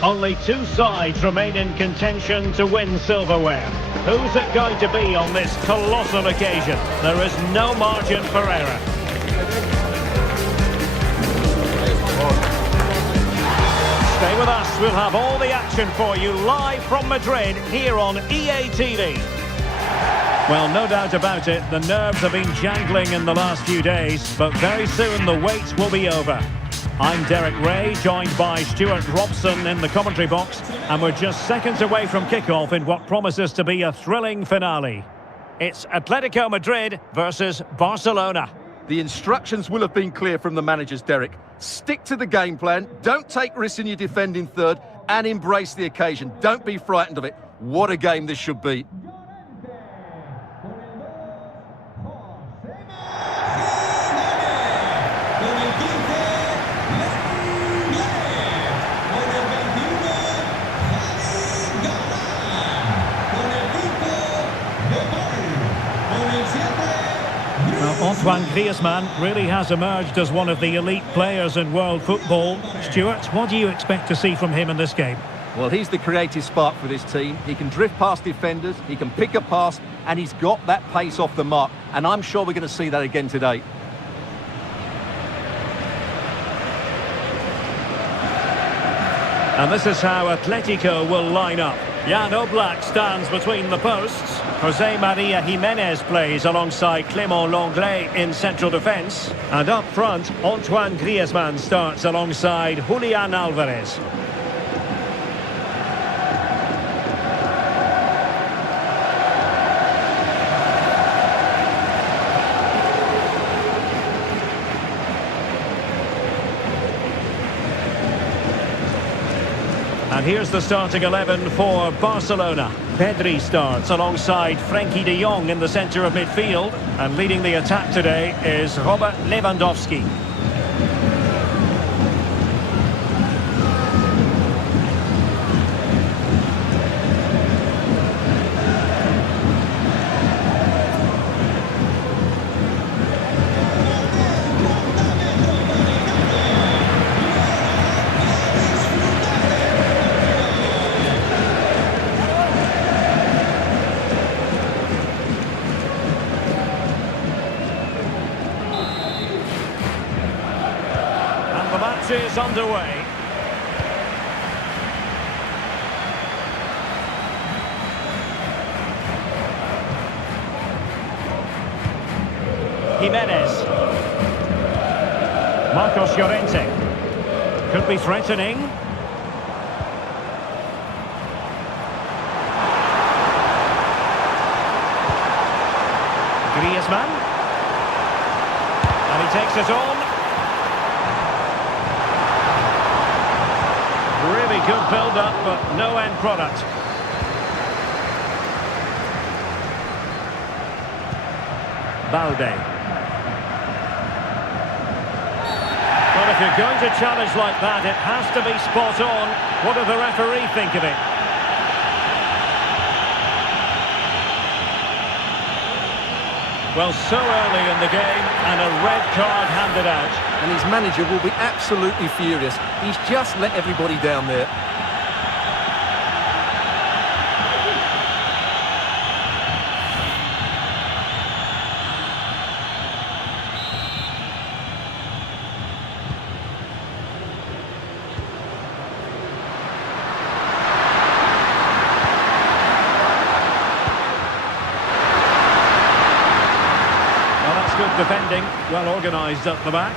Only two sides remain in contention to win silverware. Who's it going to be on this colossal occasion? There is no margin for error. Stay with us, we'll have all the action for you live from Madrid here on EA TV. Well, no doubt about it, the nerves have been jangling in the last few days, but very soon the wait will be over. I'm Derek Ray, joined by Stuart Robson in the commentary box, and we're just seconds away from kickoff in what promises to be a thrilling finale. It's Atletico Madrid versus Barcelona. The instructions will have been clear from the managers, Derek. Stick to the game plan, don't take risks in your defending third, and embrace the occasion. Don't be frightened of it. What a game this should be. Antoine Griezmann really has emerged as one of the elite players in world football. Stuart, what do you expect to see from him in this game? Well, he's the creative spark for this team. He can drift past defenders, he can pick a pass, and he's got that pace off the mark. And I'm sure we're going to see that again today. And this is how Atletico will line up. Jan Oblak stands between the posts. Jose Maria Jimenez plays alongside Clément Lenglet in central defence. And up front, Antoine Griezmann starts alongside Julian Alvarez. And here's the starting 11 for Barcelona. Pedri starts alongside Frenkie de Jong in the centre of midfield. And leading the attack today is Robert Lewandowski. Is underway. Jimenez. Marcos Llorente. Could be threatening. Griezmann. And he takes it on. Really good build-up, but no end product. Balde. Well, if you're going to challenge like that, it has to be spot on. What does the referee think of it? Well, so early in the game, and a red card handed out. And his manager will be absolutely furious. He's just let everybody down there. Well, that's good defending, well organised up the back.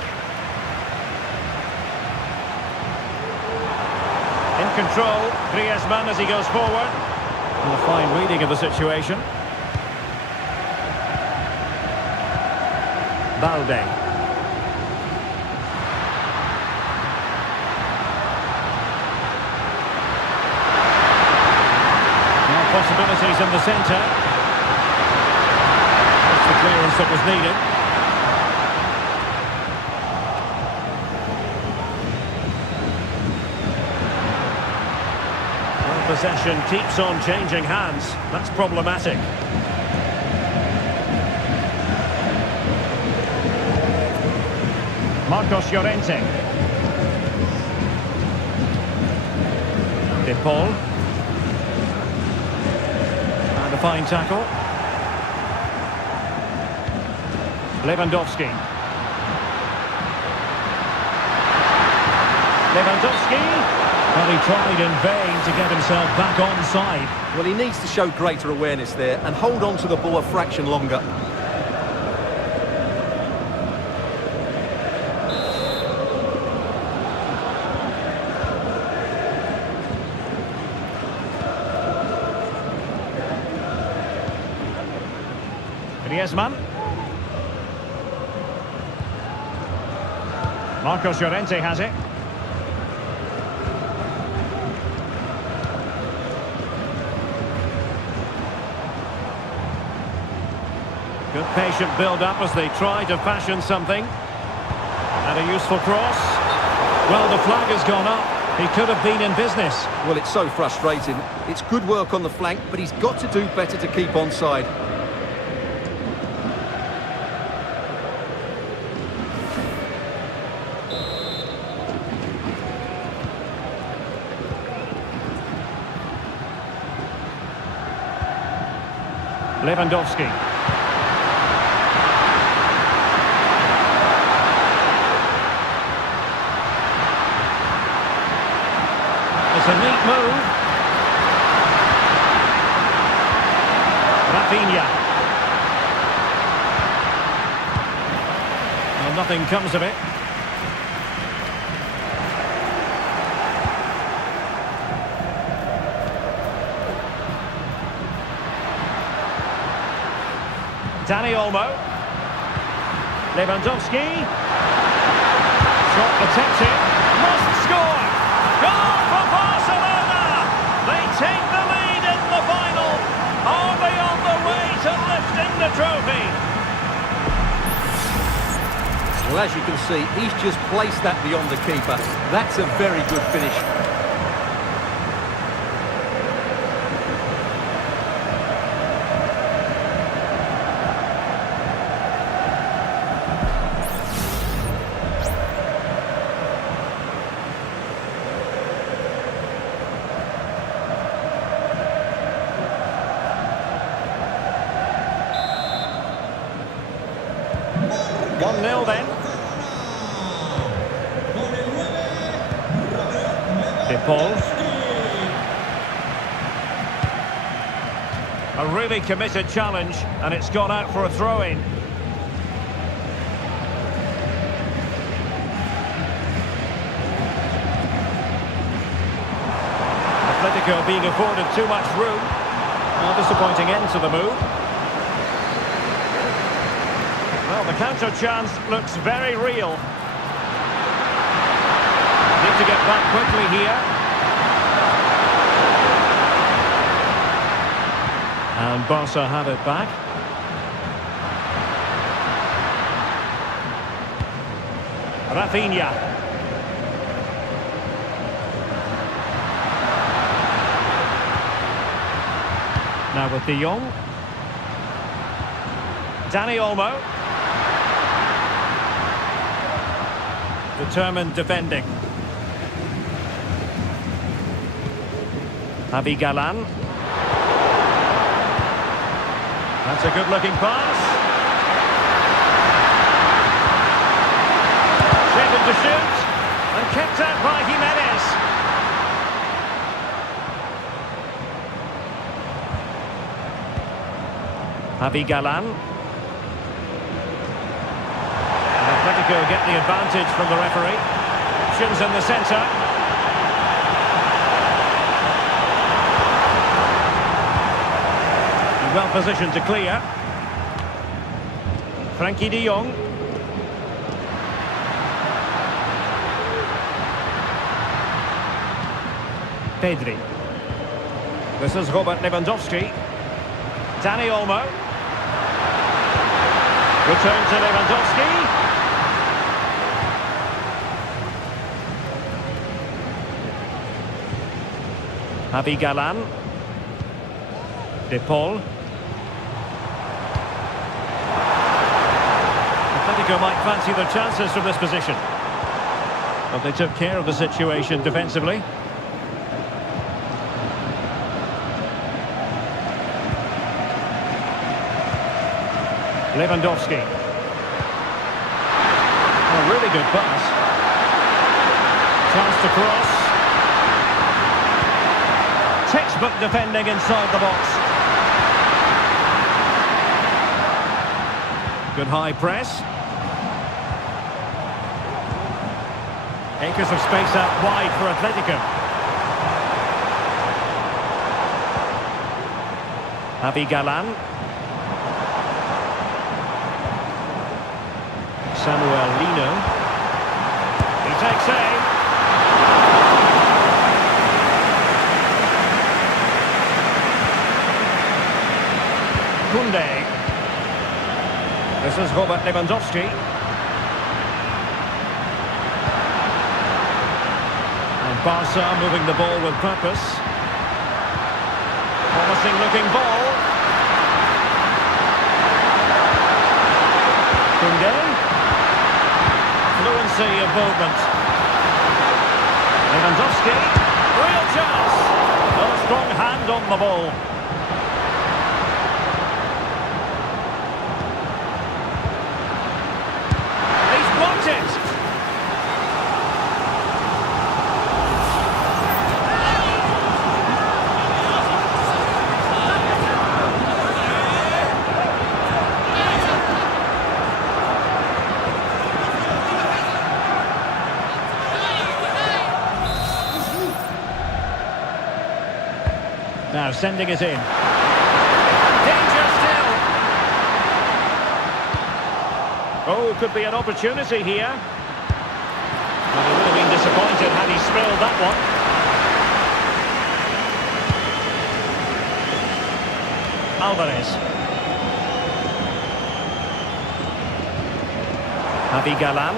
In control, Griezmann as he goes forward. And a fine reading of the situation. Balde. Now possibilities in the centre. That's the clearance that was needed. Possession keeps on changing hands. That's problematic. Marcos Llorente. De Paul. And a fine tackle. Lewandowski. Well, he tried in vain to get himself back onside. Well, he needs to show greater awareness there and hold on to the ball a fraction longer. Griezmann. Marcos Llorente has it. Good patient build-up as they try to fashion something. And a useful cross. Well, the flag has gone up. He could have been in business. Well, it's so frustrating. It's good work on the flank, but he's got to do better to keep onside. Lewandowski. It's a neat move. Rafinha. Well, nothing comes of it. Dani Olmo. Lewandowski. Shot attempted. Must score. Goal for Barcelona. They take the lead in the final. Are they on the way to lifting the trophy? Well, as you can see, he's just placed that beyond the keeper. That's a very good finish. Nil then. De Paul. A really committed challenge, and it's gone out for a throw-in. Atletico being afforded too much room. A disappointing end to the move. Well, the counter chance looks very real. Need to get back quickly here. And Barca have it back. Rafinha. Now with De Jong. Dani Olmo. Determined defending. Javi Galan. That's a good-looking pass. Scheduled to shoot and kept out by Jimenez. Javi Galan. Atletico get the advantage from the referee. Options in the centre. Well positioned to clear. Frankie de Jong. Pedri. This is Robert Lewandowski. Dani Olmo. Return to Lewandowski. Javi Galan. De Paul. Atletico might fancy their chances from this position. But they took care of the situation defensively. Lewandowski. A really good pass. Chance to cross. Textbook defending inside the box. Good high press. Acres of space out wide for Atletico. Javi Galan. Samuel Lino. He takes aim. Koundé. This is Robert Lewandowski. And Barca moving the ball with purpose. Promising looking ball. Koundé. Fluency of movement. Lewandowski. Real chance. A strong hand on the ball. Now sending it in. Danger still. Oh, could be an opportunity here. Well, he would have been disappointed had he spilled that one. Alvarez. Javi Galan.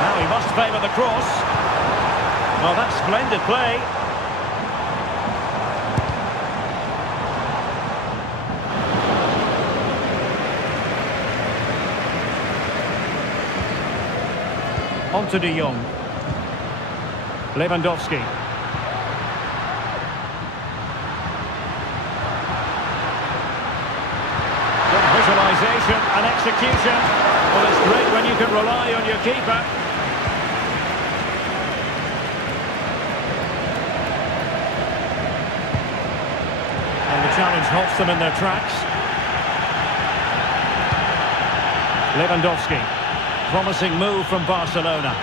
Now he must favour the cross. Well, that's splendid play. On to De Jong. Lewandowski. Good visualisation and execution. Well, it's great when you can rely on your keeper. Challenge halts them in their tracks. Lewandowski. Promising move from Barcelona.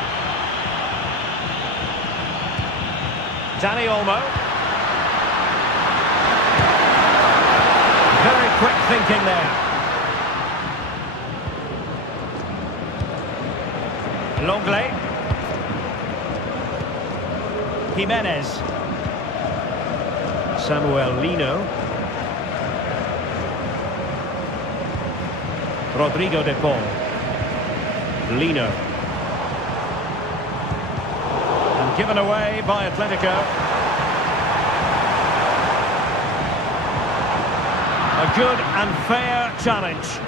Dani Olmo. Very quick thinking there. Longley. Jimenez. Samuel Lino. Rodrigo de Paul. Lino. And given away by Atletico. A good and fair challenge.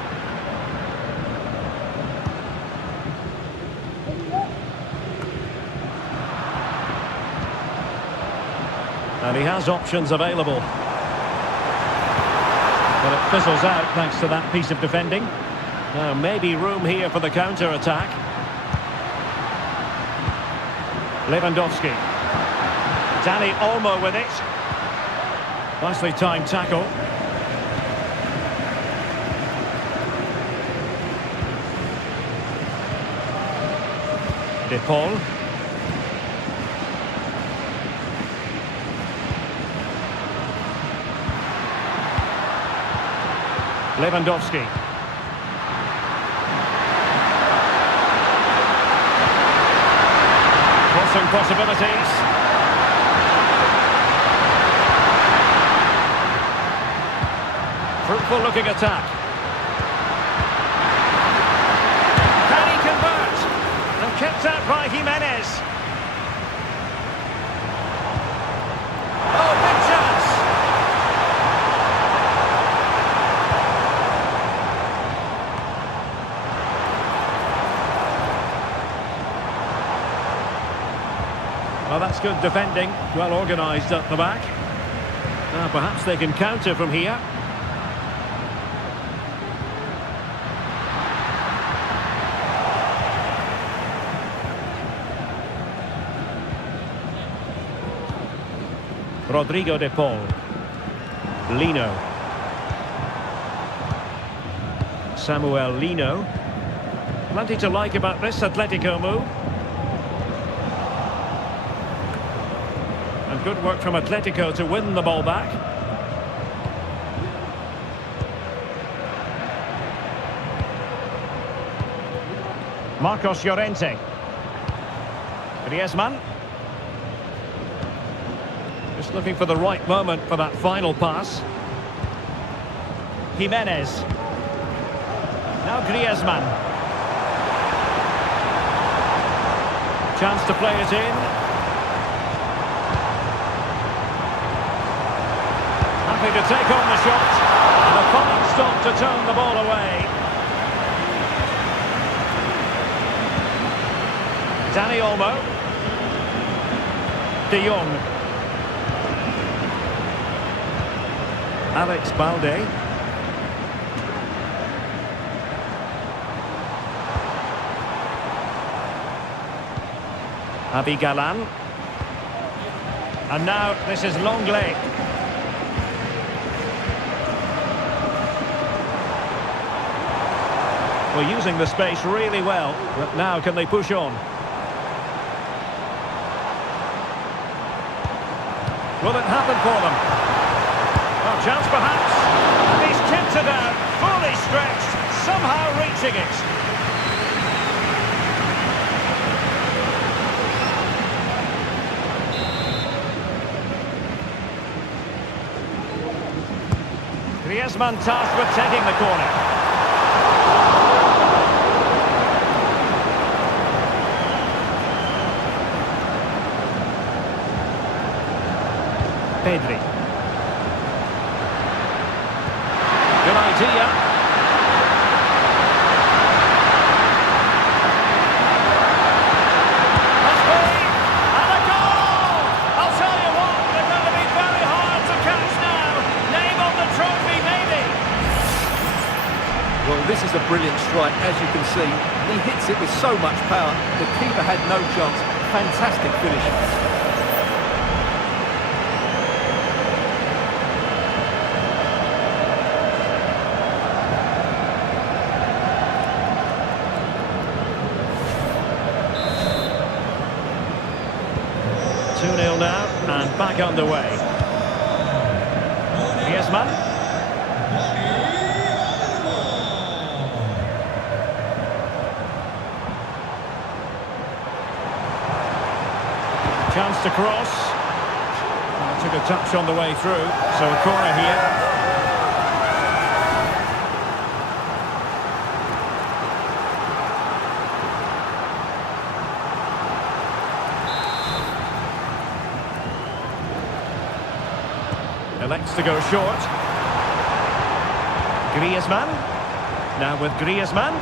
And he has options available. But it fizzles out thanks to that piece of defending. Now, maybe room here for the counter-attack. Lewandowski. Dani Olmo with it. Nicely timed tackle. De Paul. Lewandowski. Crossing possibilities. Fruitful looking attack. Can he convert? And kept out by Jimenez. Oh, big chance. Well, that's good defending, well organised at the back. Perhaps they can counter from here. Rodrigo de Paul. Lino. Samuel Lino. Plenty to like about this Atletico move. And good work from Atletico to win the ball back. Marcos Llorente. Griezmann. Just looking for the right moment for that final pass. Jimenez. Now Griezmann. Chance to play it in. Happy to take on the shot. And a fine stop to turn the ball away. Dani Olmo. De Jong. Alex Balde. Abi Galan. And now this is Longley. Well, using the space really well, but now can they push on? Will it happen for them? Well, chance perhaps. And he's kicked it out, fully stretched, somehow reaching it. Griezmann tasked with taking the corner. Pedri. Good idea. Must be. And a goal! I'll tell you what, they're going to be very hard to catch now. Name on the trophy, maybe. Well, this is a brilliant strike, as you can see. He hits it with so much power. The keeper had no chance. Fantastic finish. Now, and back underway. Griezmann. Chance to cross. Took a touch on the way through, so a corner here. Elects to go short. Griezmann. Now with Griezmann.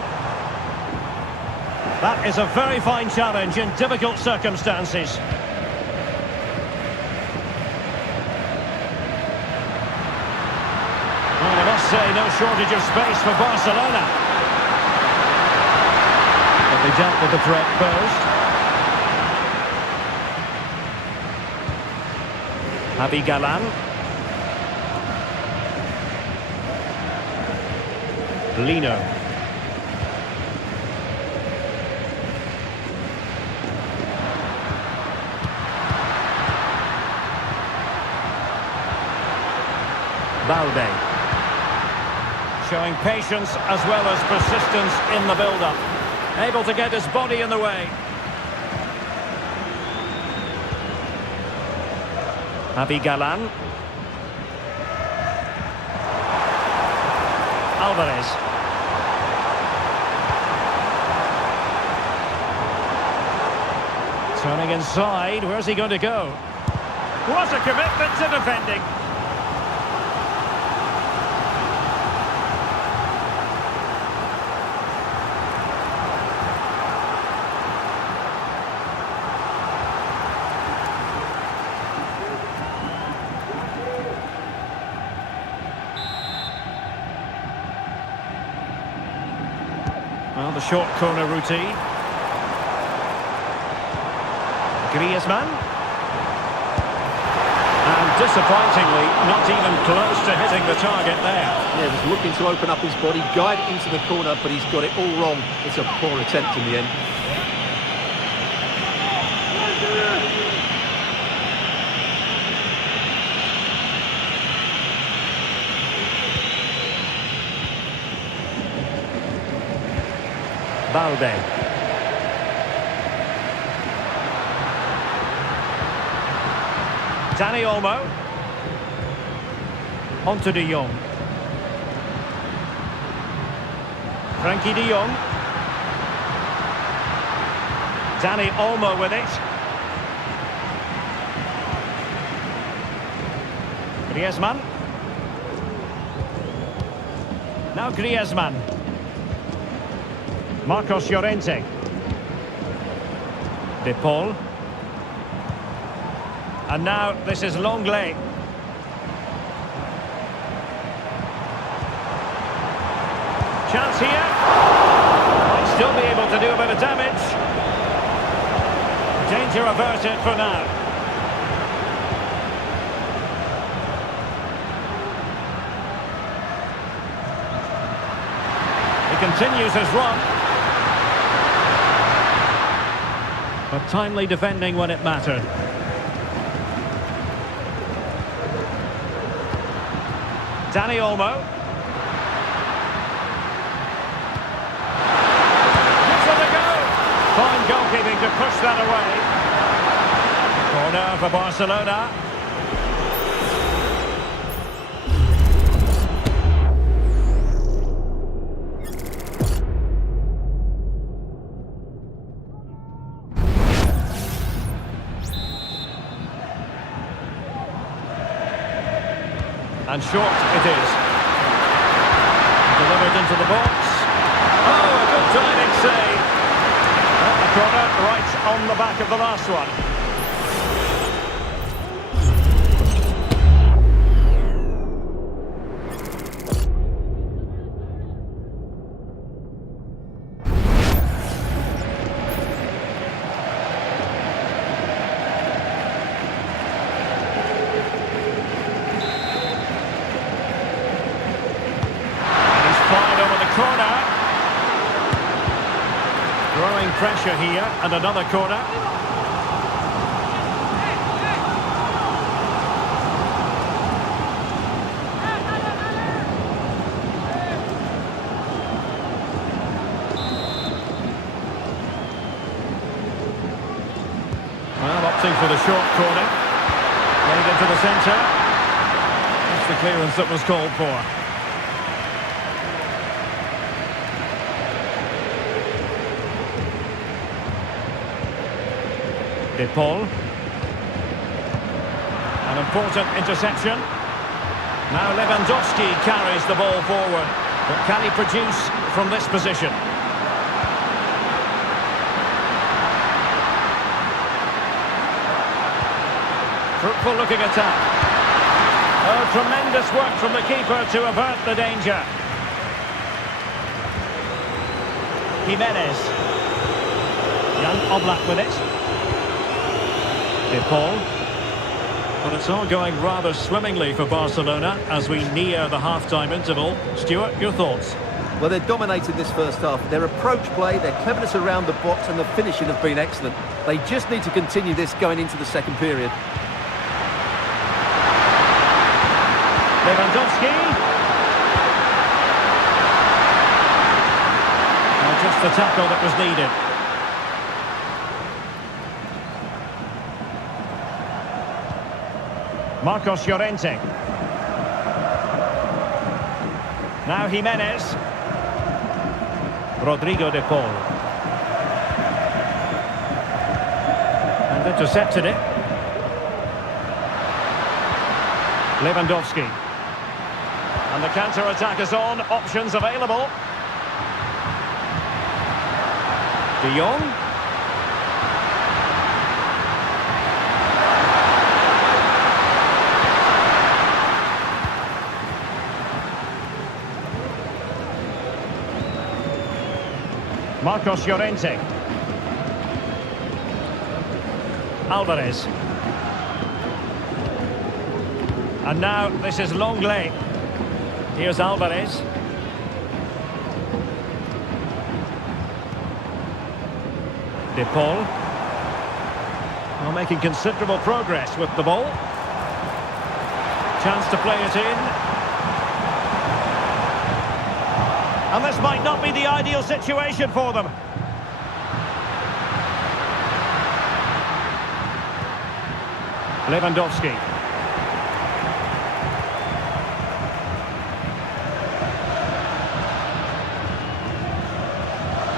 That is a very fine challenge in difficult circumstances. Well, I must say, no shortage of space for Barcelona. But they dealt with the threat posed. Abi Galan. Lino. Balde. Showing patience as well as persistence in the build-up. Able to get his body in the way. Abi Galan. Alvarez. Turning inside, where's he going to go? What a commitment to defending. the short corner routine. Griezmann. And disappointingly, not even close to hitting the target there. Yeah, was looking to open up his body, guide it into the corner, but he's got it all wrong. It's a poor attempt in the end. Balde. Dani Olmo. On to De Jong. Frankie De Jong. Dani Olmo with it. Griezmann. Now Griezmann. Marcos Llorente. De Paul. And now this is Longley. Chance here. Might still be able to do a bit of damage. Danger averted for now. He continues his run. But timely defending when it mattered. Dani Olmo. Gives it a go. Fine goalkeeping to push that away. Corner for Barcelona. And short it is. Delivered into the box. Oh, a good diving save. The corner right on the back of the last one. Corner. Growing pressure here, and another corner. Well, opting for the short corner. Played into the centre. That's the clearance that was called for. De Paul. An important interception. Now Lewandowski carries the ball forward. But can he produce from this position? Fruitful looking attack. Oh, tremendous work from the keeper to avert the danger. Jimenez. Jan Oblak with it. De Paul. Well, it's all going rather swimmingly for Barcelona as we near the half-time interval. Stuart, your thoughts? Well, they're dominating this first half. Their approach play, their cleverness around the box and the finishing have been excellent. They just need to continue this going into the second period. Lewandowski. Well, just the tackle that was needed. Marcos Llorente. Now Jimenez. Rodrigo de Paul. And intercepted it. Lewandowski. And the counter-attack is on. Options available. De Jong. Marcos Llorente. Alvarez. And now this is Longley. Here's Alvarez. De Paul. Well, making considerable progress with the ball. Chance to play it in. And this might not be the ideal situation for them. Lewandowski.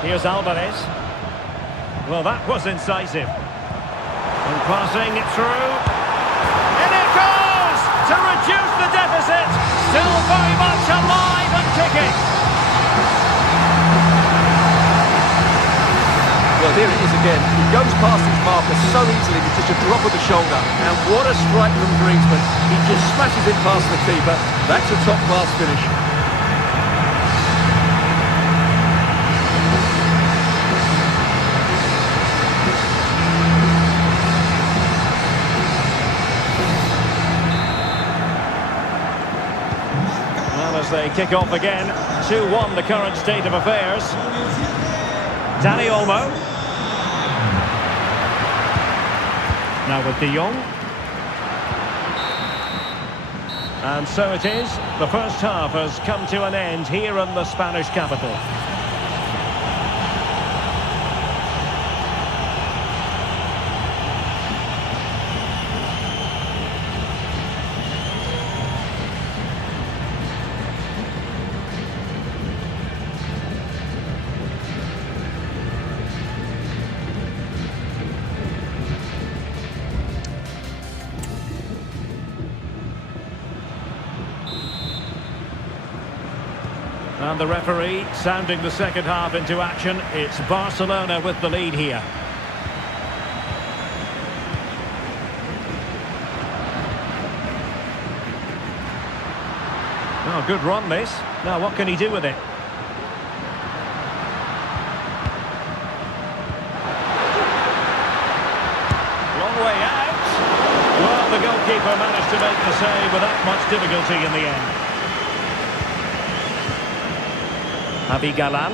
Here's Alvarez. Well, that was incisive. And passing it through. In it goes! To reduce the deficit. Still very much alive and kicking. Well, here it is again. He goes past his marker so easily with just a drop of the shoulder. And what a strike from Griezmann. He just smashes it past the keeper. That's a top-class finish. As they kick off again, 2-1 the current state of affairs. Dani Olmo. Now with De Jong. And so it is. The first half has come to an end here in the Spanish capital. And the referee sounding the second half into action. It's Barcelona with the lead here. Oh, good run this. Now what can he do with it? Long way out. Well, the goalkeeper managed to make the save without much difficulty in the end. Javi Galan.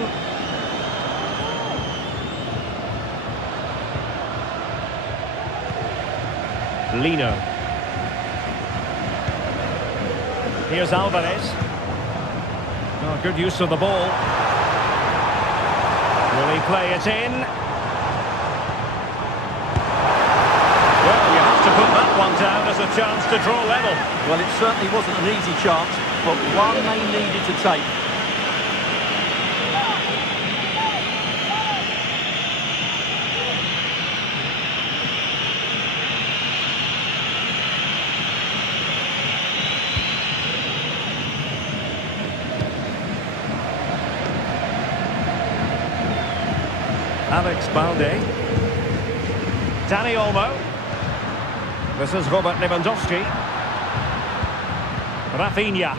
Lino. Here's Alvarez. Oh, good use of the ball. Will he play it in? Well, you have to put that one down as a chance to draw level. Well, it certainly wasn't an easy chance, but one they needed to take. Alex Balde. Dani Olmo. This is Robert Lewandowski. Rafinha.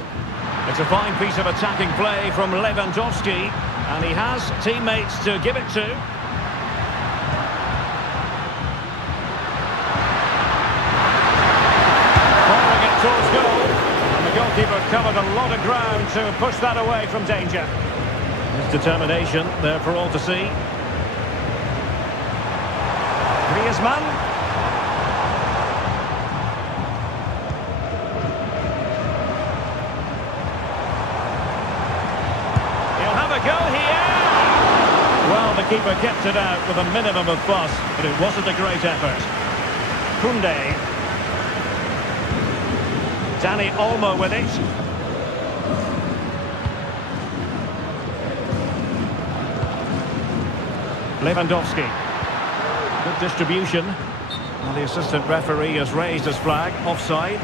It's a fine piece of attacking play from Lewandowski, and he has teammates to give it to. Firing it towards goal, and the goalkeeper covered a lot of ground to push that away from danger. His determination there for all to see. Griezmann. He'll have a go here. Well, the keeper kept it out with a minimum of fuss, but it wasn't a great effort. Koundé. Dani Olmo with it. Lewandowski. Good distribution. And the assistant referee has raised his flag. Offside.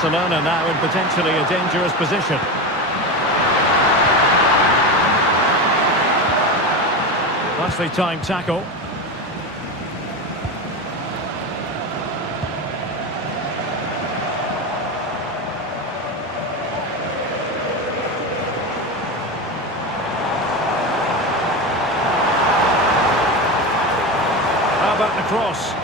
Barcelona now in potentially a dangerous position. Nicely timed tackle. How about the cross?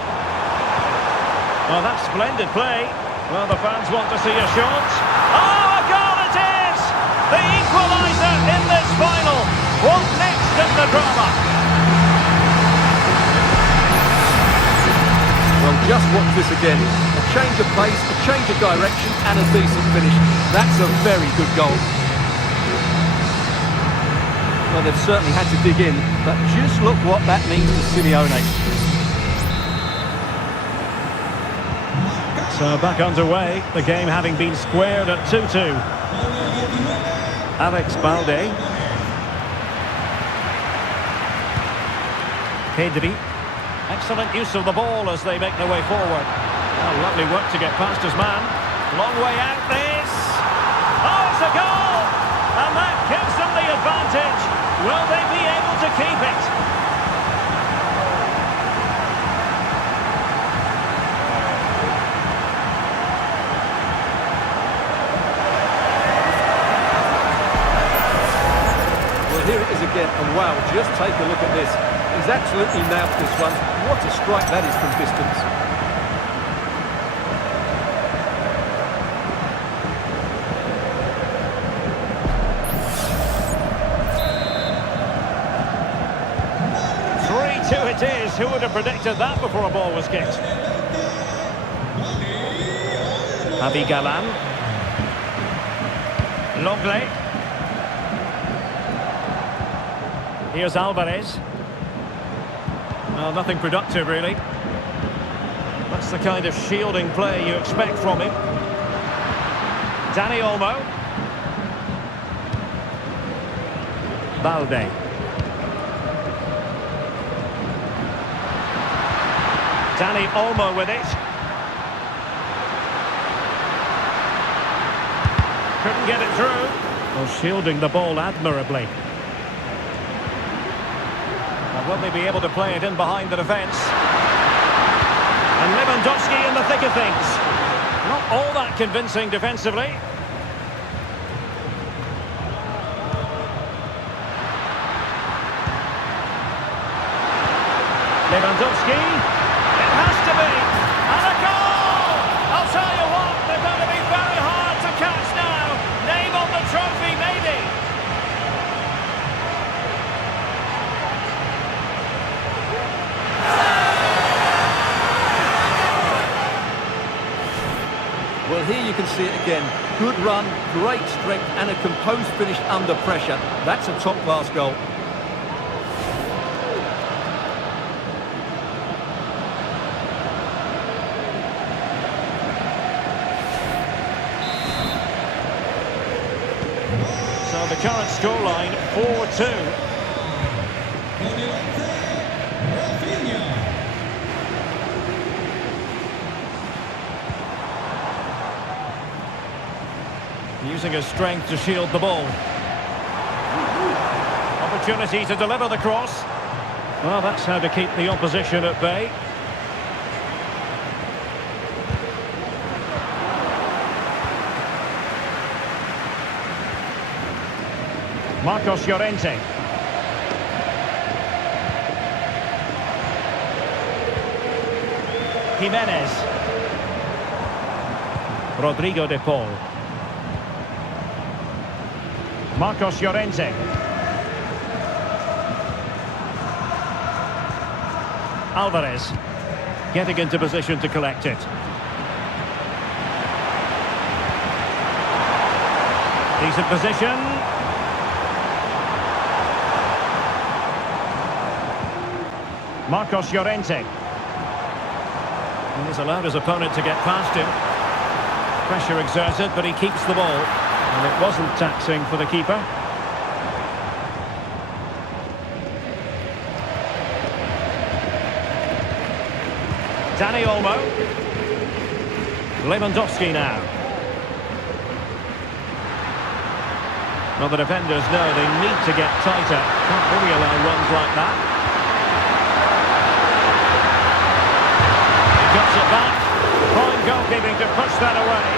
Oh, that's splendid play. Well, the fans want to see a shot. Oh, a goal it is! The equaliser in this final. What next in the drama? Well, just watch this again. A change of pace, a change of direction, and a decent finish. That's a very good goal. Well, they've certainly had to dig in, but just look what that means to Simeone. So back underway, the game having been squared at 2-2. Alex Balde. Pedri. Excellent use of the ball as they make their way forward. Oh, lovely work to get past his man. Long way out this. Oh, it's a goal! And that gives them the advantage. Will they be able to keep it? Here it is again, and wow, just take a look at this. He's absolutely nailed this one. What a strike that is from distance. It is. Who would have predicted that before a ball was kicked? Javi Galan. Longley. Here's Alvarez. Well, nothing productive, really. That's the kind of shielding play you expect from him. Dani Olmo. Balde. Dani Olmo with it. Couldn't get it through. Well, shielding the ball admirably. Now, will they be able to play it in behind the defence? And Lewandowski in the thick of things. Not all that convincing defensively. Lewandowski. Has to be, and a goal! I'll tell you what, they're going to be very hard to catch now. Name on the trophy, maybe. Well, here you can see it again. Good run, great strength, and a composed finish under pressure. That's a top-class goal. The current scoreline, 4-2. Using his strength to shield the ball. Opportunity to deliver the cross. Well, that's how to keep the opposition at bay. Marcos Llorente. Jimenez. Rodrigo de Paul. Marcos Llorente. Alvarez. Getting into position to collect it. Decent position. Marcos Llorente. And he's allowed his opponent to get past him. Pressure exerted, but he keeps the ball. And it wasn't taxing for the keeper. Dani Olmo. Lewandowski now. Well, the defenders know they need to get tighter. Can't really allow runs like that. He cuts it back. Fine goalkeeping to push that away.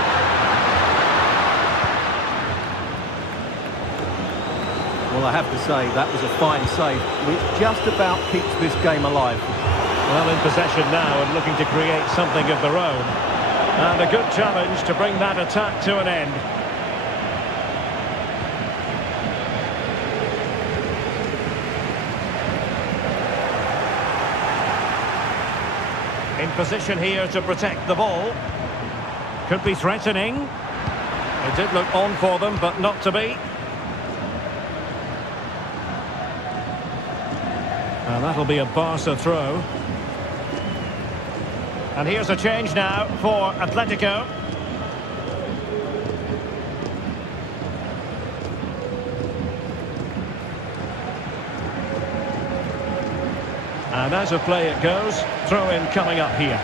Well, I have to say, that was a fine save, which just about keeps this game alive. Well, in possession now and looking to create something of their own. And a good challenge to bring that attack to an end. In position here to protect the ball. Could be threatening. It did look on for them, but not to be. And that'll be a Barca throw. And here's a change now for Atletico. And out of play it goes. Throw in coming up here.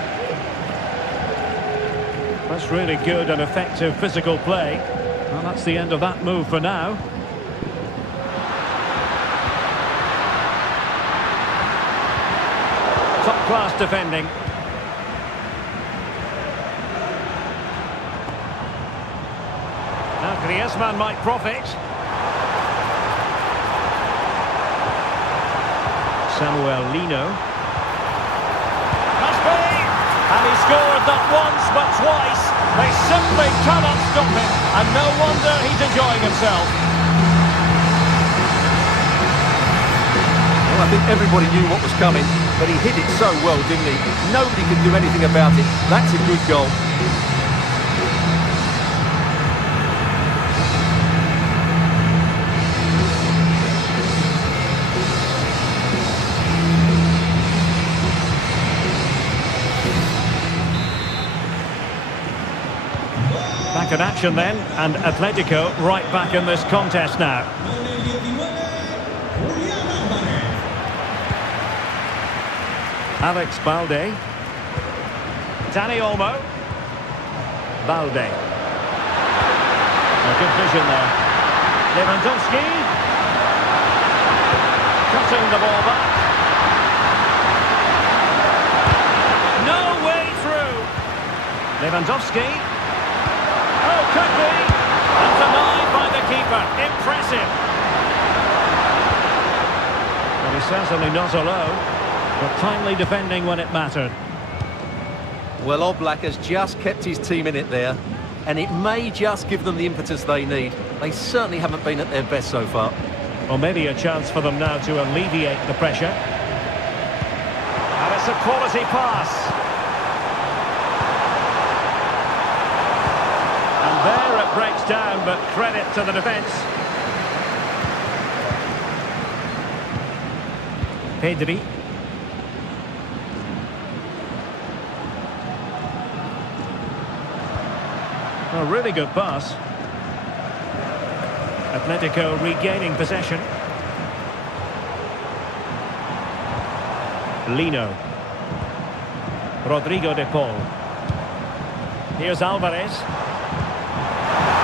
That's really good and effective physical play. Well, that's the end of that move for now. Top-class defending. Now Griezmann might profit. Samuel Lino. Must be! And he scored not once but twice. They simply cannot stop him. And no wonder he's enjoying himself. Well, I think everybody knew what was coming, but he hit it so well, didn't he? Nobody could do anything about it. That's a good goal. Back in action then, and Atletico right back in this contest now. Alex Balde. Dani Olmo. Balde. A good vision there. Lewandowski. Cutting the ball back. No way through. Lewandowski. Oh, could be. And denied by the keeper. Impressive. Well, he's certainly not alone, but timely defending when it mattered. Well, Oblak has just kept his team in it there, and it may just give them the impetus they need. They certainly haven't been at their best so far. Well, maybe a chance for them now to alleviate the pressure. And it's a quality pass. There it breaks down, but credit to the defence. Pedri. A really good pass. Atletico regaining possession. Lino. Rodrigo de Paul. Here's Alvarez.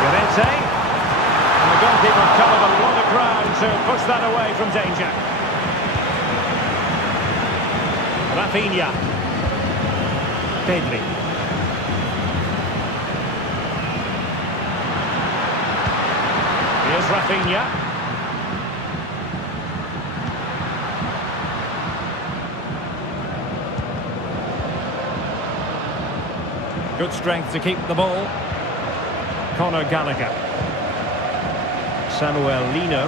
Llorente. And the goalkeeper covered a lot of ground to push that away from danger. Rafinha. Pedri. Here's Rafinha. Good strength to keep the ball. Conor Gallagher. Samuel Lino.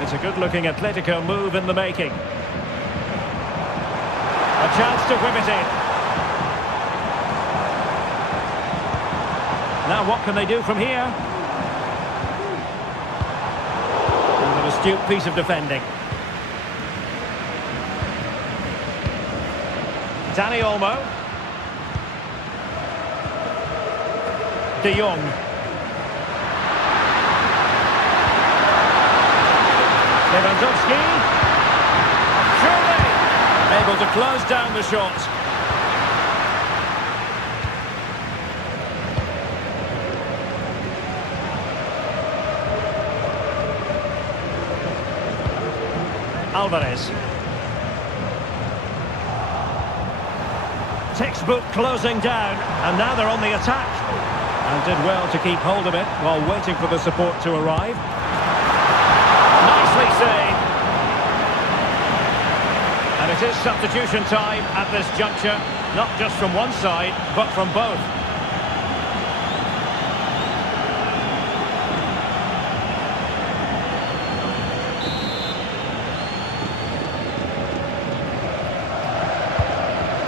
It's a good-looking Atletico move in the making. A chance to whip it in. Now what can they do from here? And an astute piece of defending. Dani Olmo. De Jong. Lewandowski. Surely able to close down the shot. Alvarez. Textbook closing down, and now they're on the attack. And did well to keep hold of it while waiting for the support to arrive. Nicely saved. And it is substitution time at this juncture, not just from one side, but from both.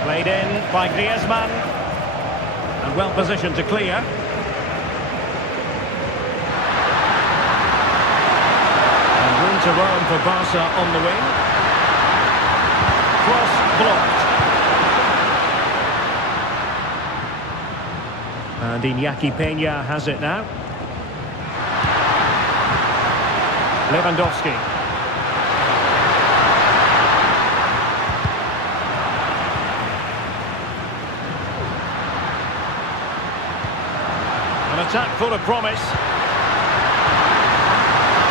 Played in by Griezmann, and well positioned to clear. And room to roam for Barca on the wing. Cross blocked. And Iñaki Peña has it now. Lewandowski. An attack full of promise.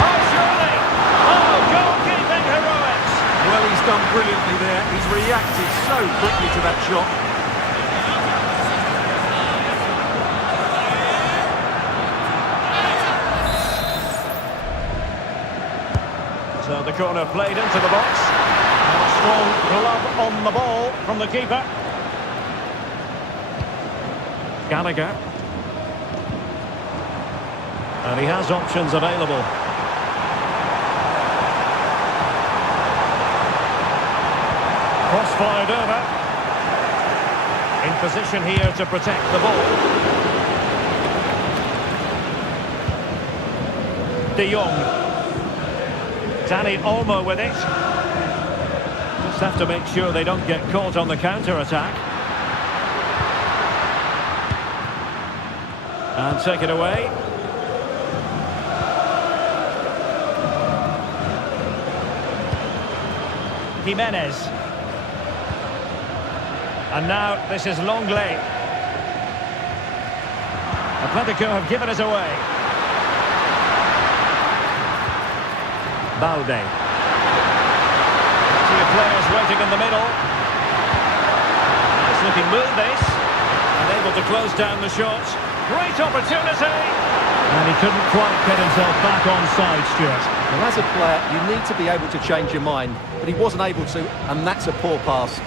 Oh, surely! Oh, goalkeeping heroics! Well, he's done brilliantly there. He's reacted so quickly to that shot. So the corner played into the box. And a strong glove on the ball from the keeper. Gallagher. And he has options available. Cross fired over. In position here to protect the ball. De Jong. Dani Olmo with it. Just have to make sure they don't get caught on the counter-attack. And take it away. Jimenez. And now this is Longley. Atletico have given it away. Balde. Plenty of players waiting in the middle. Nice looking move this. And able to close down the shot. Great opportunity. And he couldn't quite get himself back on side, Stuart. Well, as a player, you need to be able to change your mind, but he wasn't able to, and that's a poor pass.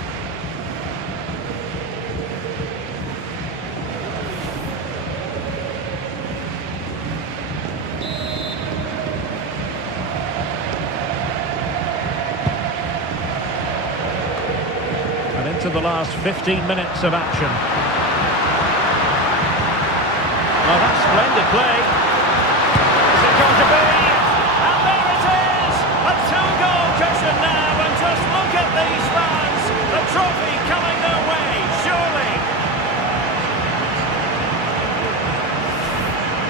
And into the last 15 minutes of action. Well, that's splendid play. Is it going to be? And there it is! A two-goal cushion now, and just look at these fans. The trophy coming their way, surely.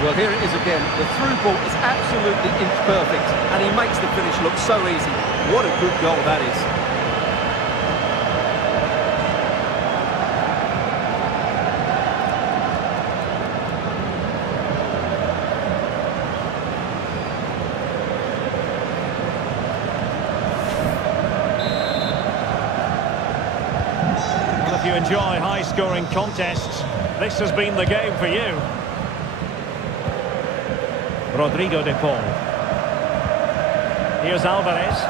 Well, here it is again. The through ball is absolutely inch perfect, and he makes the finish look so easy. What a good goal that is. If you enjoy high-scoring contests, this has been the game for you. Rodrigo de Paul. Here's Alvarez.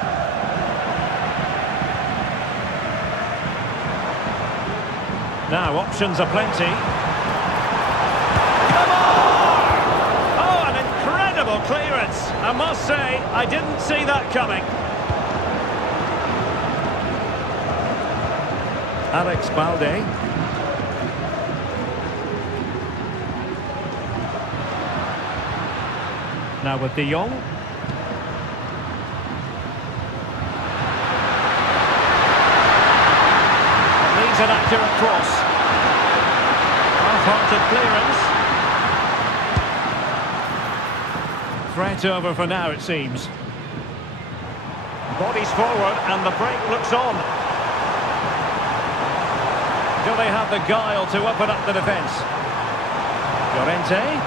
Now options are plenty. Oh, an incredible clearance. I must say, I didn't see that coming. Alex Balde. Now with De Jong. Needs an accurate cross. Half-hearted clearance. Threat over for now, it seems. Bodies forward and the break looks on. Do they have the guile to open up the defence? Llorente.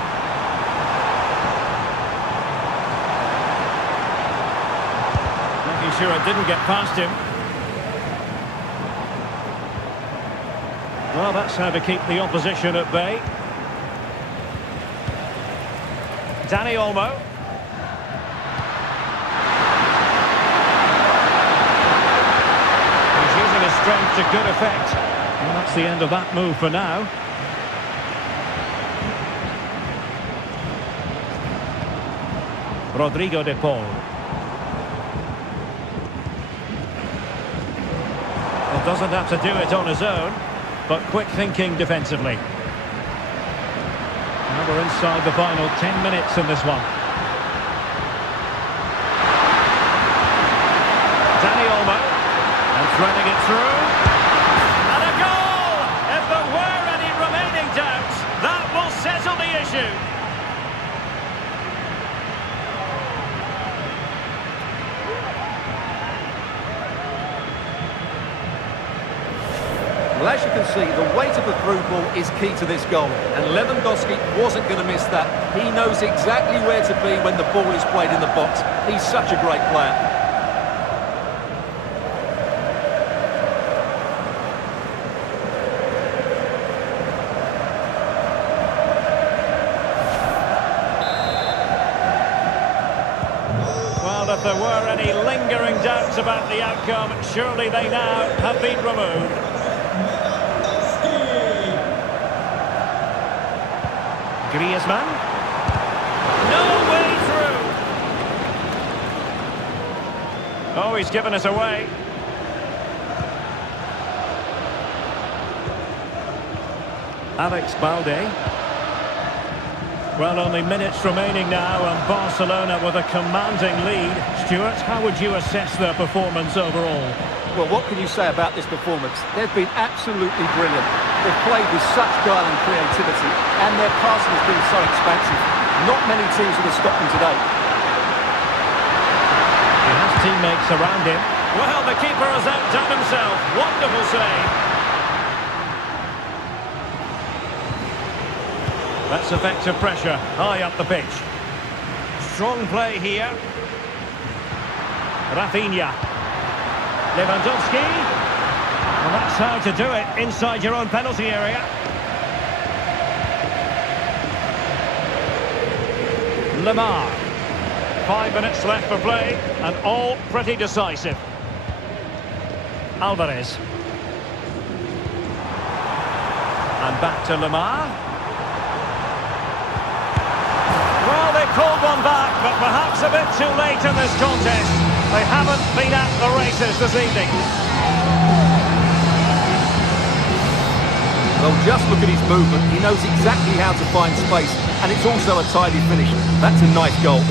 Making sure it didn't get past him. Well, that's how to keep the opposition at bay. Dani Olmo. He's using his strength to good effect. Well, that's the end of that move for now. Rodrigo de Paul. Well, doesn't have to do it on his own, but quick thinking defensively. Now we're inside the final 10 minutes in this one. Dani Olmo, and threading it through. And a goal! If there were any remaining doubts, that will settle the issue. Well, as you can see, the weight of the through ball is key to this goal, and Lewandowski wasn't going to miss that. He knows exactly where to be when the ball is played in the box. He's such a great player. Well, if there were any lingering doubts about the outcome, surely they now have been removed. Griezmann. No way through. Oh, he's given us away. Alex Balde. Well, only minutes remaining now, and Barcelona with a commanding lead. Stuart, how would you assess their performance overall? Well, what can you say about this performance? They've been absolutely brilliant. They've played with such guile and creativity, and their passing has been so expansive. Not many teams would have stopped them today. He has teammates around him. Well, the keeper has outdone himself. Wonderful save. That's effective pressure, high up the pitch. Strong play here. Rafinha. Lewandowski. Well, that's how to do it, inside your own penalty area. Lemar. 5 minutes left for play, and all pretty decisive. Alvarez. And back to Lemar. Well, they called one back, but perhaps a bit too late in this contest. They haven't been at the races this evening. Well, just look at his movement. He knows exactly how to find space, and it's also a tidy finish. That's a nice goal.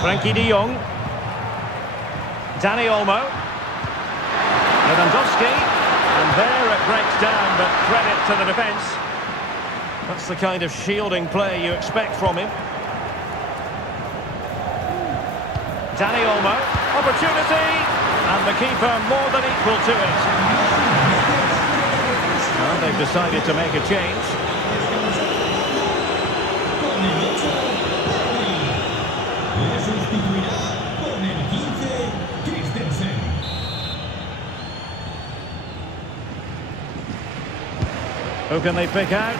Frankie de Jong. Dani Olmo. Lewandowski. And there it breaks down, but credit to the defence. That's the kind of shielding play you expect from him. Dani Olmo. Opportunity. And the keeper more than equal to it. Well, they've decided to make a change. Who can they pick out?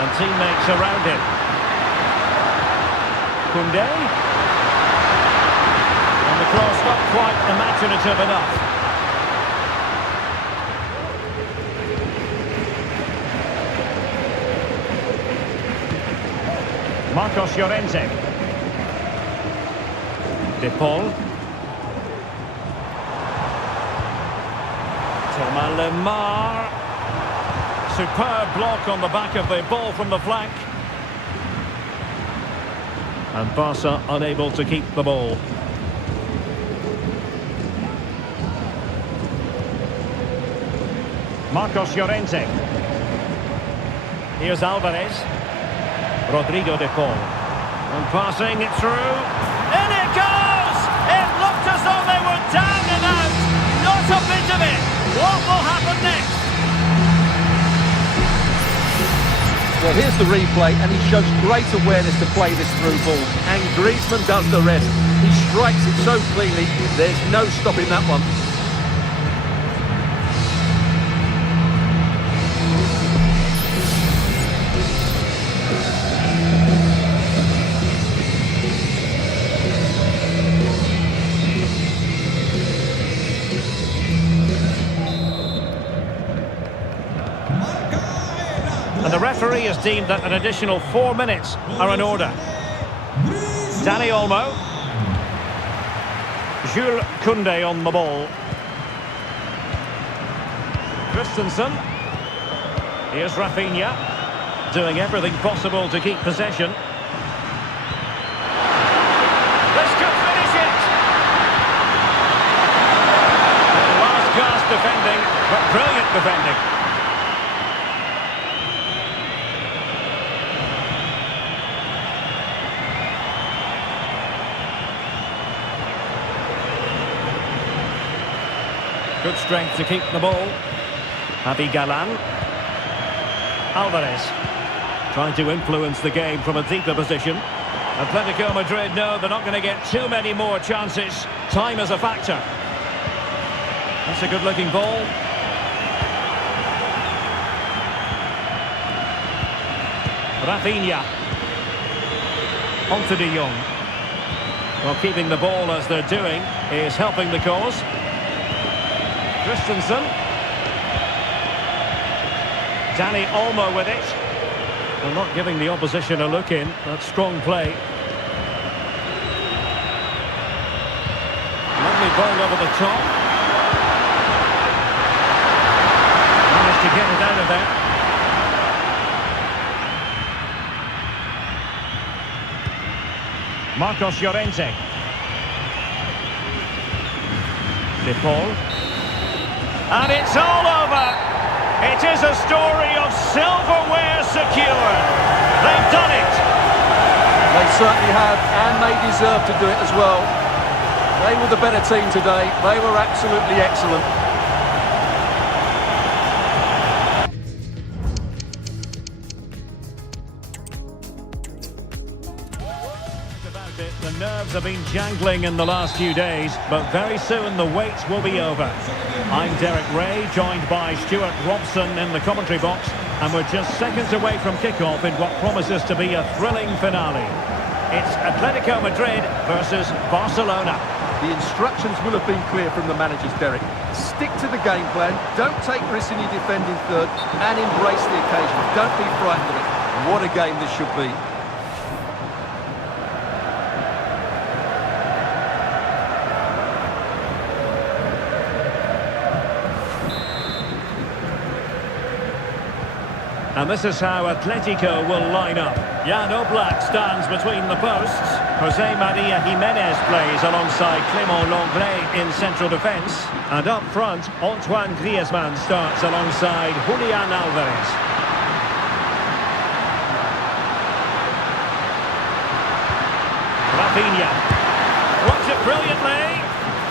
And teammates around him. Koundé. And the cross not quite imaginative enough. Marcos Llorente. De Paul. Thomas Lemar. Superb block on the back of the ball from the flank. And Barca unable to keep the ball. Marcos Llorente. Here's Alvarez. Rodrigo De Paul. And passing it through. In it goes! It looked as though they were down and out. Not a bit of it. What will happen next? Well, here's the replay, and he shows great awareness to play this through ball. And Griezmann does the rest. He strikes it so cleanly, there's no stopping that one. And the referee has deemed that an additional 4 minutes are in order. Dani Olmo. Jules Koundé on the ball. Christensen. Here's Rafinha. Doing everything possible to keep possession. This could finish it! Last gasp defending, but brilliant defending. Good strength to keep the ball. Javi Galan. Alvarez. Trying to influence the game from a deeper position. Atletico Madrid know they're not going to get too many more chances. Time is a factor. That's a good-looking ball. Rafinha. On to De Jong. Well, keeping the ball as they're doing is helping the cause. Christensen. Dani Olmo with it. Well, not giving the opposition a look in. That's strong play. Lovely ball over the top. Managed to get it out of there. Marcos Llorente. De Paul. And it's all over. It is a story of silverware secured. They've done it. They certainly have, and they deserve to do it as well. They were the better team today. They were absolutely excellent. The nerves have been jangling in the last few days, but very soon the wait will be over. I'm Derek Ray, joined by Stuart Robson in the commentary box, and we're just seconds away from kickoff in what promises to be a thrilling finale. It's Atletico Madrid versus Barcelona. The instructions will have been clear from the managers, Derek. Stick to the game plan, don't take risks in your defending third, and embrace the occasion. Don't be frightened of it. What a game this should be. And this is how Atletico will line up. Jan Oblak stands between the posts. Jose Maria Jimenez plays alongside Clément Lenglet in central defence. And up front, Antoine Griezmann starts alongside Julian Alvarez. Rafinha. Runs it brilliantly.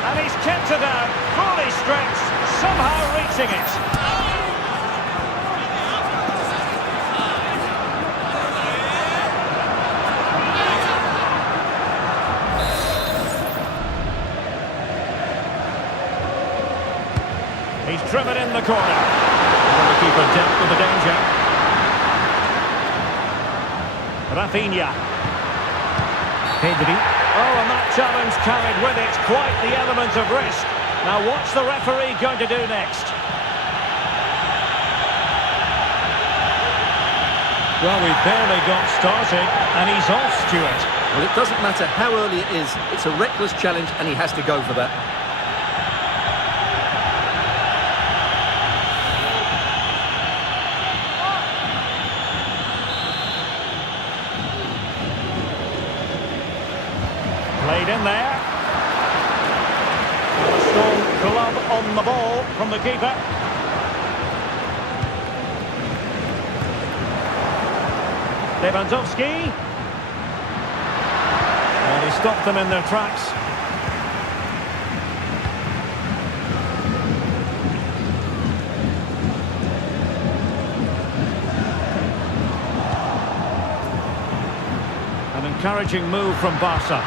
And he's kept it out. Fully stretched. Somehow reaching it. He's driven in the corner. And the keeper dealt with the danger. Rafinha. Pedri. Oh, and that challenge carried with it quite the element of risk. Now what's the referee going to do next? Well, we barely got started, and he's off, Stuart. Well, it doesn't matter how early it is. It's a reckless challenge, and he has to go for that. Played in there. A strong glove on the ball from the keeper. Lewandowski. And he stopped them in their tracks. An encouraging move from Barca.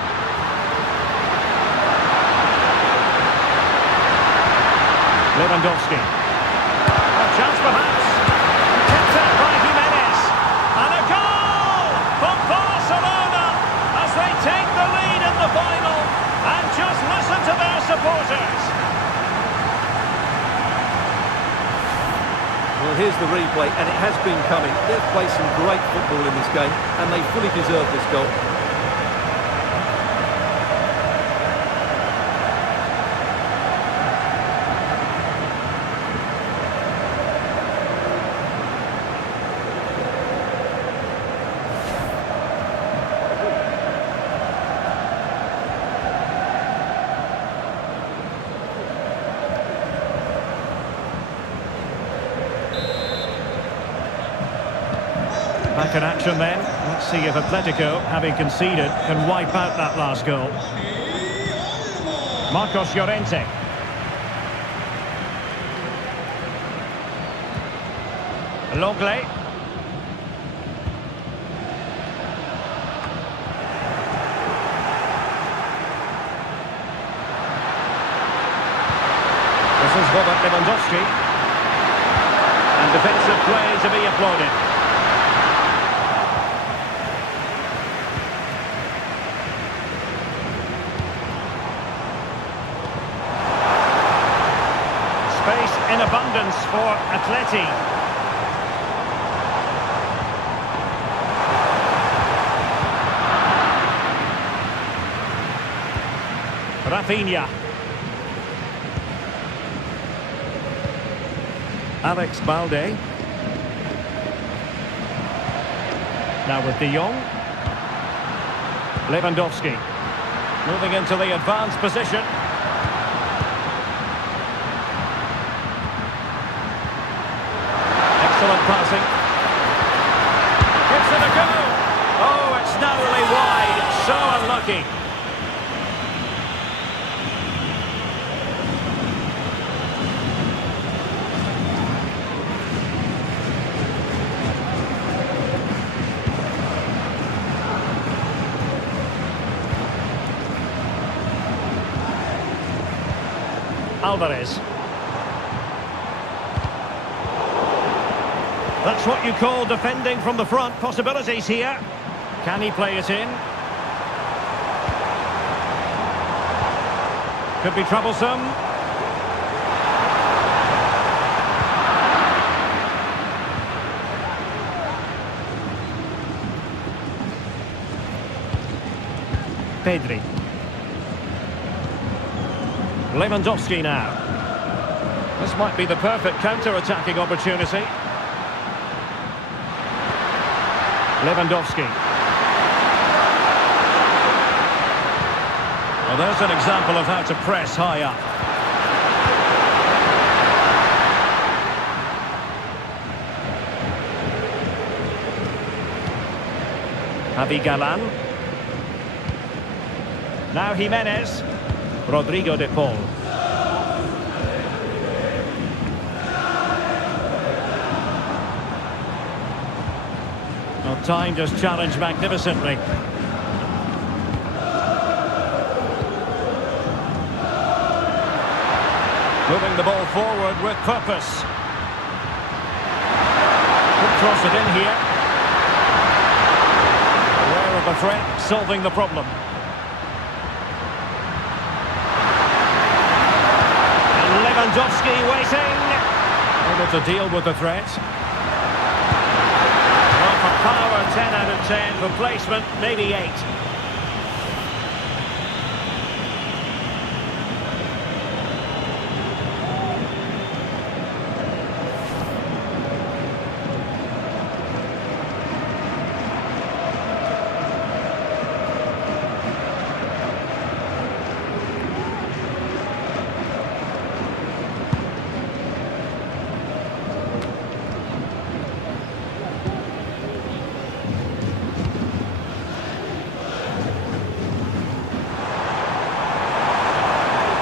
Lewandowski. A chance perhaps. Kept out by Jimenez. And a goal for Barcelona as they take the lead in the final. And just listen to their supporters. Well, here's the replay, and it has been coming. They've played some great football in this game, and they fully deserve this goal. Back in action then. Let's see if Atletico, having conceded, can wipe out that last goal. Marcos Llorente. Longley. This is Robert Lewandowski. And defensive play to be applauded. Space in abundance for Atleti. Rafinha. Alex Balde. Now with De Jong. Lewandowski. Moving into the advanced position. Excellent passing. Gives it a go. Oh, it's narrowly wide. So unlucky. Alvarez. That's what you call defending from the front. Possibilities here. Can he play it in? Could be troublesome. Pedri. Lewandowski now. This might be the perfect counter-attacking opportunity. Lewandowski. Well, there's an example of how to press high up. Javi Galan. Now Jimenez. Rodrigo de Paul. Well, time just challenged magnificently. Moving the ball forward with purpose. Could cross it in here. Aware of the threat, solving the problem. Lewandowski waiting. Able to deal with the threat. Well, for Power 10 out of 10, for placement maybe 8.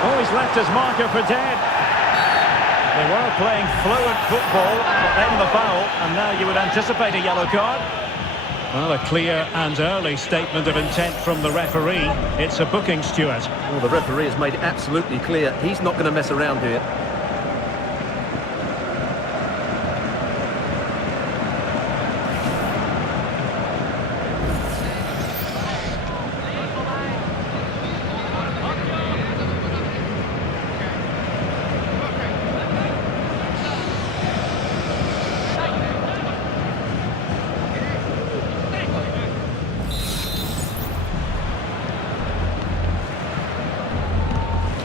Oh, he's left his marker for dead. They were playing fluent football, but then the foul, and now you would anticipate a yellow card. Well, a clear and early statement of intent from the referee. It's a booking, Stuart. Well, the referee has made it absolutely clear he's not going to mess around here.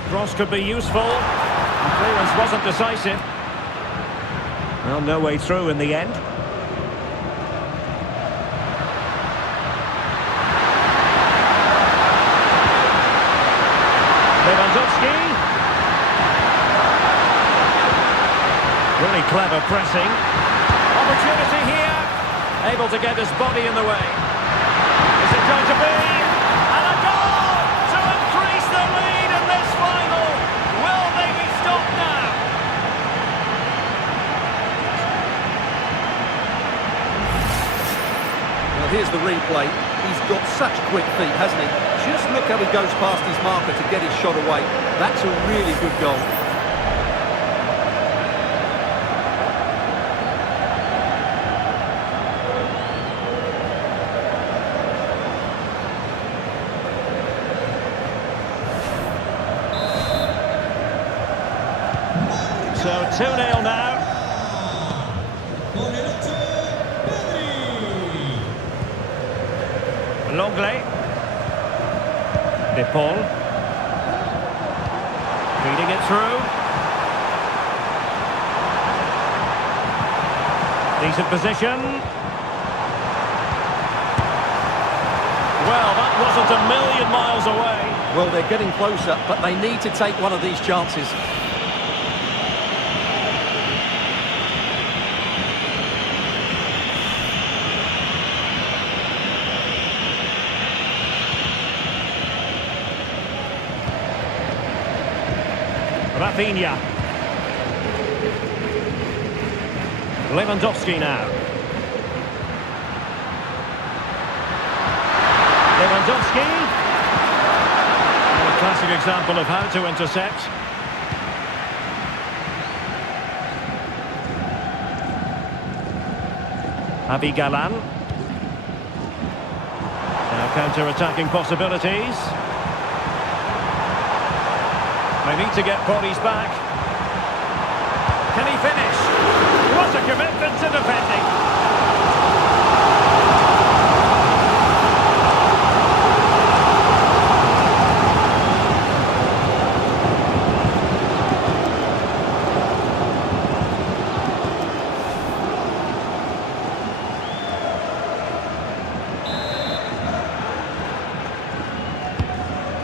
Cross could be useful. The clearance wasn't decisive. Well, no way through in the end. Lewandowski. Really clever pressing. Opportunity here. Able to get his body in the way. Is it going to be? And a goal to increase the lead in this final. Will they be stopped now? Well, here's the replay. He's got such quick feet, hasn't he? Just look how he goes past his marker to get his shot away. That's a really good goal. So 2-0 now. Longley. De Paul. Feeding it through. Decent position. Well, that wasn't a million miles away. Well, they're getting closer, but they need to take one of these chances. Rafinha. Lewandowski now. Lewandowski. A classic example of how to intercept. Javi Galan. Now counter-attacking possibilities. They need to get bodies back. Can he finish? What a commitment to defending.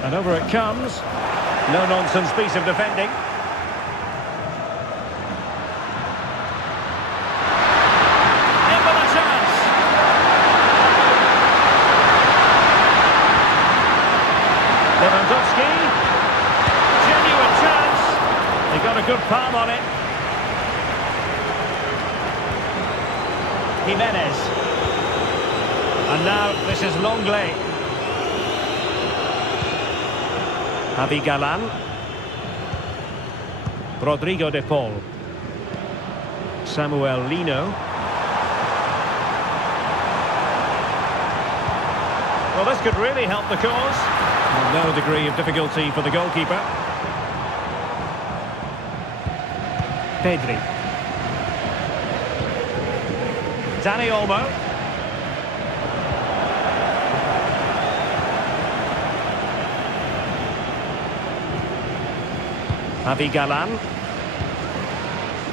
And over it comes. No-nonsense piece of defending. In with a chance. Lewandowski. Genuine chance. He got a good palm on it. Jimenez. And now this is Longley. Javi Galan. Rodrigo de Paul. Samuel Lino. Well, this could really help the cause. No degree of difficulty for the goalkeeper. Pedri. Dani Olmo. Javi Galan.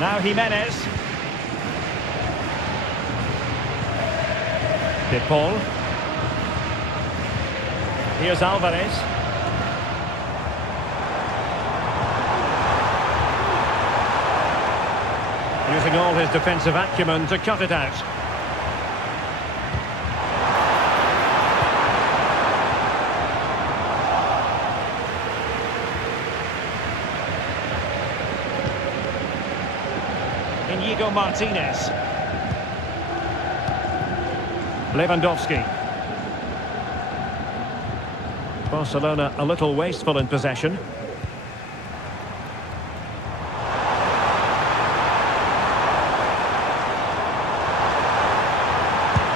Now Jimenez. De Paul. Here's Alvarez. Using all his defensive acumen to cut it out. Inigo Martinez. Lewandowski. Barcelona a little wasteful in possession.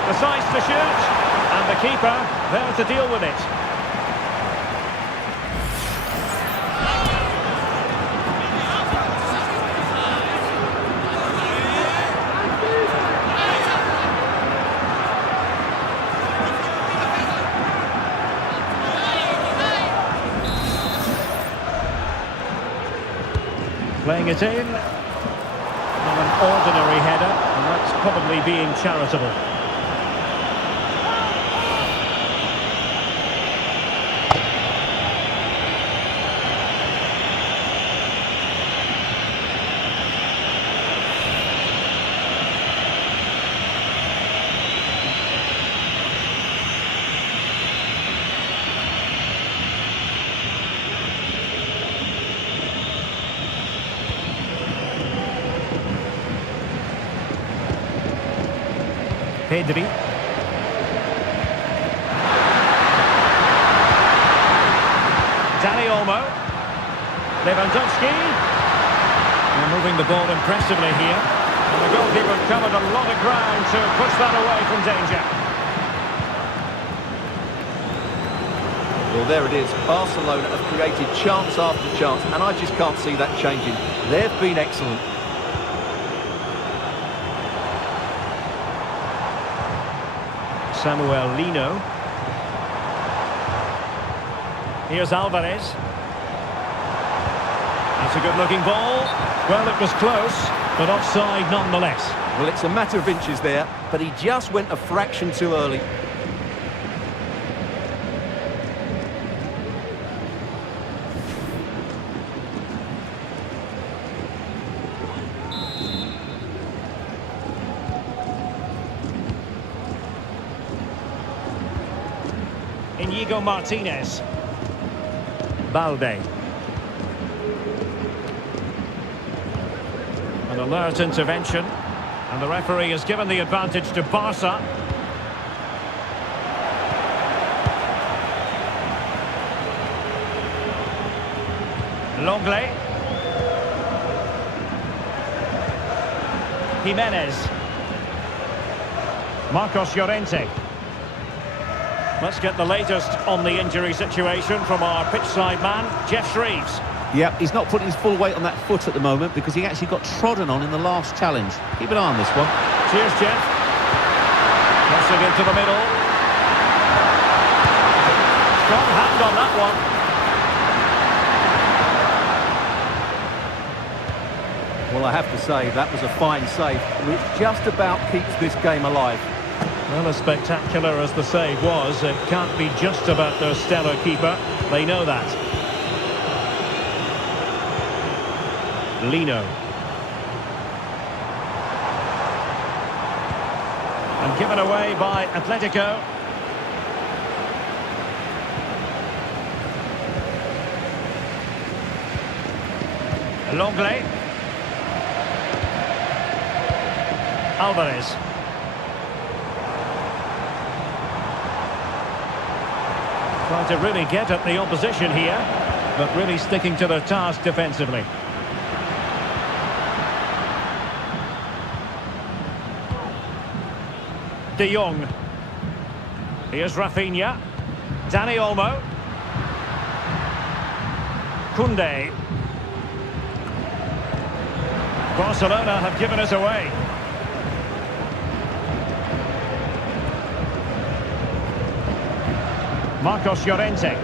Decides to shoot, and the keeper there to deal with it. Playing it in. Not an ordinary header, and that's probably being charitable. Pedri. Dani Olmo. Lewandowski. They're moving the ball impressively here. And the goalkeeper covered a lot of ground to push that away from danger. Well, there it is. Barcelona have created chance after chance, and I just can't see that changing. They've been excellent. Samuel Lino. Here's Alvarez. That's a good-looking ball. Well, it was close, but offside nonetheless. Well, it's a matter of inches there, but he just went a fraction too early. Inigo Martinez. Balde. An alert intervention. And the referee has given the advantage to Barca. Longley. Jimenez. Marcos Llorente. Let's get the latest on the injury situation from our pitchside man, Jeff Shreves. Yep, he's not putting his full weight on that foot at the moment because he actually got trodden on in the last challenge. Keep an eye on this one. Cheers, Jeff. Crossing into the middle. Strong hand on that one. Well, I have to say, that was a fine save, which just about keeps this game alive. Well, as spectacular as the save was, it can't be just about their stellar keeper. They know that. Lino. And given away by Atletico. Longley. Alvarez. Trying to really get at the opposition here, but really sticking to their task defensively. De Jong. Here's Rafinha. Dani Olmo. Koundé. Barcelona have given us away. Marcos Llorente.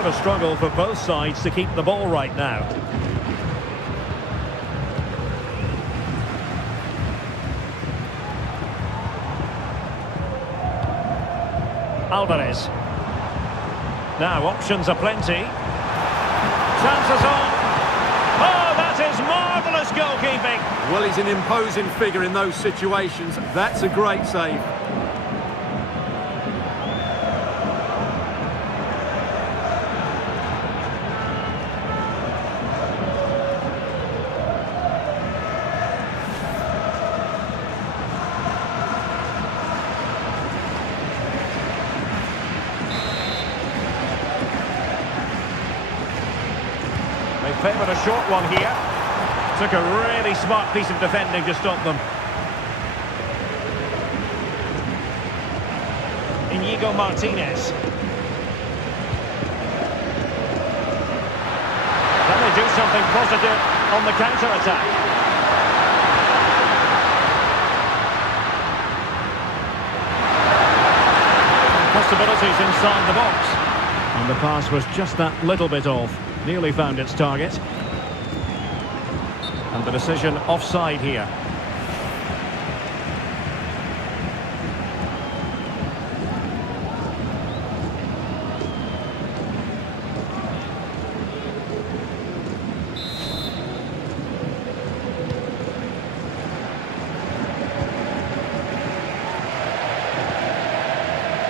of a struggle for both sides to keep the ball right now. Alvarez. Now options are plenty. Chances on. Oh, that is marvellous goalkeeping. Well, he's an imposing figure in those situations. That's a great save. They favoured a short one here. Took a really smart piece of defending to stop them. Inigo Martinez. Can they do something positive on the counter-attack? Possibilities inside the box. And the pass was just that little bit off. Nearly found its target. And the decision offside here.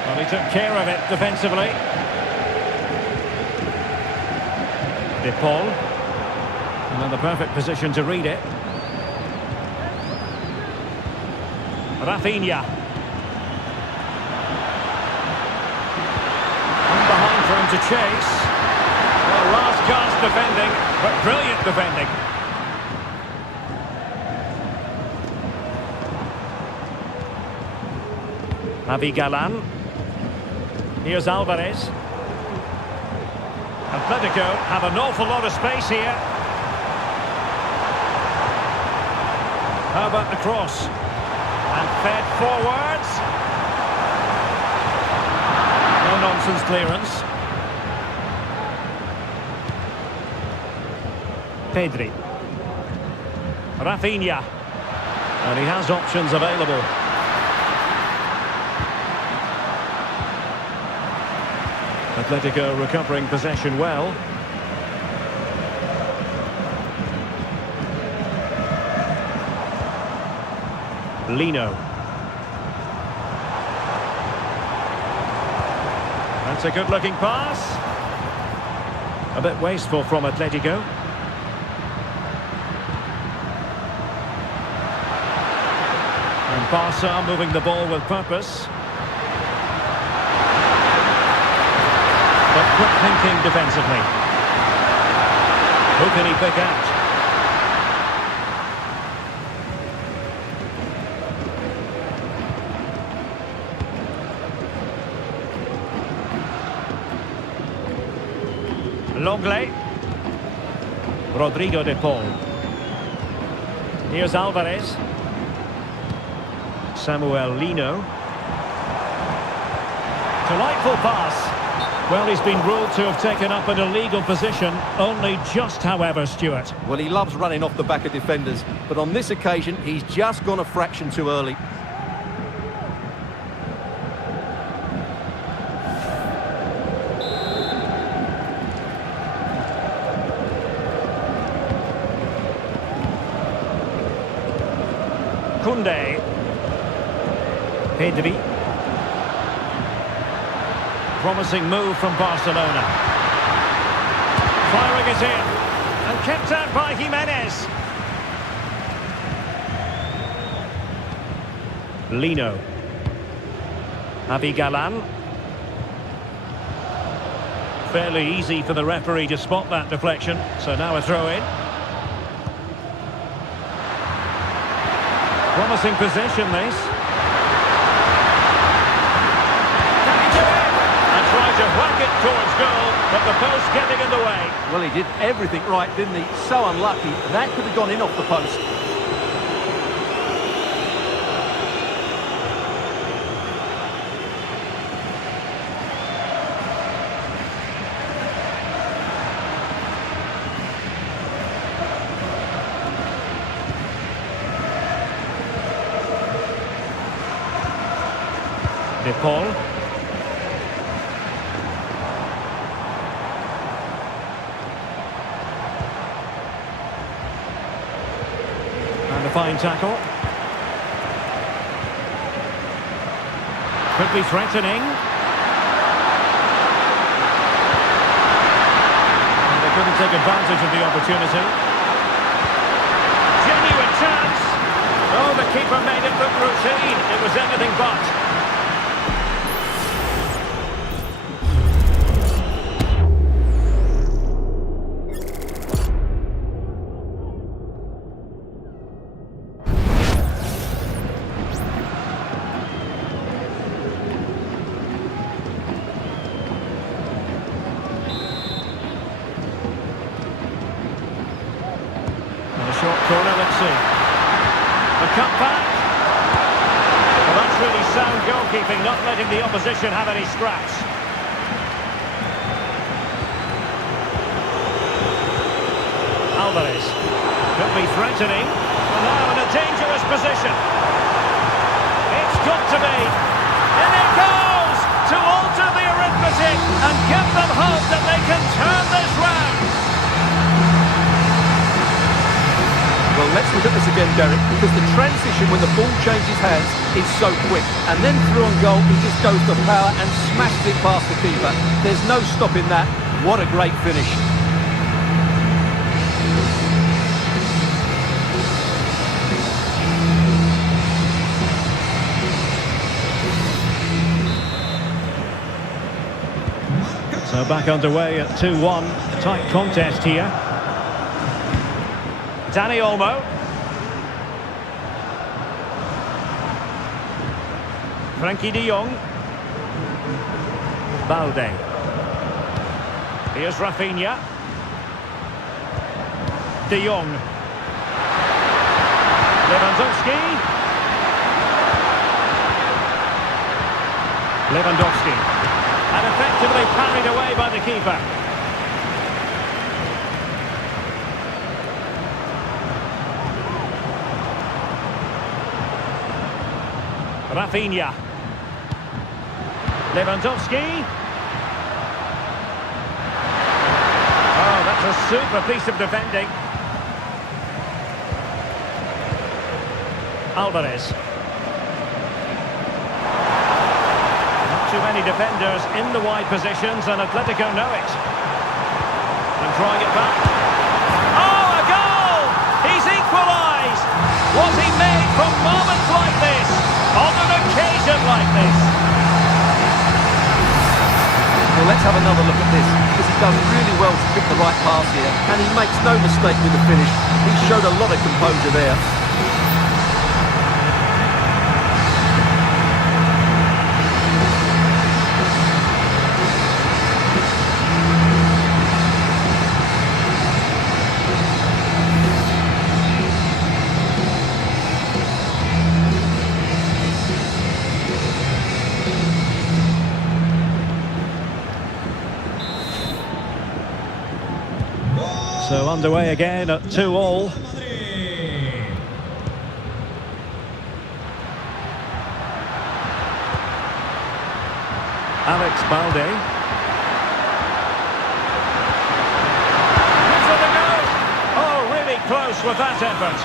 Well, he took care of it defensively. De Paul. And in the perfect position to read it. Rafinha. And behind for him to chase. Well, last gasp defending, but brilliant defending. Javi Galan. Here's Alvarez. Atletico have an awful lot of space here. How about the cross? And fed forwards. No nonsense clearance. Pedri. Rafinha. And he has options available. Atletico recovering possession well. Lino. That's a good-looking pass. A bit wasteful from Atletico. And Barca moving the ball with purpose. But quick thinking defensively. Who can he pick out? Longley. Rodrigo de Paul. Here's Alvarez. Samuel Lino. Delightful pass. Well, he's been ruled to have taken up an illegal position, only just, however, Stuart. Well, he loves running off the back of defenders, but on this occasion, he's just gone a fraction too early. Koundé. Pedri. Promising move from Barcelona. Firing it in. And kept out by Jimenez. Lino. Javi Galan. Fairly easy for the referee to spot that deflection. So now a throw-in. Promising possession, this. To whack it towards goal, but the post getting in the way. Well, he did everything right, didn't he? So unlucky. That could have gone in off the post. Paul. And a fine tackle. Could be threatening. And they couldn't take advantage of the opportunity. Genuine chance. Oh, the keeper made it look routine. It was anything but. Short corner, let's see. The cut back. Well, that's really sound goalkeeping, not letting the opposition have any scraps. Alvarez. Could be threatening. And now in a dangerous position. It's got to be. In it goes! To alter the arithmetic and give them hope that they can turn this round. Well, let's look at this again, Derek, because the transition when the ball changes hands is so quick. And then through on goal, he just goes to power and smashes it past the keeper. There's no stopping that. What a great finish. So back underway at 2-1. Tight contest here. Dani Olmo. Frankie de Jong. Balde. Here's Rafinha. De Jong. Lewandowski. And effectively parried away by the keeper. Rafinha. Lewandowski. Oh, that's a super piece of defending. Alvarez. Not too many defenders in the wide positions, and Atletico know it. And drawing it back. Oh, a goal! He's equalised! Was he made from moments like this? On an occasion like this? Well, let's have another look at this, because he does really well to pick the right pass here, and he makes no mistake with the finish. He showed a lot of composure there. So underway again at 2-2. Alex Balde. Gives it a go. Oh, really close with that effort.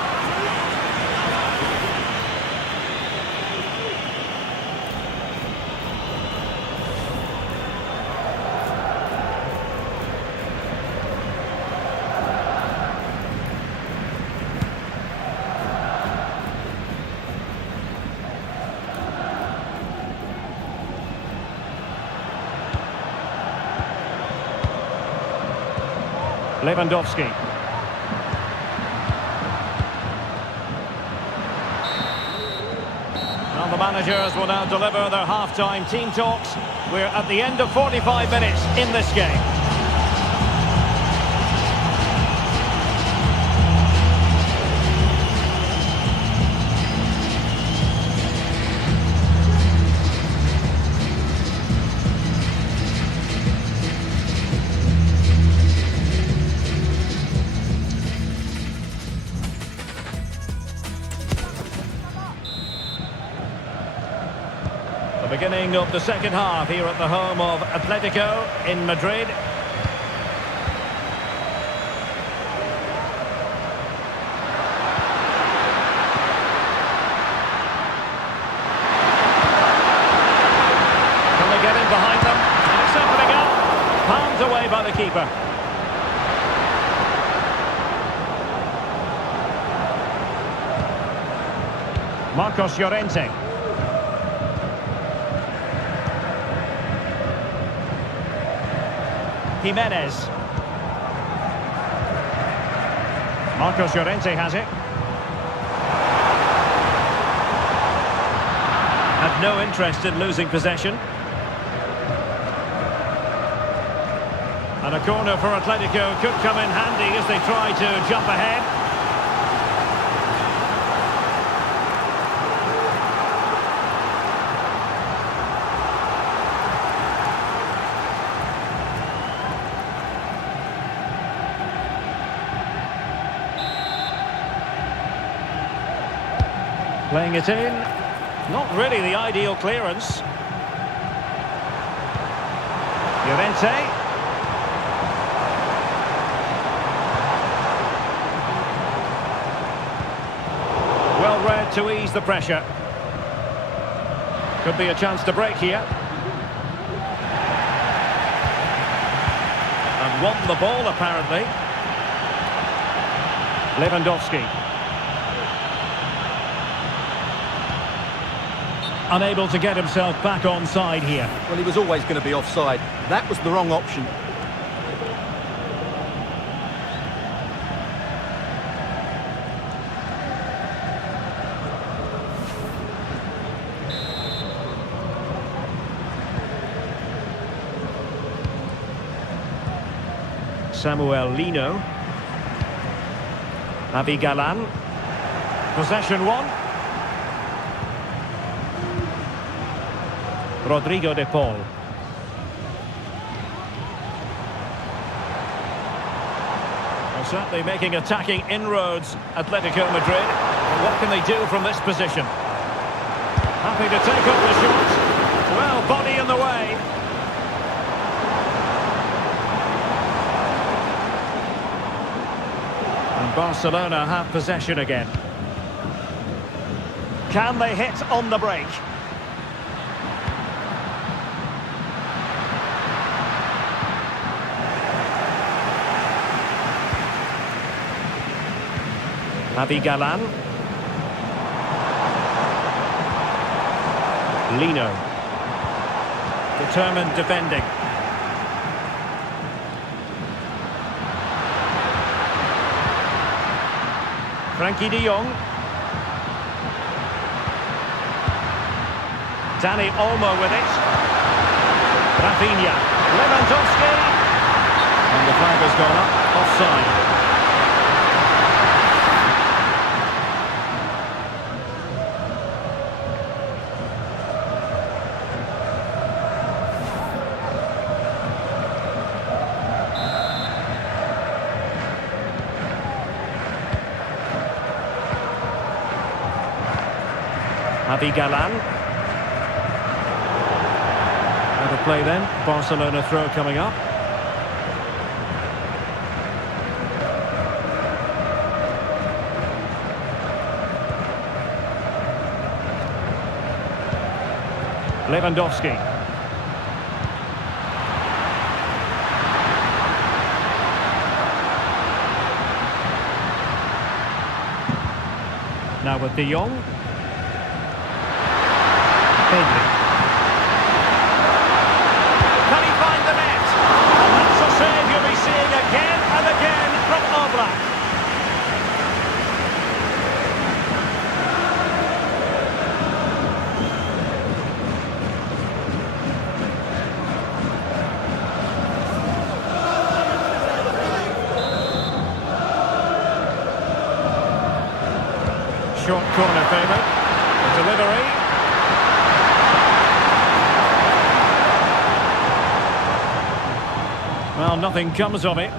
Lewandowski. Well, the managers will now deliver their half-time team talks. We're at the end of 45 minutes in this game. The beginning beginning of the second half here at the home of Atletico in Madrid. Can they get in behind them? And it's opening up. Palmed away by the keeper. Marcos Llorente. Jimenez. Marcos Llorente has it. Had no interest in losing possession. And a corner for Atletico could come in handy as they try to jump ahead. Playing it in. Not really the ideal clearance. Llorente. Well read to ease the pressure. Could be a chance to break here. And won the ball apparently. Lewandowski. Unable to get himself back on side here. Well, he was always going to be offside. That was the wrong option. Samuel Lino. Avi Galan. Possession one. Rodrigo de Paul. Well, certainly making attacking inroads, Atletico Madrid. But what can they do from this position? Happy to take up the shot. Well, body in the way. And Barcelona have possession again. Can they hit on the break? Avi Galan. Lino. Determined defending. Frankie de Jong. Dani Olmo with it. Rafinha. Lewandowski. And the flag has gone up. Offside. Avi Galan. Out of play then. Barcelona throw coming up. Lewandowski. Now with de Jong. Pedri. Can he find the net? And that's a save you'll be seeing again and again from Oblak. Short corner favourite. The delivery. Well, nothing comes of it.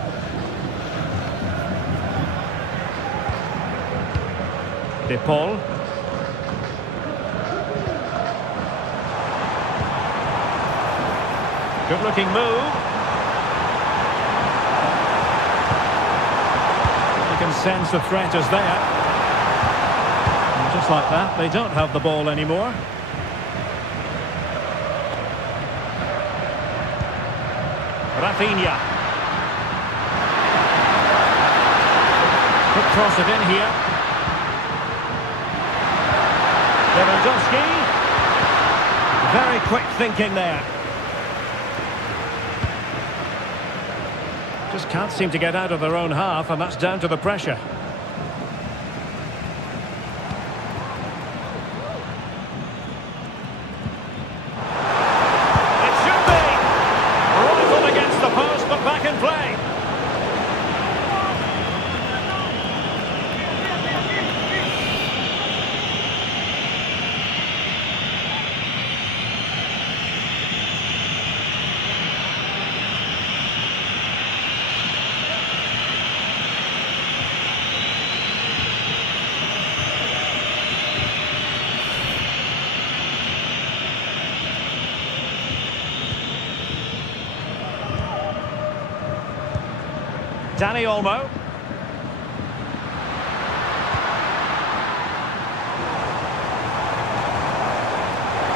De Paul. Good-looking move. You can sense the threat is there. And just like that, they don't have the ball anymore. Rafinha. Could cross it in here. Lewandowski. Very quick thinking there. Just can't seem to get out of their own half, and that's down to the pressure. It should be! Rifled against the post, but back in play. Danny Olmo.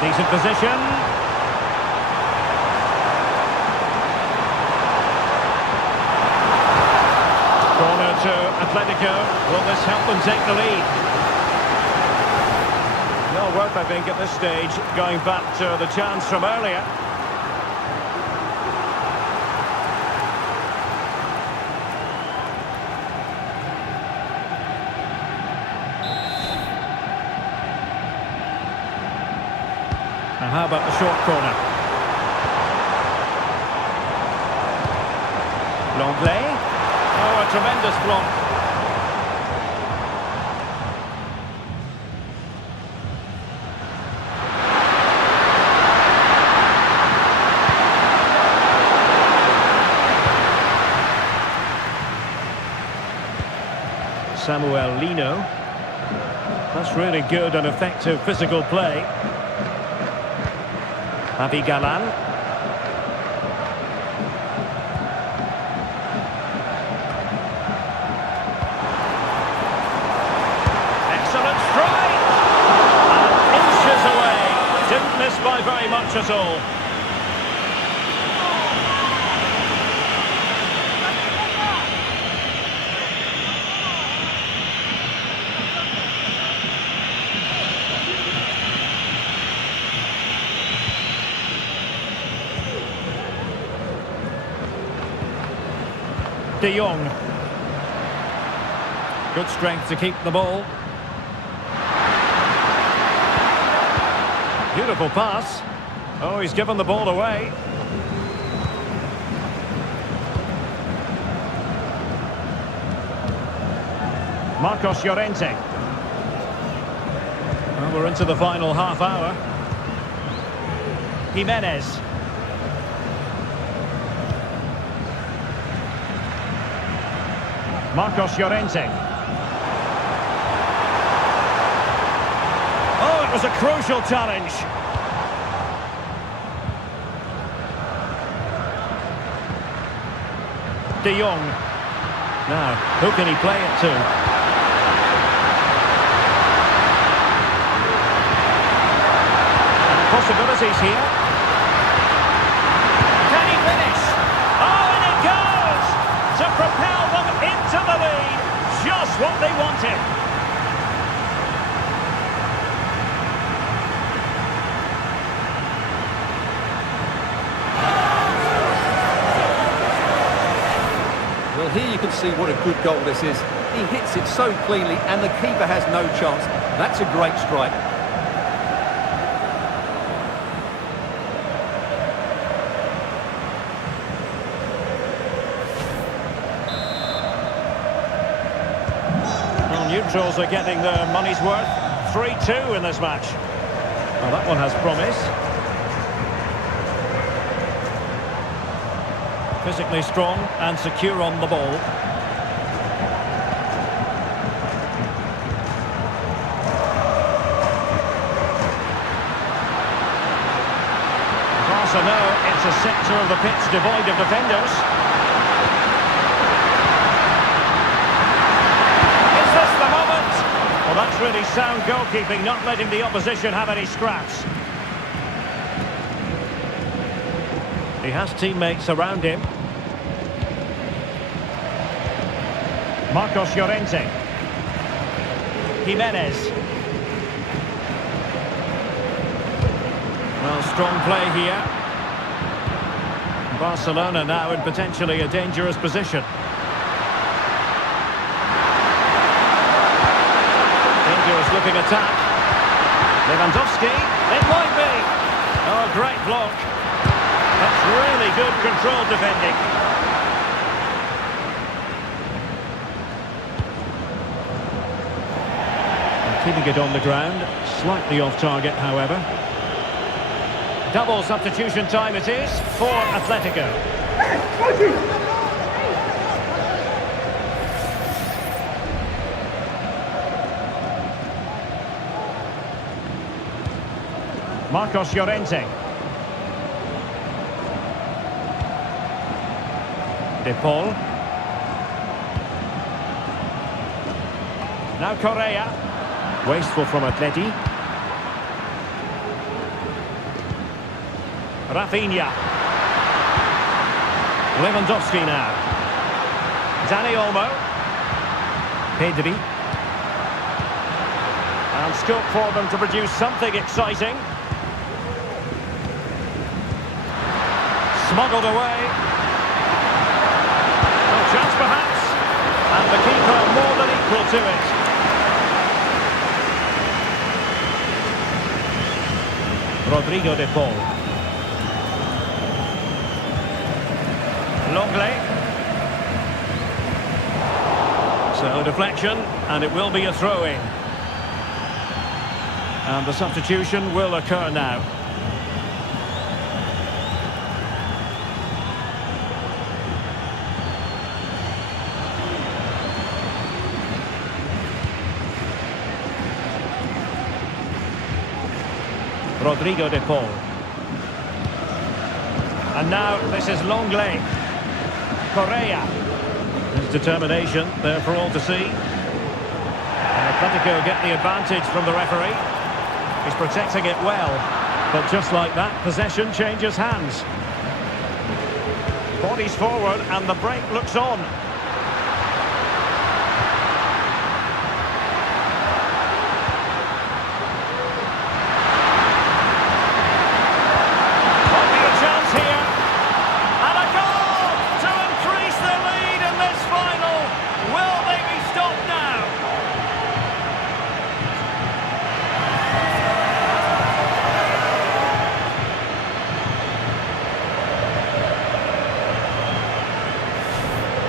Decent position. Corner to Atletico. Will this help them take the lead? Well worth, I think, at this stage, going back to the chance from earlier. Now how about the short corner? Longley. Oh, a tremendous block. Samuel Lino. That's really good and effective physical play. Javi Galan. Excellent strike! And inches away. Didn't miss by very much at all. De Jong. Good strength to keep the ball. Beautiful pass. Oh, he's given the ball away. Marcos Llorente. Well, we're into the final half hour. Jimenez. Marcos Llorente. Oh, it was a crucial challenge. De Jong. Now, who can he play it to? Possibilities here. Can he finish? Oh, and it goes! To propel them into the lead. Just what they wanted. Well, here you can see what a good goal this is. He hits it so cleanly and the keeper has no chance. That's a great strike. Neutrals are getting their money's worth. 3-2 in this match. Well, that one has promise. Physically strong and secure on the ball. Barcelona, it's It's a sector of the pitch devoid of defenders. Is this the moment? Well, that's really sound goalkeeping, not letting the opposition have any scraps. He has teammates around him. Marcos Llorente. Jimenez. Well, strong play here. Barcelona now in potentially a dangerous position. Dangerous looking attack. Lewandowski. It might be. Oh, great block. That's really good controlled defending. And keeping it on the ground. Slightly off target, however. Double substitution time it is for Atletico. Marcos Llorente. De Paul. Now Correa. Wasteful from Atleti. Rafinha. Lewandowski now. Dani Olmo. Pedri. And scope for them to produce something exciting. Smuggled away. No chance perhaps. And the keeper more than equal to it. Rodrigo de Paul. Longley. So deflection, and it will be a throw-in. And the substitution will occur now. Rodrigo de Paul. And now this is Longley. Correa. His determination there for all to see. And Atletico get the advantage from the referee. He's protecting it well. But just like that, possession changes hands. Bodies forward and the break looks on.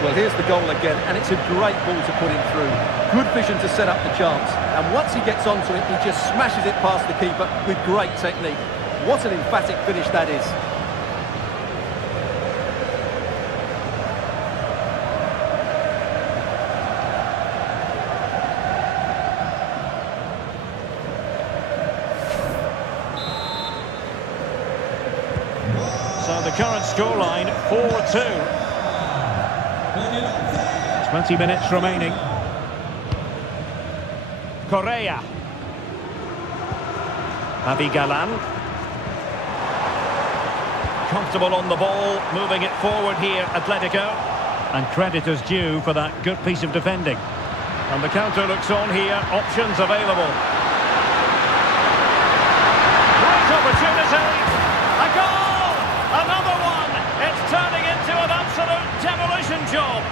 Well, here's the goal again, and it's a great ball to put him through. Good vision to set up the chance, and once he gets onto it, he just smashes it past the keeper with great technique. What an emphatic finish that is. So the current scoreline, 4-2. 20 minutes remaining. Correa. Galan. Comfortable on the ball, moving it forward here, Atletico. And credit is due for that good piece of defending. And the counter looks on here, options available. Great opportunity. A goal! Another one! It's turning into an absolute demolition job.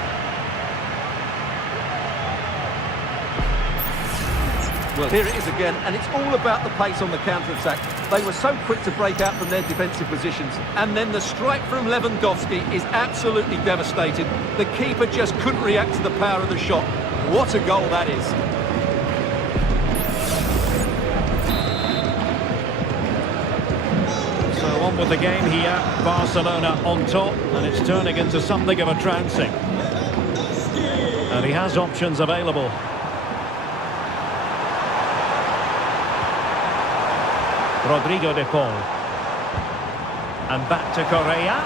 Well, here it is again, and it's all about the pace on the counter-attack. They were so quick to break out from their defensive positions, and then the strike from Lewandowski is absolutely devastating. The keeper just couldn't react to the power of the shot. What a goal that is. So on with the game here, Barcelona on top, and it's turning into something of a trouncing. And he has options available. Rodrigo de Paul. And back to Correa.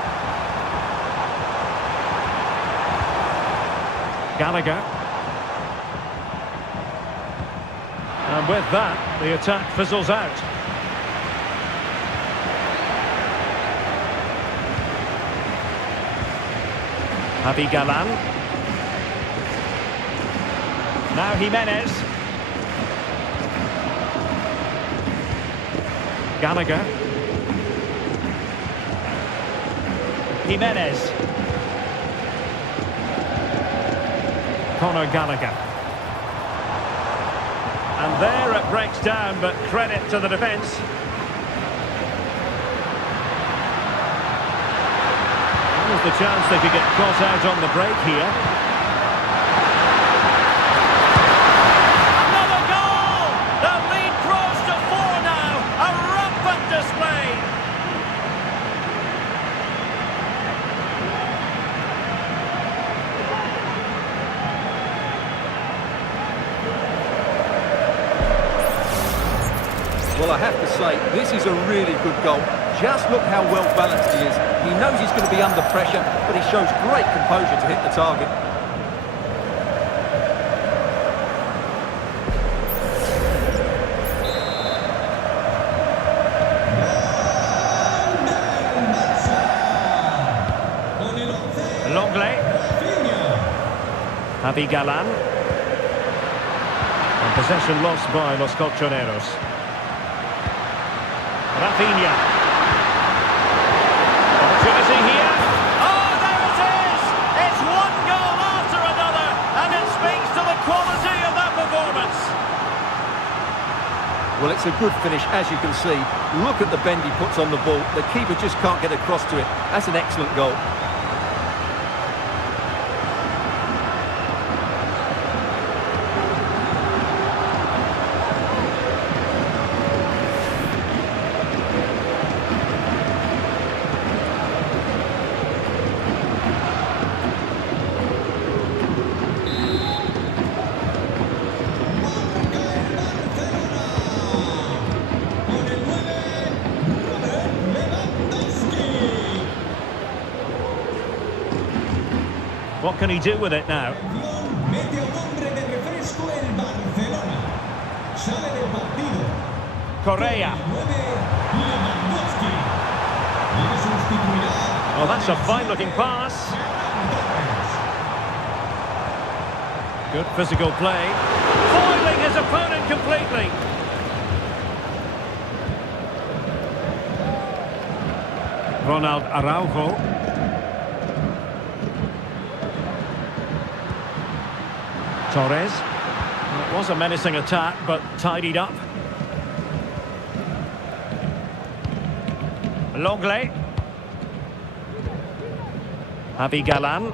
Gallagher. And with that, the attack fizzles out. Javi Galán. Now Jimenez. Gallagher. Jimenez. Conor Gallagher. And there it breaks down, but credit to the defence. There's the chance they could get caught out on the break here. Another goal! The lead grows to 4 now. A rampant display. Well, I have to say, this is a really good goal. Just look how well balanced he is. He knows he's going to be under pressure, but he shows great composure to hit the target. Longley. Javi Galán. And possession lost by Los Colchoneros. Rafinha. Opportunity here. Oh, there it is! It's one goal after another, and it speaks to the quality of that performance. Well, it's a good finish, as you can see. Look at the bend he puts on the ball. The keeper just can't get across to it. That's an excellent goal. What can he do with it now? Correa. Oh, that's a fine-looking pass. Good physical play. Foiling his opponent completely. Ronald Araujo. Torres. It was a menacing attack, but tidied up. Longley. Javi Galán.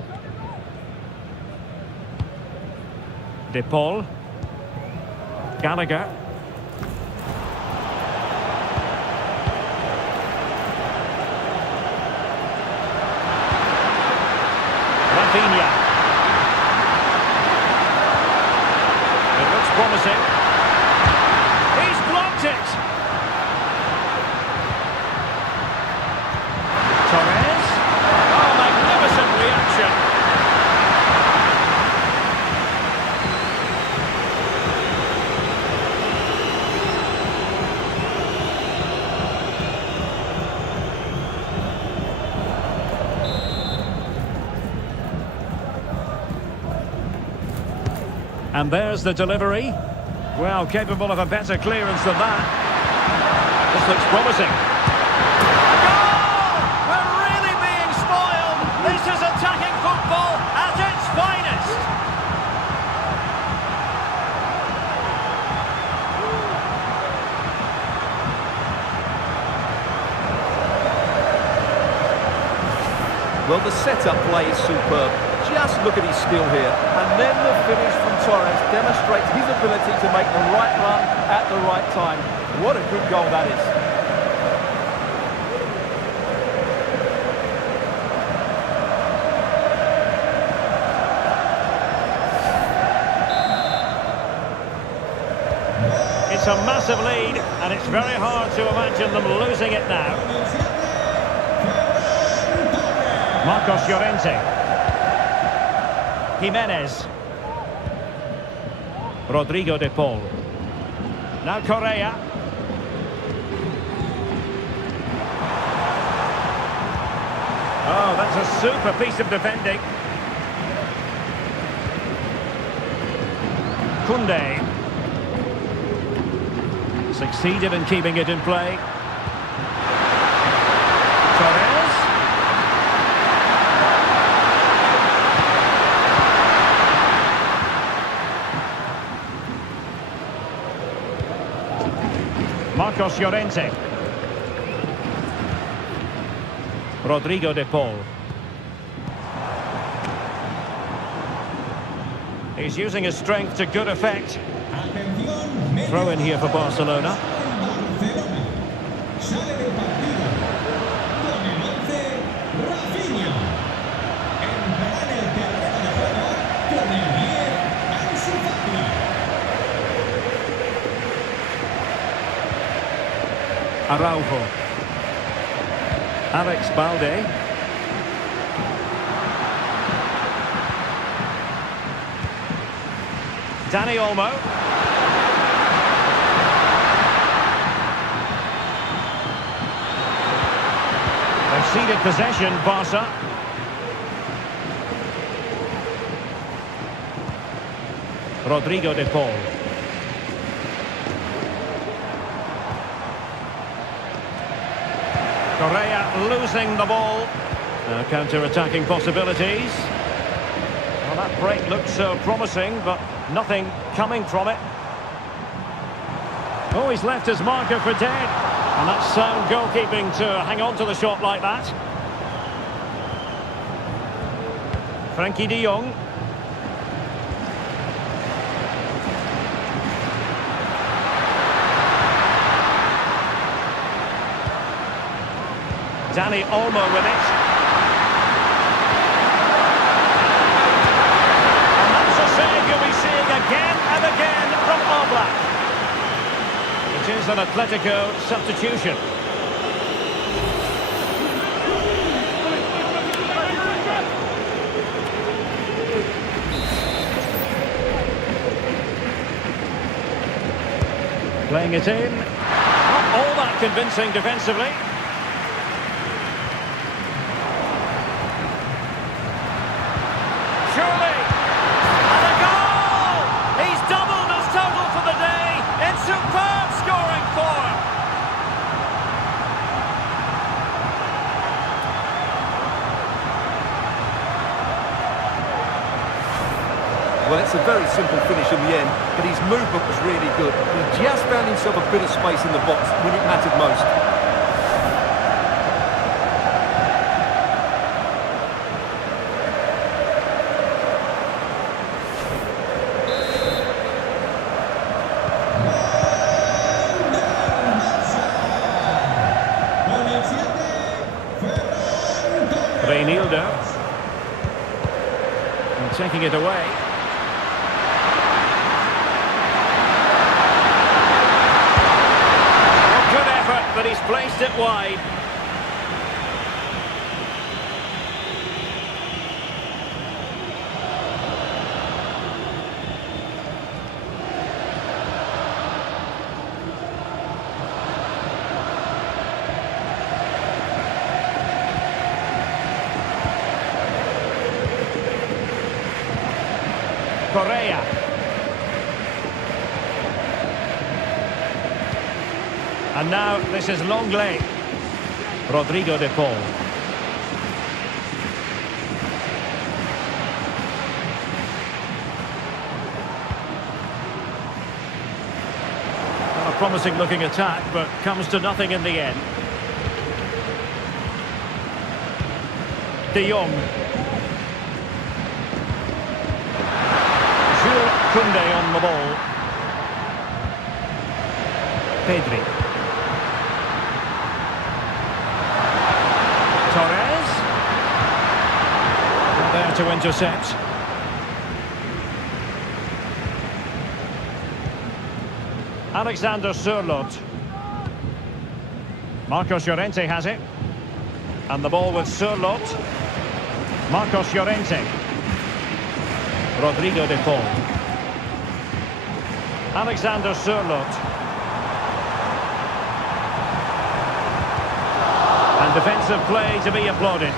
De Paul. Gallagher. Rafinha. Promising. He's blocked it. Torres. Oh, magnificent reaction. And there's the delivery. Well, capable of a better clearance than that. This looks promising. Goal! We're really being spoiled. This is attacking football at its finest. Well, the setup play is superb. Just look at his skill here. And then the finish from Torres demonstrates his ability to make the right run at the right time. What a good goal that is. It's a massive lead, and it's very hard to imagine them losing it now. Marcos Llorente. Jimenez. Rodrigo de Paul. Now Correa. Oh, that's a super piece of defending. Koundé. Succeeded in keeping it in play. Torres. Marcos Llorente. Rodrigo de Paul. He's using his strength to good effect. Throw in here for Barcelona. Sale del partido con el 11 Rafinha. Entrará en el terreno de juego con el 10 Ansu Fati. Araujo. Alex Balde. Dani Olmo. They've ceded possession, Barca. Rodrigo de Paul. Correa losing the ball. Now counter-attacking possibilities. Well, that break looked so promising, but nothing coming from it. Oh, he's left his marker for dead. And that's sound goalkeeping to hang on to the shot like that. Frankie de Jong. Dani Olmo with it. And that's a save you'll be seeing again and again from Oblak. It is an Atletico substitution. Playing it in. Not all that convincing defensively. Surely! And a goal! He's doubled his total for the day in superb scoring form. Well, it's a very simple finish in the end, but his movement was really good. He just found himself a bit of space in the box when it mattered most. Con el 7 Ferran Torres. Reinildo. And taking it away. Good effort, but he's placed it wide. Correa. And now this is Longley. Rodrigo de Paul. Well, a promising looking attack, but comes to nothing in the end. De Jong. Koundé on the ball. Pedri. Torres. Not there to intercept. Alexander Sørloth. Marcos Llorente has it. And the ball with Sørloth. Marcos Llorente. Rodrigo de Paul. Alexander Sørloth. And defensive play to be applauded.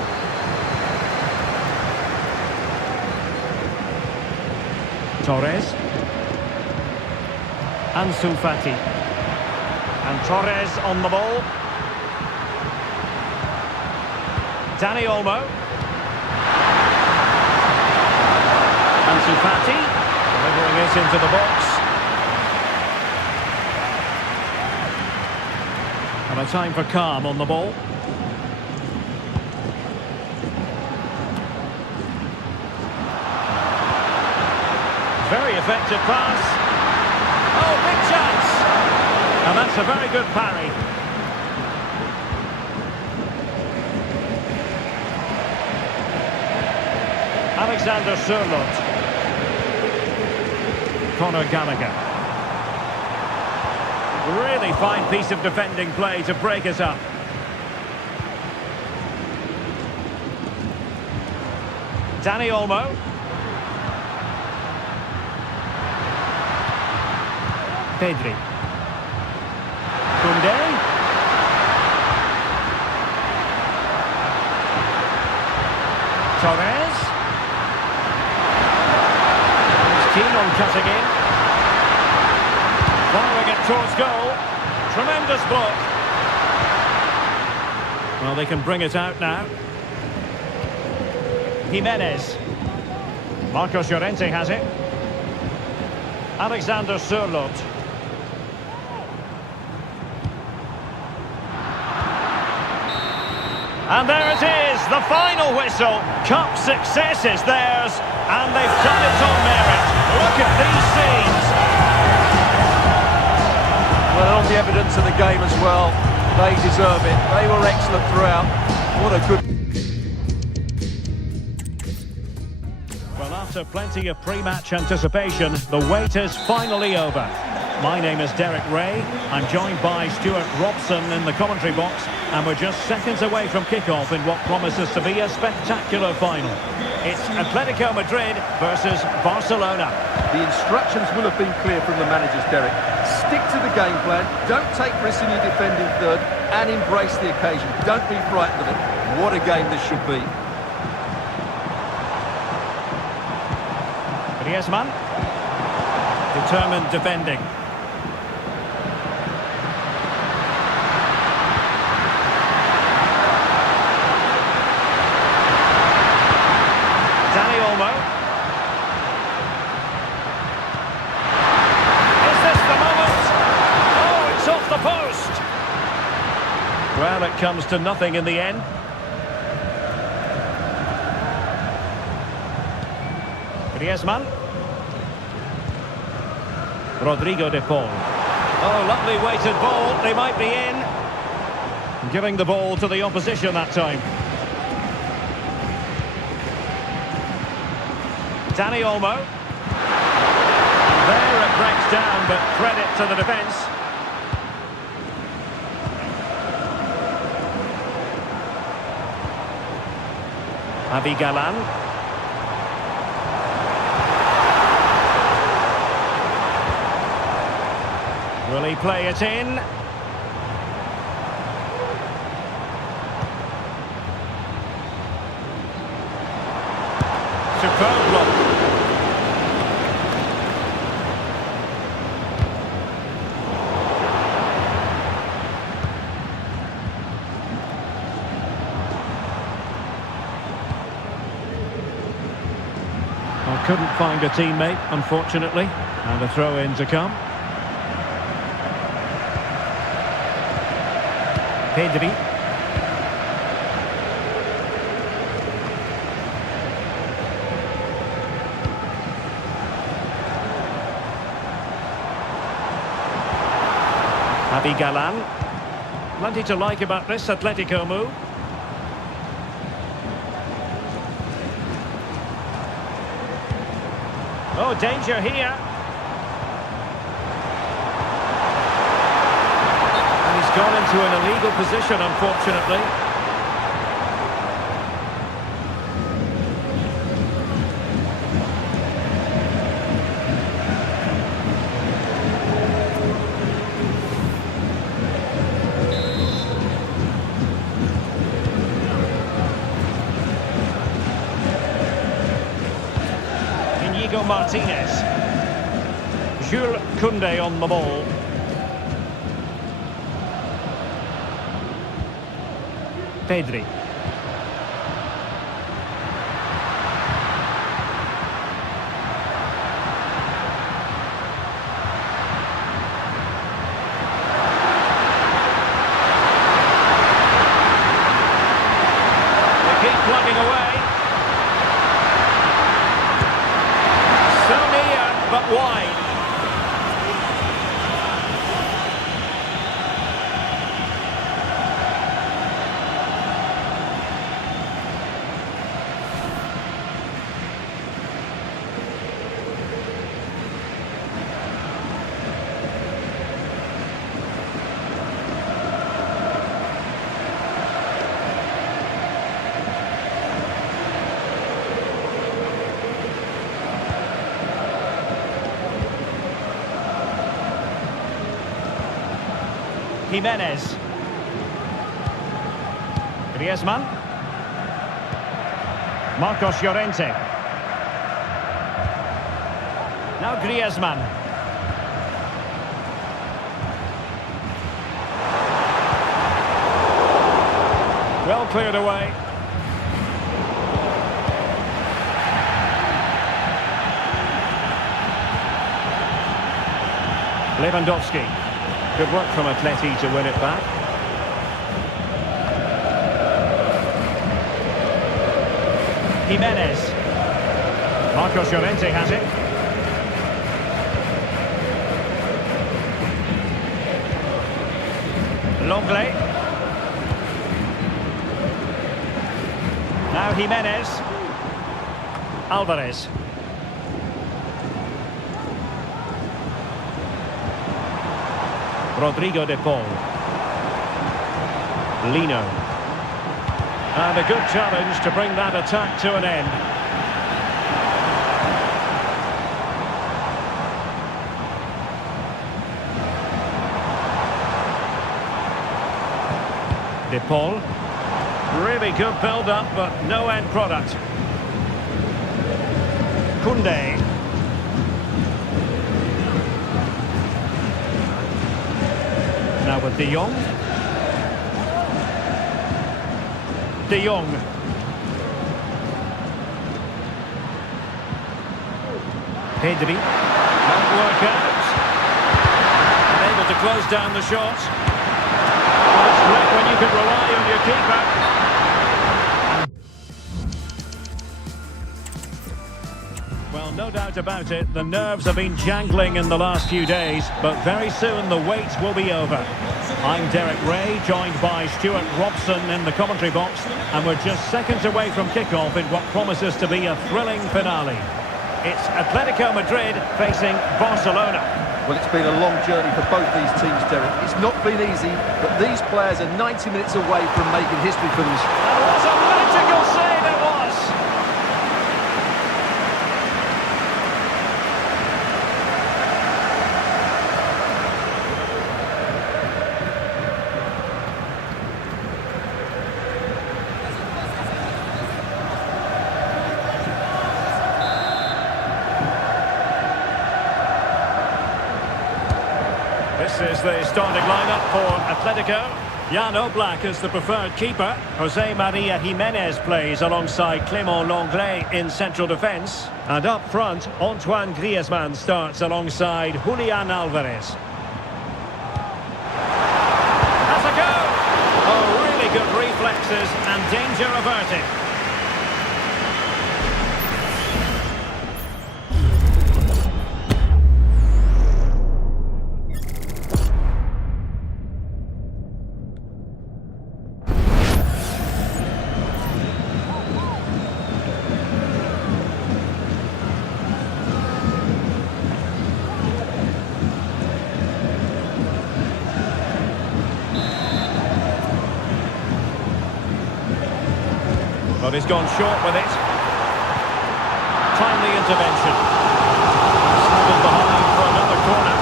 Torres. Ansu Fati. And Torres on the ball. Dani Olmo. Ansu Fati. Delivering it into the box. And a time for calm on the ball. Very effective pass. Oh, big chance. And that's a very good parry. Alexander Sørloth. Conor Gallagher. Really fine piece of defending play to break us up. Dani Olmo. Pedri. Koundé. Torres. He's keen on cutting in. Firing it towards goal. Tremendous block. Well, they can bring it out now. Jimenez. Marcos Llorente has it. Alexander Sørloth. And there it is, the final whistle. Cup success is theirs, and they've done it on merit. Look at these scenes. Well, on the evidence of the game as well, they deserve it. They were excellent throughout. What a good... Well, after plenty of pre-match anticipation, the wait is finally over. My name is Derek Ray. I'm joined by Stuart Robson in the commentary box, and we're just seconds away from kickoff in what promises to be a spectacular final. It's Atletico Madrid versus Barcelona. The instructions will have been clear from the managers, Derek. Stick to the game plan, don't take risks in your defending third, and embrace the occasion. Don't be frightened of it. What a game this should be. Griezmann. Determined defending. Dani Olmo. Is this the moment? Oh, it's off the post. Well, it comes to nothing in the end. Griezmann. Rodrigo de Paul. Oh, lovely weighted ball. They might be in. Giving the ball to the opposition that time. Dani Olmo. And there it breaks down, but credit to the defence. Javi Galán. Will he play it in? Superb block. Well, couldn't find a teammate, unfortunately, and a throw-in to come. Pedri. Javi Galán. Plenty to like about this Atletico move. Oh, danger here. Gone into an illegal position, unfortunately. Diego Martinez. Jules Koundé on the ball. Pedri. They keep plugging away. So near, but wide. Jimenez. Griezmann. Marcos Llorente. Now Griezmann. Well cleared away. Lewandowski. Good work from Atleti to win it back. Jimenez. Marcos Llorente has it. Longley. Now Jimenez. Alvarez. Rodrigo de Paul. Lino. And a good challenge to bring that attack to an end. De Paul. Really good build-up, but no end product. Koundé. Now with De Jong. De Jong. Pedri. Won't work out. Unable to close down the shot. Well, it's great when you can rely on your keeper. Well, no doubt about it, the nerves have been jangling in the last few days, but very soon the wait will be over. I'm Derek Ray, joined by Stuart Robson in the commentary box, and we're just seconds away from kickoff in what promises to be a thrilling finale. It's Atletico Madrid facing Barcelona. Well, it's been a long journey for both these teams, Derek. It's not been easy, but these players are 90 minutes away from making history for them. And what a magical save it was! This is the starting lineup for Atletico. Jan Oblak is the preferred keeper. Jose Maria Jimenez plays alongside Clément Lenglet in central defence. And up front, Antoine Griezmann starts alongside Julian Alvarez. Has a go! Oh, really good reflexes and danger averted. But he's gone short with it. Timely intervention. Snuggled behind for another corner.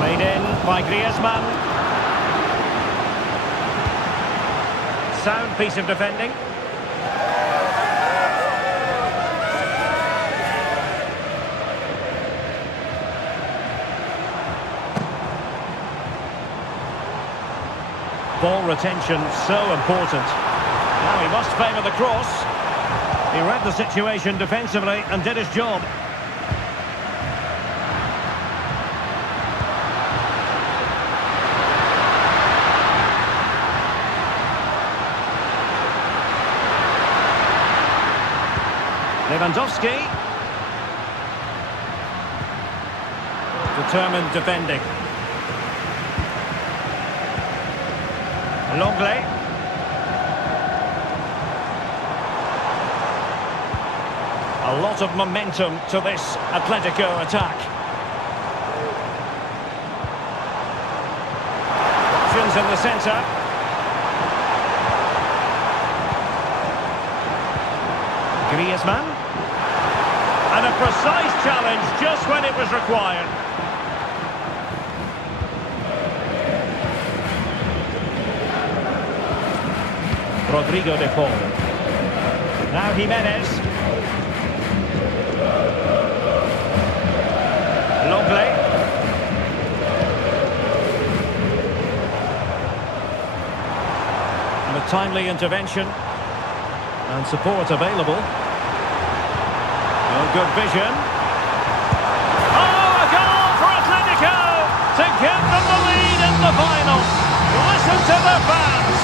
Played in by Griezmann. sound piece of defending. Ball retention so important. Now he must favour the cross. He read the situation defensively and did his job. Lewandowski. Determined defending. Longley. A lot of momentum to this Atletico attack. Options in the centre. Griezmann. And a precise challenge just when it was required. Rodrigo de Paul. Now Jimenez. Longley. And a timely intervention. And support available. Oh, good vision. Oh, a goal for Atletico to give them the lead in the final. Listen to the fans.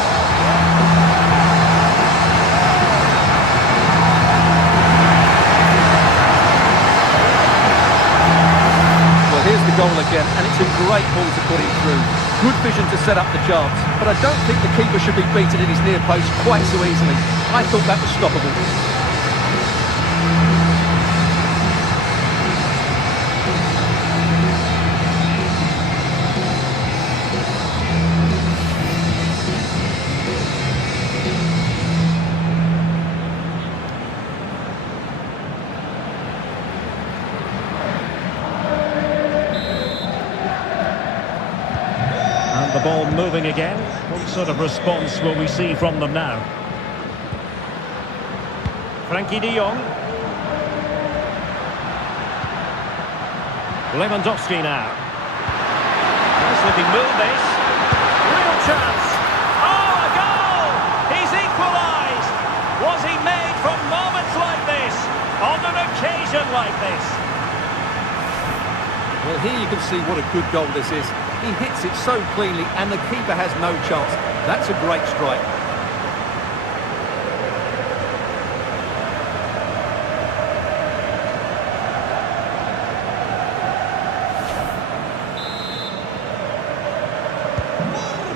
Here's the goal again, and it's a great ball to put him through. Good vision to set up the chance, but I don't think the keeper should be beaten in his near post quite so easily. I thought that was stoppable. The ball moving again. What sort of response will we see from them now? Frankie de Jong. Lewandowski now. Nice looking move this. Real chance. Oh, a goal! He's equalised. Was he made from moments like this? On an occasion like this? Well, here you can see what a good goal this is. He hits it so cleanly and the keeper has no chance. That's a great strike.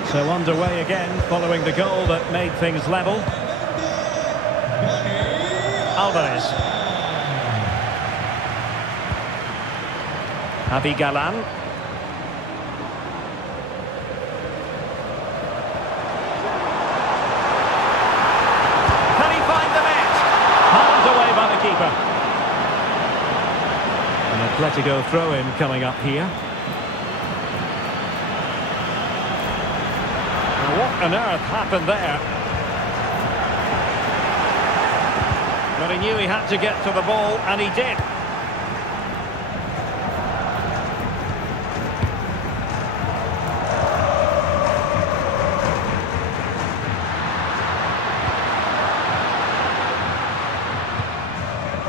So underway again following the goal that made things level. Alvarez. Javi Galán. Keeper. An Atletico throw-in coming up here. Now, what on earth happened there? But he knew he had to get to the ball, and he did.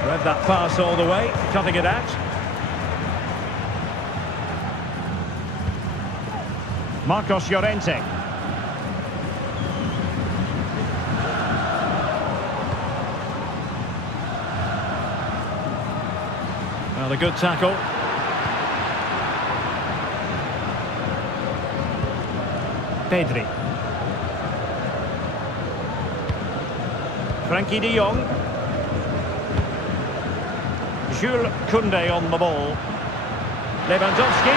Read that pass all the way, cutting it out. Marcos Llorente. Well, a good tackle. Pedri. Frankie de Jong. Jules Koundé on the ball. Lewandowski.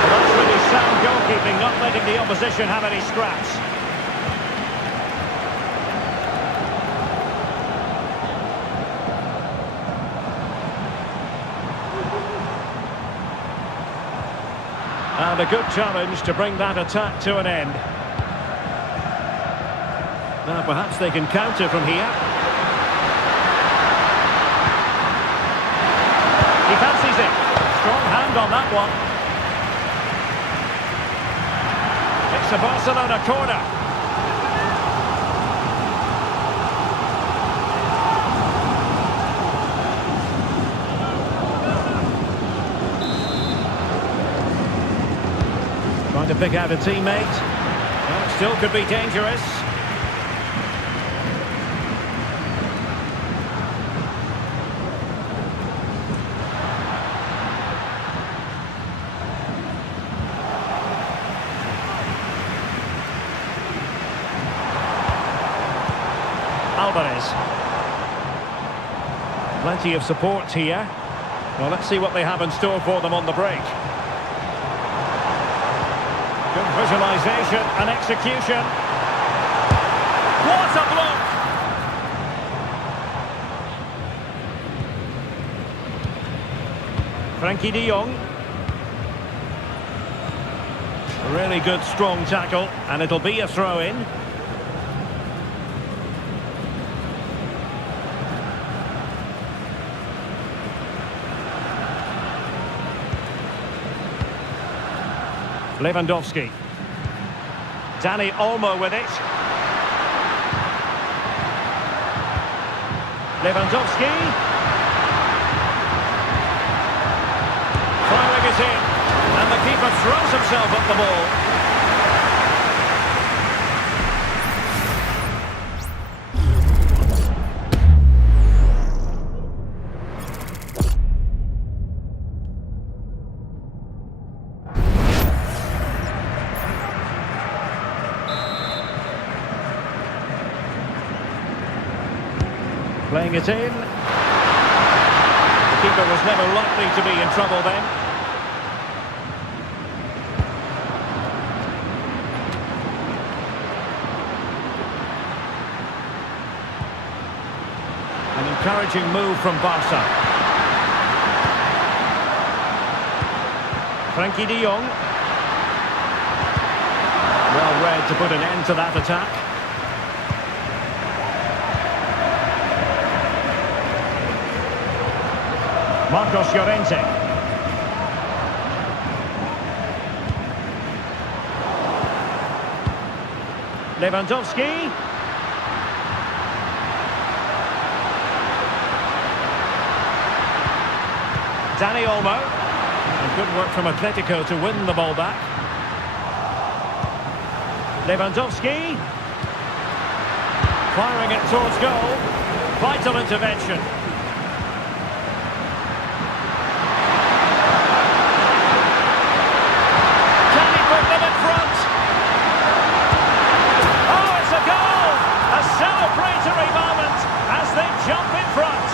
Well, that's really sound goalkeeping, not letting the opposition have any scraps. And a good challenge to bring that attack to an end. Now perhaps they can counter from here. He fancies it. Strong hand on that one. It's a Barcelona corner. Trying to pick out a teammate. Well, it still could be dangerous. Alvarez. Plenty of support here. Well, let's see what they have in store for them on the break. Good visualisation and execution. What a block! Frankie de Jong. Really good, strong tackle, and it'll be a throw-in. Lewandowski. Dani Olmo with it. Lewandowski. Firing it in. And the keeper throws himself at the ball. Playing it in. The keeper was never likely to be in trouble then. An encouraging move from Barca. Frankie de Jong. Well read to put an end to that attack. Marcos Llorente. Lewandowski. Dani Olmo. And good work from Atletico to win the ball back. Lewandowski. Firing it towards goal. Vital intervention. Celebratory moment as they jump in front.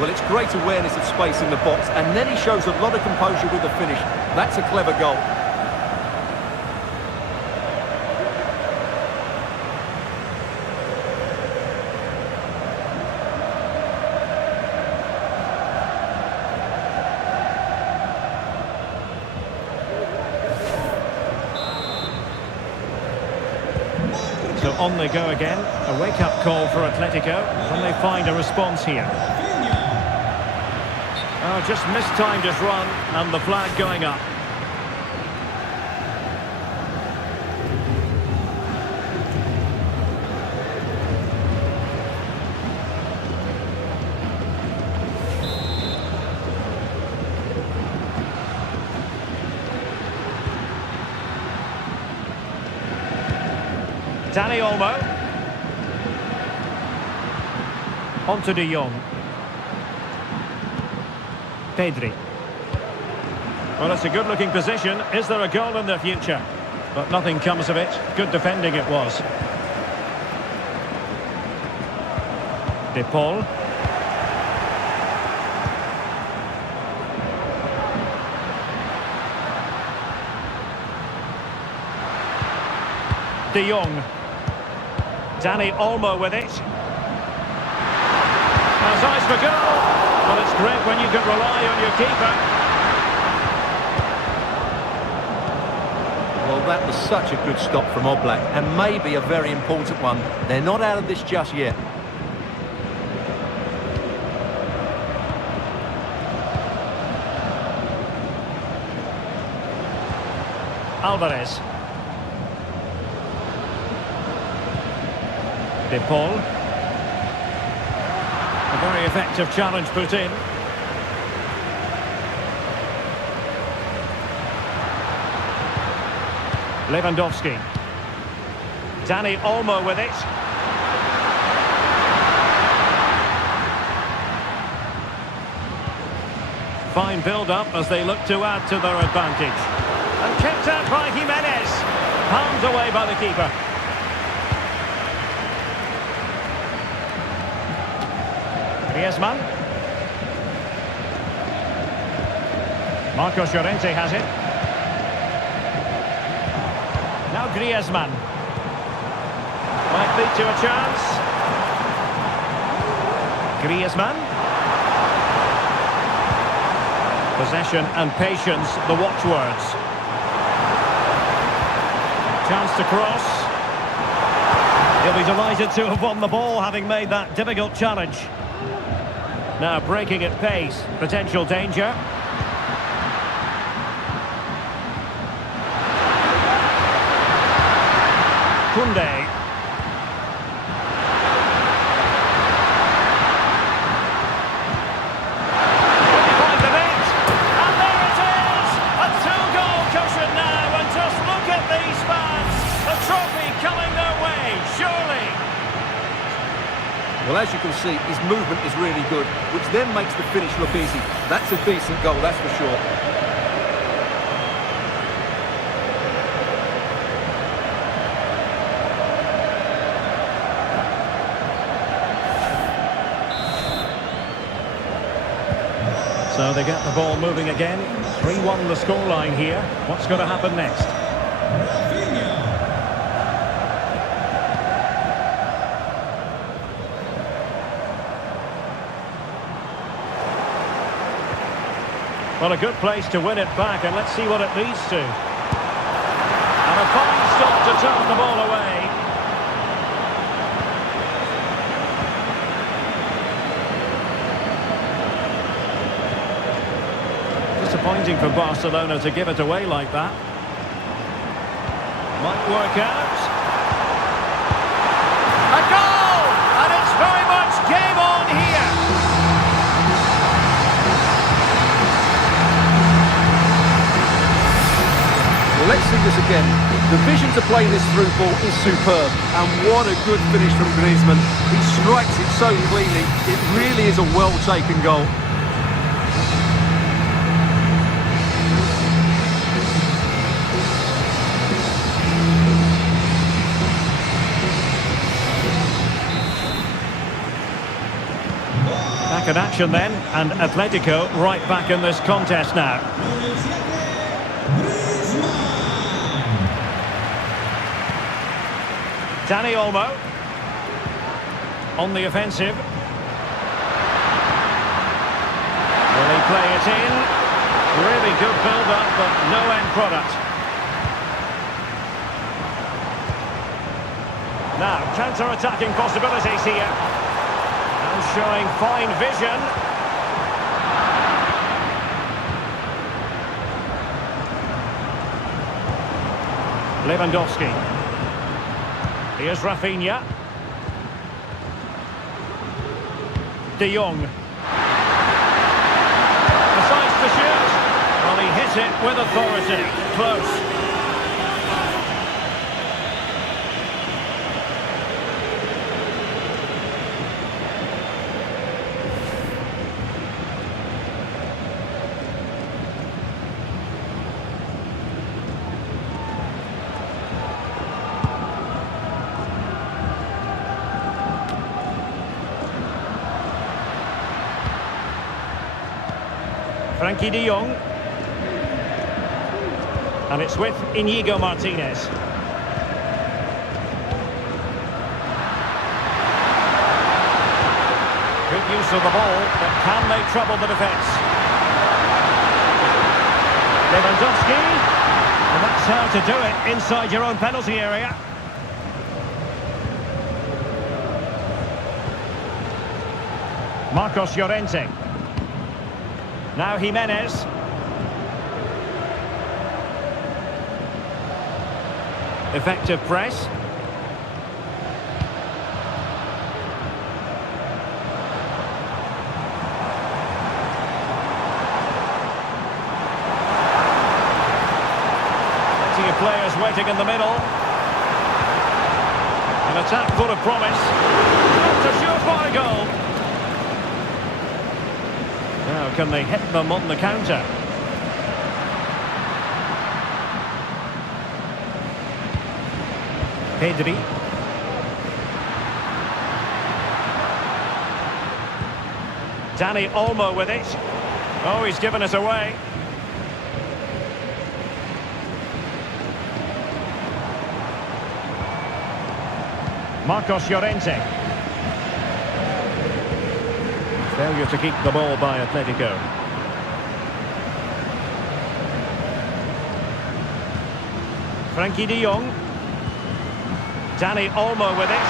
Well, it's great awareness of space in the box, and then he shows a lot of composure with the finish. That's a clever goal. So on they go again. A wake-up call for Atletico. Can they find a response here? Oh, just mistimed his run, and the flag going up. Dani Olmo. On to de Jong. Pedri. Well, it's a good-looking position. Is there a goal in the future? But nothing comes of it. Good defending it was. De Paul. De Jong. Dani Olmo with it. Has eyes for goal. Well, it's great when you can rely on your keeper. Well, that was such a good stop from Oblak, and maybe a very important one. They're not out of this just yet. Alvarez. De Paul. A very effective challenge put in. Lewandowski. Dani Olmo with it. Fine build-up as they look to add to their advantage. And kicked out by Jimenez. Palmed away by the keeper. Griezmann. Marco Llorente has it. Now Griezmann. Might lead to a chance. Griezmann. Possession and patience, the watchwords. Chance to cross. He'll be delighted to have won the ball, having made that difficult challenge. Now breaking at pace, potential danger. Koundé. Behind the net. And there it is! A two-goal cushion now, and just look at these fans. A trophy coming their way, surely. Well, as you can see, his movement is really good, which then makes the finish look easy. That's a decent goal, that's for sure. So they get the ball moving again. 3-1 the scoreline here. What's going to happen next? Well, a good place to win it back, and let's see what it leads to. And a fine stop to turn the ball away. Disappointing for Barcelona to give it away like that. Might work out. A goal! And it's very much game on here. Well, let's see this again. The vision to play this through ball is superb, and what a good finish from Griezmann. He strikes it so cleanly. It really is a well-taken goal. Back in action then, and Atletico right back in this contest now. Dani Olmo on the offensive. Will he play it in? Really good build-up, but no end product. Now, counter-attacking possibilities here. And showing fine vision. Lewandowski. Here's Rafinha. De Jong. Decides to shoot. Well, he hit it with authority. Close. Frankie de Jong. And it's with Íñigo Martínez. possession of the ball, but can they trouble the defence? Lewandowski, and that's how to do it inside your own penalty area. Marcos Llorente. Now Jimenez. Effective press. Plenty of players waiting in the middle. An attack full of promise. Not a surefire goal. Now, can they hit them on the counter? Pedri. Dani Olmo with it. Oh, he's given it away. Marcos Llorente. Failure to keep the ball by Atletico. Frankie de Jong. Dani Olmo with it.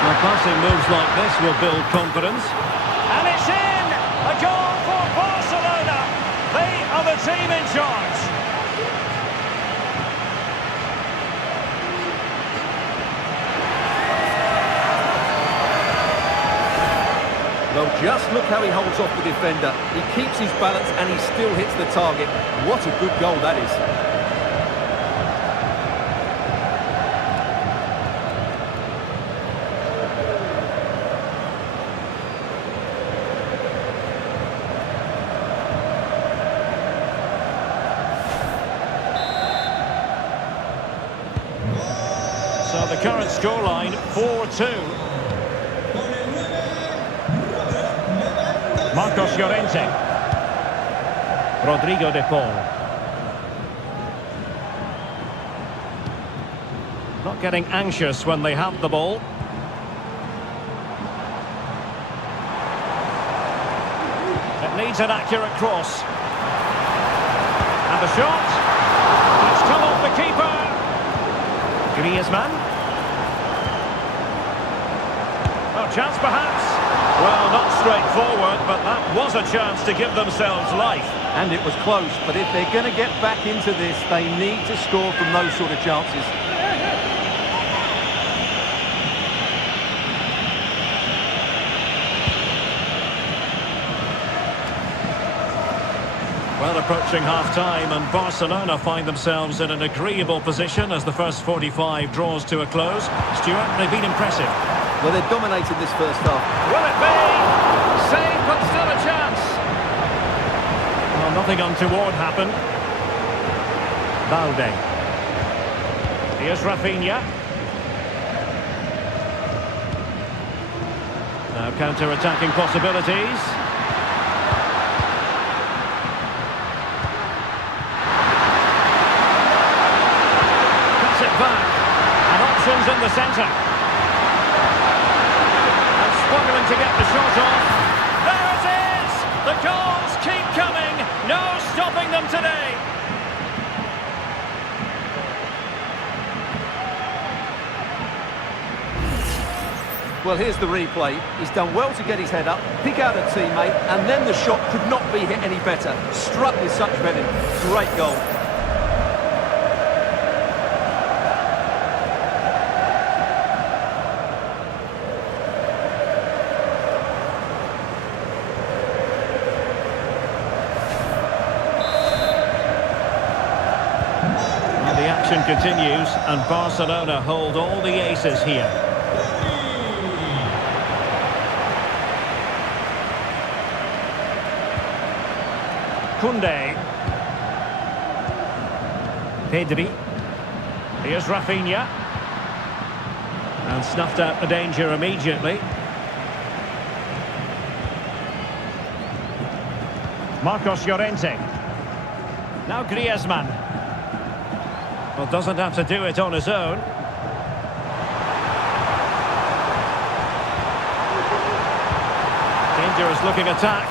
Now, passing moves like this will build confidence. And it's in! A goal for Barcelona! They are the team in charge. Well, just look how he holds off the defender. He keeps his balance and he still hits the target. What a good goal that is. So the current scoreline, 4-2. Marcos Llorente. Rodrigo de Paul. Not getting anxious when they have the ball. It needs an accurate cross. And the shot. It's come off the keeper. Griezmann. Oh, chance perhaps. Well, not straightforward, but that was a chance to give themselves life. And it was close, but if they're going to get back into this, they need to score from those sort of chances. Well, approaching half-time, and Barcelona find themselves in an agreeable position as the first 45 draws to a close. Stuart, they've been impressive. Well, they've dominated this first half. Will it be? Save, but still a chance. Well, nothing untoward happened. Valde. Here's Rafinha. Now counter-attacking possibilities. Cuts it back. And options in the centre. Struggling to get the shot off. There it is! The goals keep coming. No stopping them today. Well, here's the replay. He's done well to get his head up, pick out a teammate, and then the shot could not be hit any better. Struck with such venom. Great goal. Continues, and Barcelona hold all the aces here. Koundé. Pedri. Here's Rafinha. And snuffed out the danger immediately. Marcos Llorente. Now Griezmann. Well, doesn't have to do it on his own. dangerous looking attack.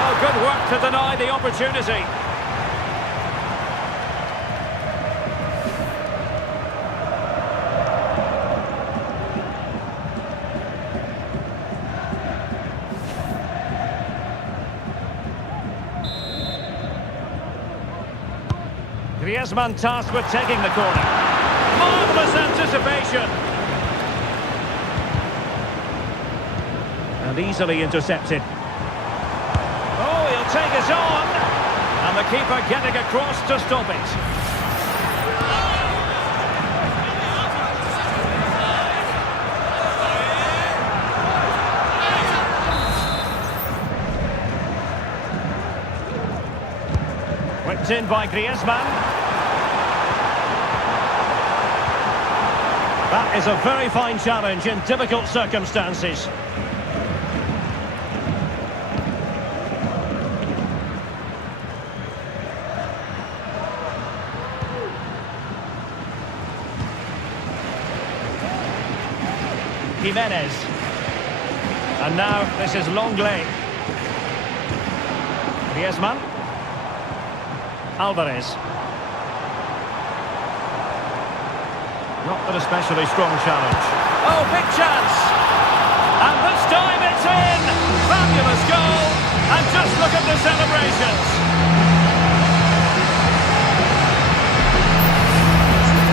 Oh, good work to deny the opportunity. Griezmann tasked with taking the corner. Marvellous anticipation. And easily intercepted. Oh, he'll take it on. And the keeper getting across to stop it. Whipped in by Griezmann. That is a very fine challenge in difficult circumstances. Jimenez. And now this is Longley. Griezmann. Alvarez. Not an especially strong challenge. Oh, big chance! And this time it's in! Fabulous goal! And just look at the celebrations!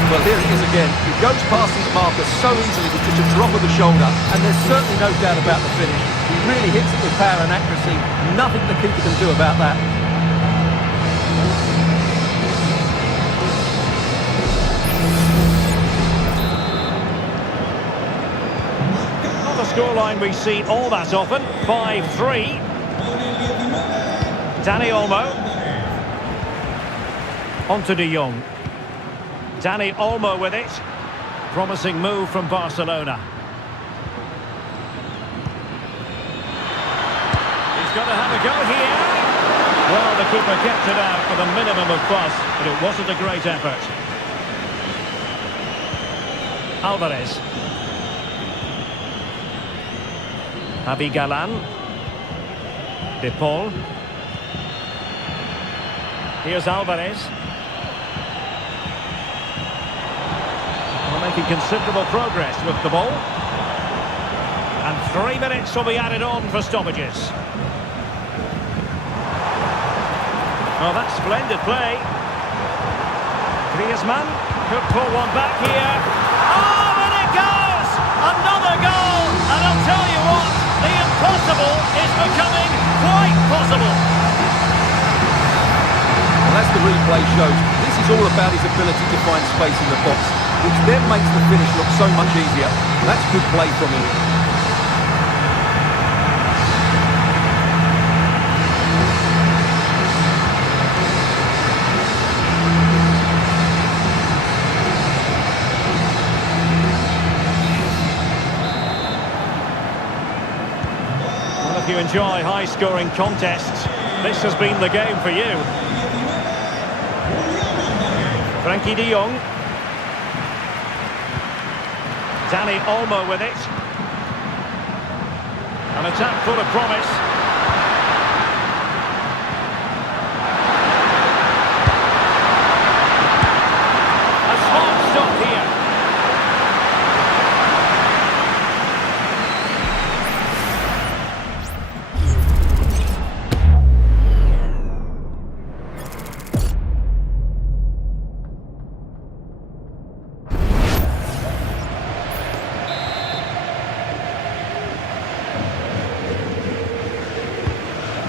Well, here it is again. He goes past his marker so easily with just a drop of the shoulder, and there's certainly no doubt about the finish. He really hits it with power and accuracy. Nothing the keeper can do about that. Not a scoreline we see all that often. 5-3. Dani Olmo. On to De Jong. Dani Olmo with it. Promising move from Barcelona. He's got to have a go here. Well, the keeper kept it out with a minimum of fuss, but it wasn't a great effort. Alvarez. Javi Galan. De Paul. Here's Alvarez. Making considerable progress with the ball. And 3 minutes will be added on for stoppages. Oh, that's splendid play. Griezmann could pull one back here. Oh, and it goes! Another goal! And I'll tell you what, the impossible is becoming quite possible. Well, as the replay shows, this is all about his ability to find space in the box, which then makes the finish look so much easier. That's good play from him. Well, if you enjoy high-scoring contests, this has been the game for you. Frankie de Jong. Dani Olmo with it. An attack full of promise. A smart stop here.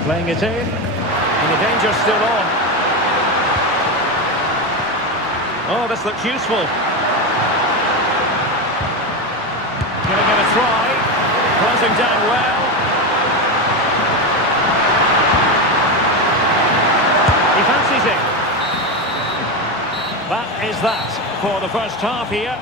Playing it in, and the danger's still on. Oh, this looks useful. Giving it a try, closing down well. He fancies it. That is that for the first half here.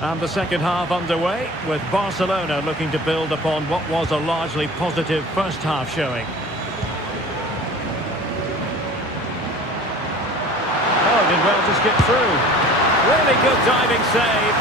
And the second half underway, with Barcelona looking to build upon what was a largely positive first half showing. Oh, did well to skip through. Really good diving save.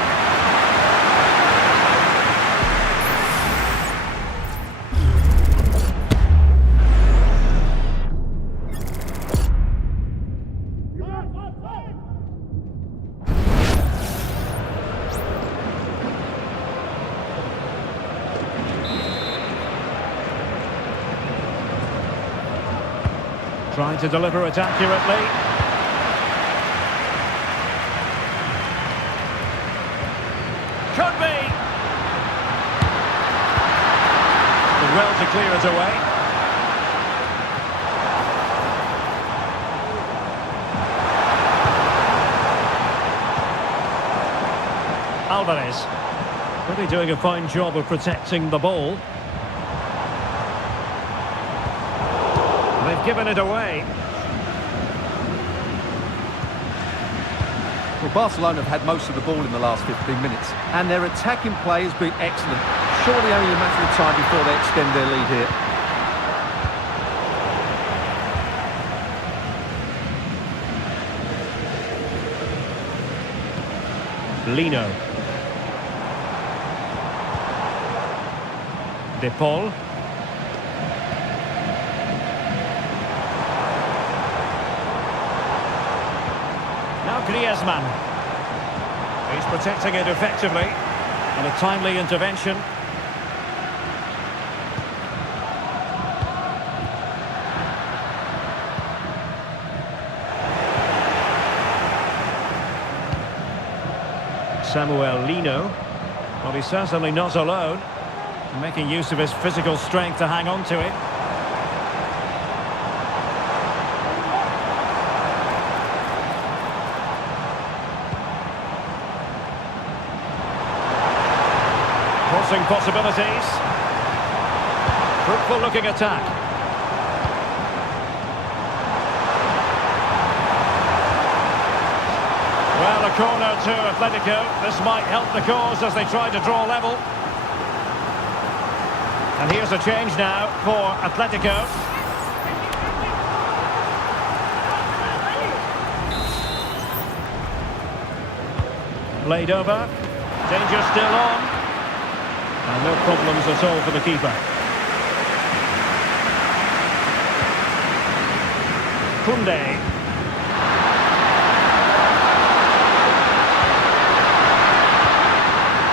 Trying to deliver it accurately. Could be. Did well to clear it away. Alvarez. Really doing a fine job of protecting the ball. They've given it away. Well, Barcelona have had most of the ball in the last 15 minutes, and their attacking play has been excellent. Surely only a matter of time before they extend their lead here. Lino. De Paul. Now Griezmann. He's protecting it effectively. And a timely intervention. Samuel Lino. Well, he's certainly not alone. Making use of his physical strength to hang on to it. Crossing possibilities. Fruitful looking attack. Well, a corner to Atletico. This might help the cause as they try to draw level. And here's a change now for Atletico. Played over. Danger still on. And no problems at all for the keeper. Koundé.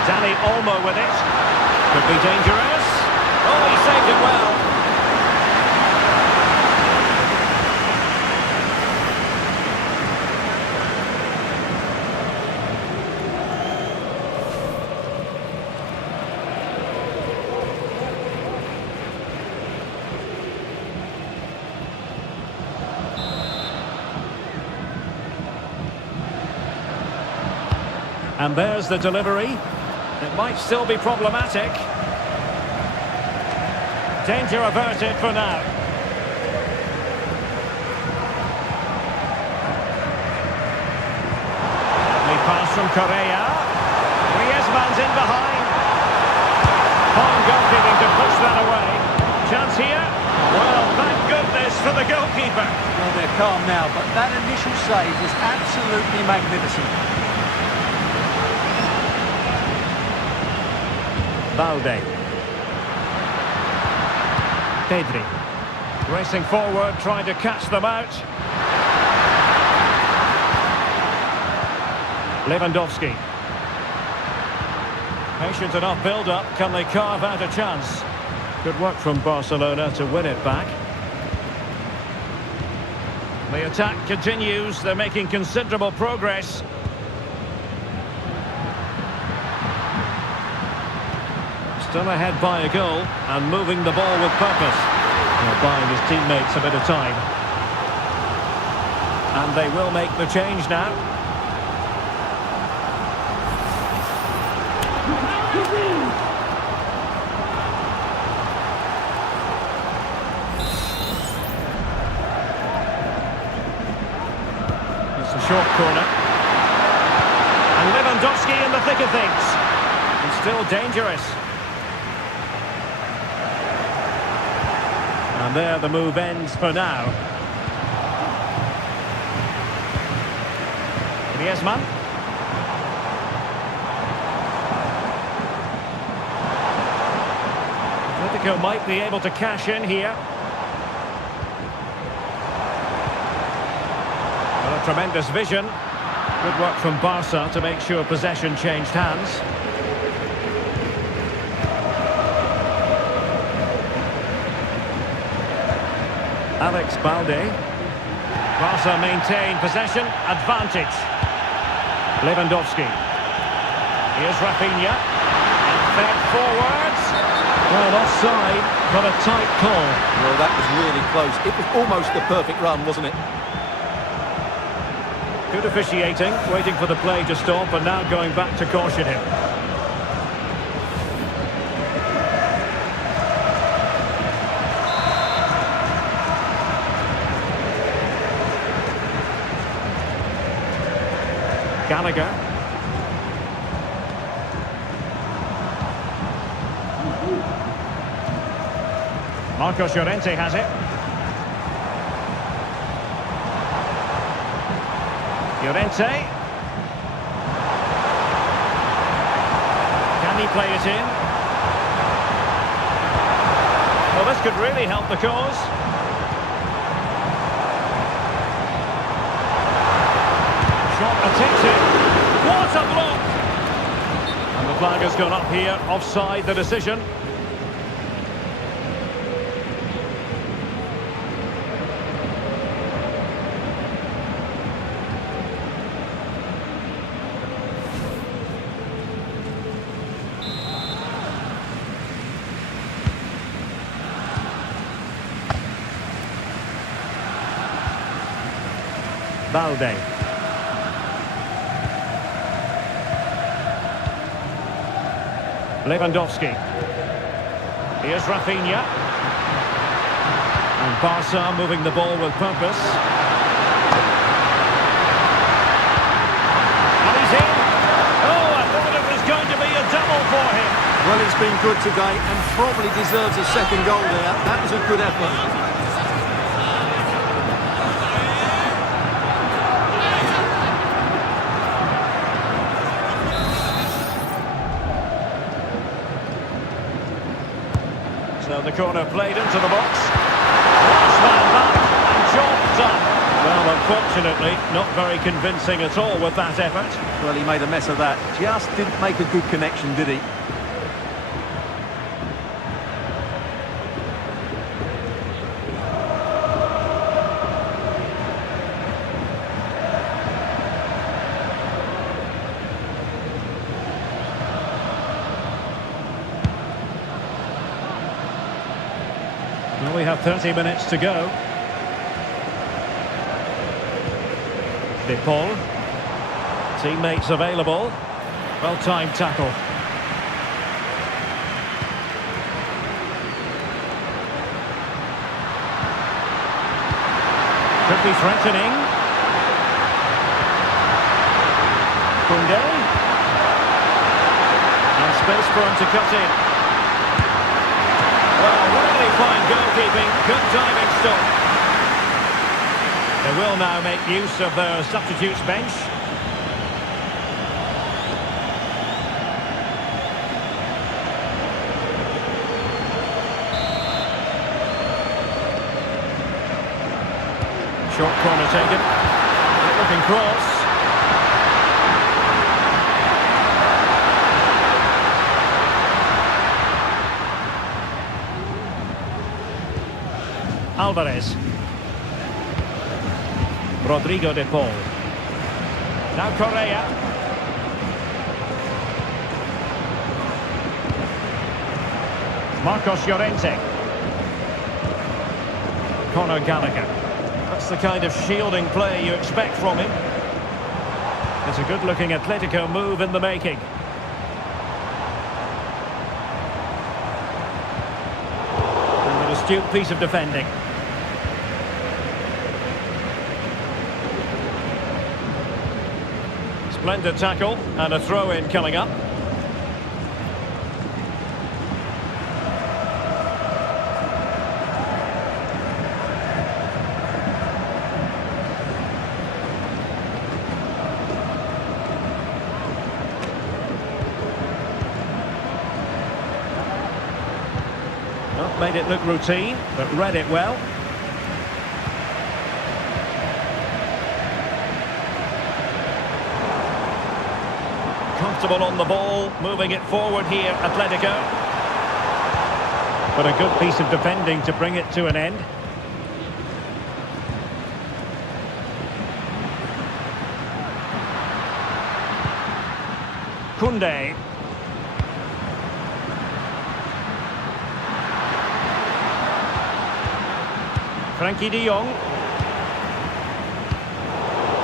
Dani Olmo with it. Could be dangerous. Oh, he saved it well. And there's the delivery. It might still be problematic. Danger averted for now. Lovely pass from Correa. Griezmann's in behind. Fine goalkeeping to push that away. Chance here. Well, thank goodness for the goalkeeper. Well, they're calm now, but that initial save was absolutely magnificent. Balde. Pedri. Racing forward, trying to catch them out. Lewandowski. Patient enough build-up. Can they carve out a chance? Good work from Barcelona to win it back. The attack continues. They're making considerable progress. Still ahead by a goal and moving the ball with purpose. Well, buying his teammates a bit of time. And they will make the change now. It's a short corner. And Lewandowski. Lewandowski in the thick of things. And still dangerous. And there the move ends for now. Griezmann. Atletico might be able to cash in here. Well, a tremendous vision. Good work from Barca to make sure possession changed hands. Alex Balde. Barca maintain possession, advantage. Lewandowski. Here's Rafinha. And fed forwards. Well, offside, but a tight call. Well, that was really close. It was almost the perfect run, wasn't it? Good officiating, waiting for the play to stop and now going back to caution him. Gallagher. Marcos Llorente has it. Llorente. Can he play it in? Well, this could really help the cause. Shot attempted. What a block! And the flag has gone up here, offside the decision. Balde. Lewandowski. Here's Rafinha. And Barca moving the ball with purpose. And he's in. Oh, I thought it was going to be a double for him. Well, he's been good today and probably deserves a second goal there. That was a good effort. So the corner played into the box. Last man back and job done. Well, unfortunately, not very convincing at all with that effort. Well, he made a mess of that. Just didn't make a good connection, did he? Well, we have 30 minutes to go. De Paul. Teammates available. Well-timed tackle. Could be threatening. Koundé. And space for him to cut in. Well, really fine goalkeeping, good diving stop. They will now make use of their substitutes bench. Short corner taken. Looking cross. Alvarez. Rodrigo de Paul. Now Correa. Marcos Llorente. Conor Gallagher. That's the kind of shielding play you expect from him. It's a good-looking Atletico move in the making. And an astute piece of defending. Splendid tackle and a throw-in coming up. Not made it look routine, but read it well. Comfortable on the ball, moving it forward here, Atletico. But a good piece of defending to bring it to an end. Koundé. Frankie de Jong.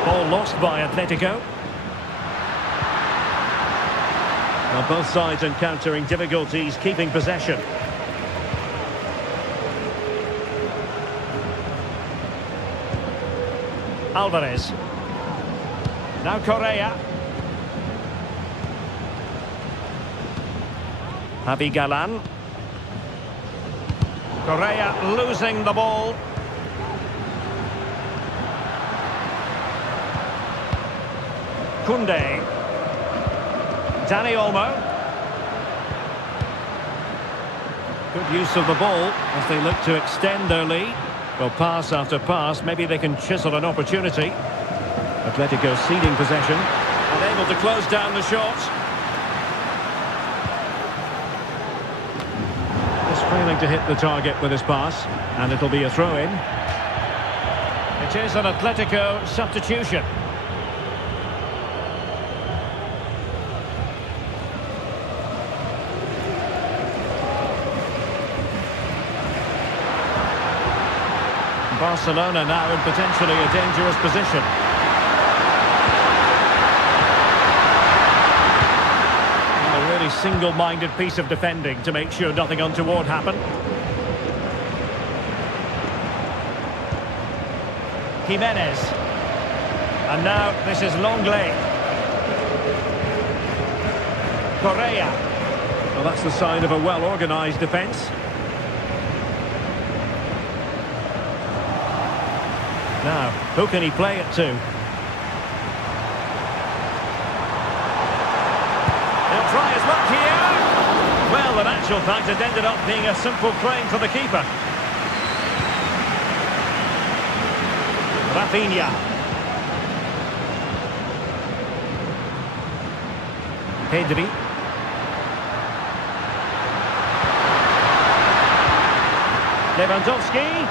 Ball lost by Atletico. Well, both sides encountering difficulties keeping possession. Alvarez. Now Correa. Javi Galan. Correa losing the ball. Koundé. Dani Olmo. Good use of the ball as they look to extend their lead. Well, pass after pass, maybe they can chisel an opportunity. Atletico ceding possession, unable to close down the shot. Just failing to hit the target with his pass, and it'll be a throw-in. It is an Atletico substitution. Barcelona now in potentially a dangerous position. And a really single-minded piece of defending to make sure nothing untoward happened. Jimenez. And now this is Longley. Correa. Well, that's the sign of a well-organised defence. Now, who can he play it to? He'll try his luck here. Well, in actual fact, it ended up being a simple claim for the keeper. Rafinha. Pedri. Lewandowski.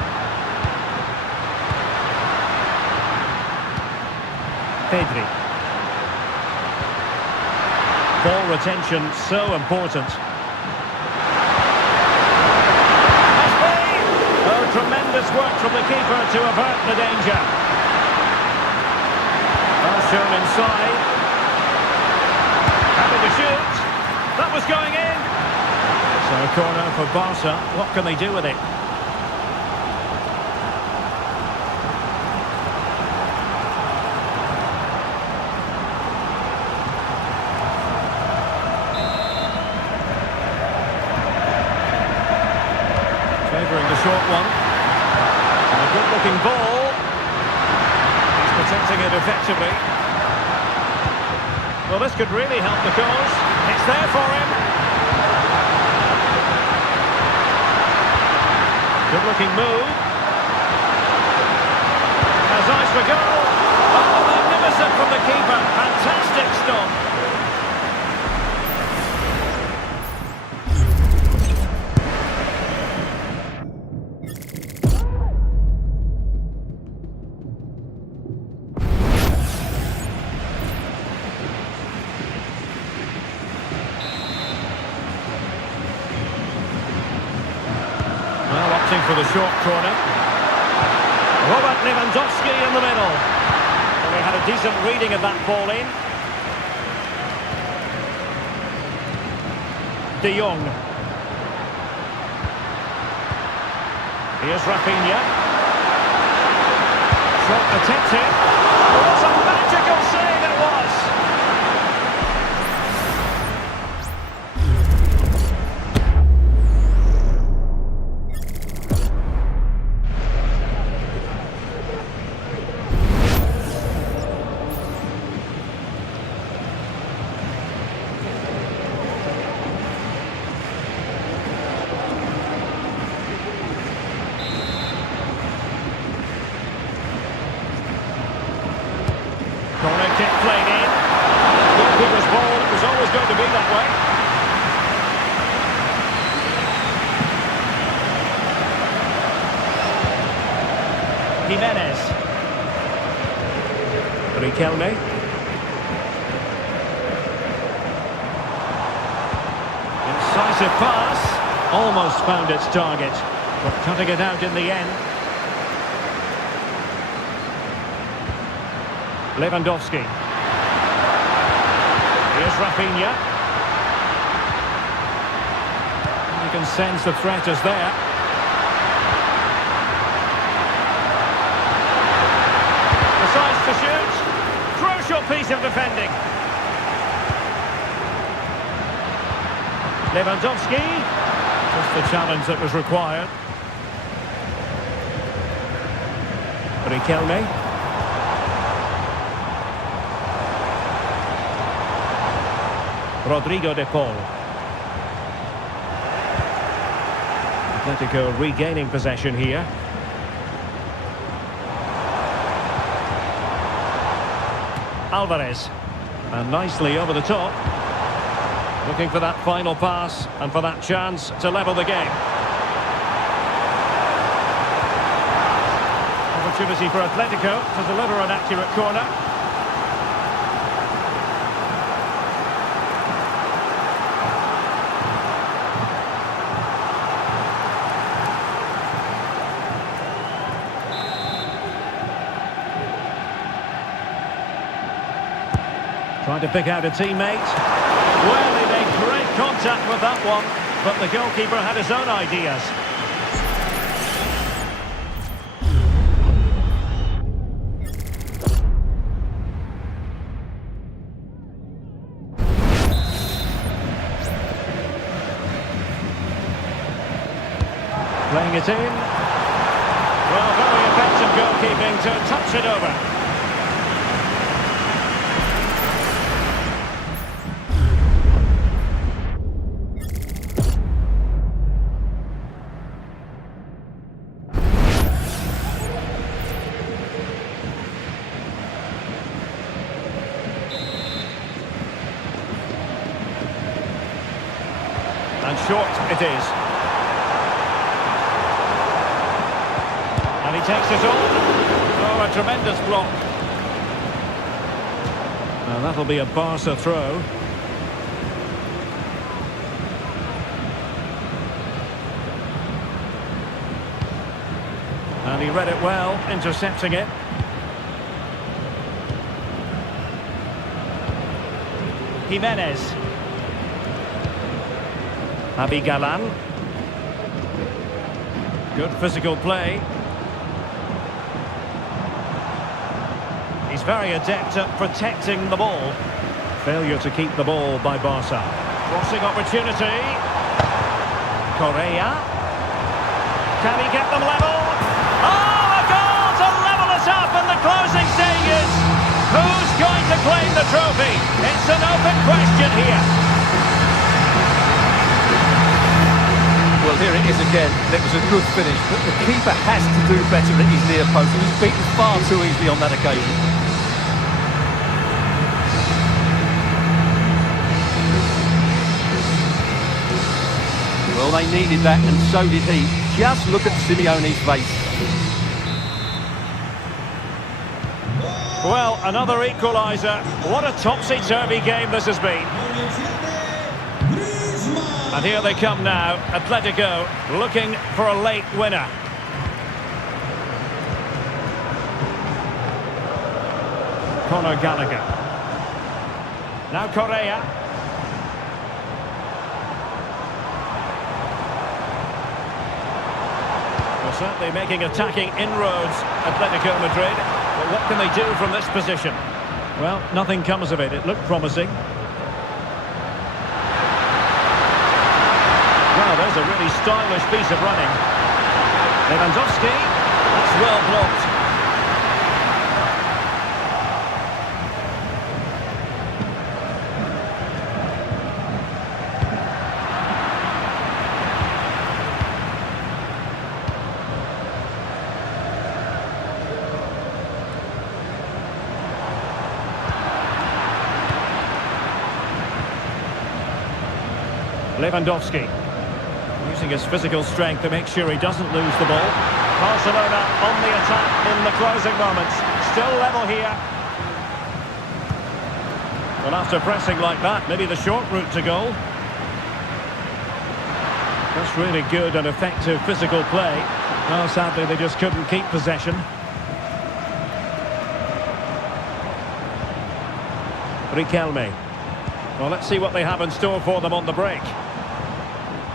Pedri. Ball retention so important. Oh, tremendous work from the keeper to avert the danger. Well shown inside. Having to shoot. That was going in. So a corner for Barca. What can they do with it? Favouring the short one. And a good-looking ball. He's protecting it effectively. Well, this could really help the cause. It's there for him. Good-looking move. Has eyes for goal. Oh, magnificent from the keeper. Fantastic stop. For the short corner. Robert Lewandowski in the middle. And they had a decent reading of that ball in. De Jong. Here's Rafinha. Shot attempted. What a magical save it was! was going to be that way. Jimenez. Riquelme. Incisive pass. Almost found its target, but cutting it out in the end. Lewandowski. Here's Rafinha. You can sense the threat is there. Decides to shoot. Crucial piece of defending. Lewandowski. Just the challenge that was required. Riquelme. Rodrigo de Paul. Atletico regaining possession here. Alvarez. And nicely over the top. Looking for that final pass and for that chance to level the game. Opportunity for Atletico to deliver an accurate corner. Trying to pick out a teammate. Well, he made great contact with that one, but the goalkeeper had his own ideas. Playing it in. Well, very effective goalkeeping to touch it over. And short it is. And he takes it on. Oh, a tremendous block. Now that'll be a Barca throw. And he read it well, intercepting it. Jimenez. Galan. Good physical play. He's very adept at protecting the ball. Failure to keep the ball by Barca. Crossing opportunity. Correa. Can he get them level? Oh, a goal to level us up in the closing stages. Who's going to claim the trophy? It's an open question here. Well, here it is again. It was a good finish, but the keeper has to do better at his near post. He was beaten far too easily on that occasion. Well, they needed that, and so did he. Just look at Simeone's face. Well, another equaliser. What a topsy-turvy game this has been. And here they come now, Atletico looking for a late winner. Conor Gallagher. Now Correa. Well, certainly making attacking inroads, Atletico Madrid. But what can they do from this position? Well, nothing comes of it. It looked promising. Well, there's a really stylish piece of running. Lewandowski, that's well blocked. Lewandowski, using his physical strength to make sure he doesn't lose the ball. Barcelona on the attack in the closing moments. Still level here. Well, after pressing like that, maybe the short route to goal. That's really good and effective physical play. Well, sadly, they just couldn't keep possession. Riquelme. Well, let's see what they have in store for them on the break.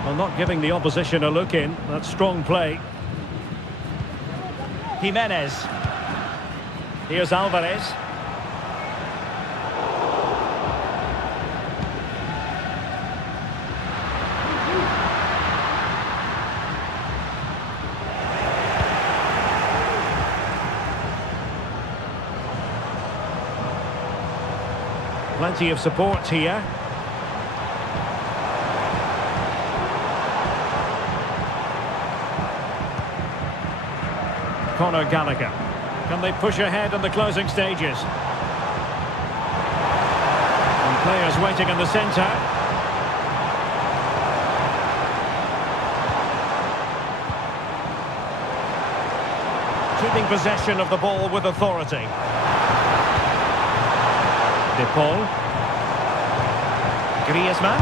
Well, not giving the opposition a look in. That's strong play. Jimenez. Here's Alvarez. Plenty of support here. Conor Gallagher. Can they push ahead in the closing stages? And players waiting in the centre. Keeping possession of the ball with authority. De Paul. Griezmann.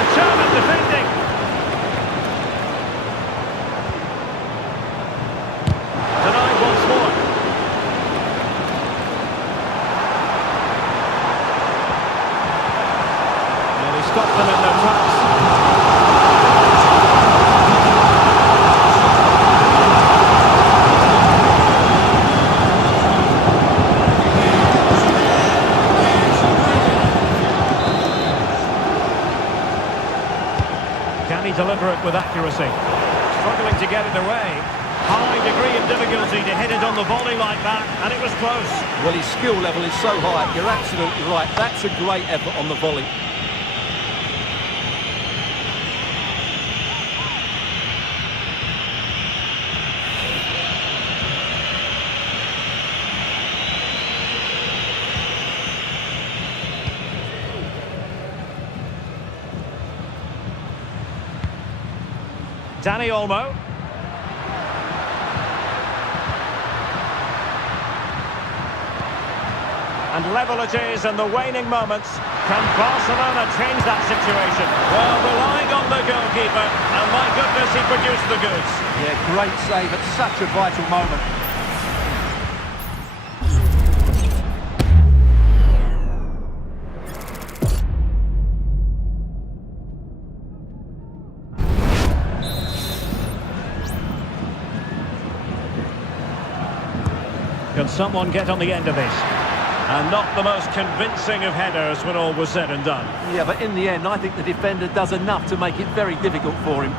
Determined defending. Denied once more. Well, he stopped them in their tracks. Deliver it with accuracy. Struggling to get it away. High degree of difficulty to hit it on the volley like that, and it was close. Well, his skill level is so high. You're absolutely right. That's a great effort on the volley. Dani Olmo. And level it is in the waning moments. Can Barcelona change that situation? Well, relying on the goalkeeper, and my goodness, he produced the goods. Yeah, great save at such a vital moment. Can someone get on the end of this? And not the most convincing of headers when all was said and done. Yeah, but in the end, I think the defender does enough to make it very difficult for him.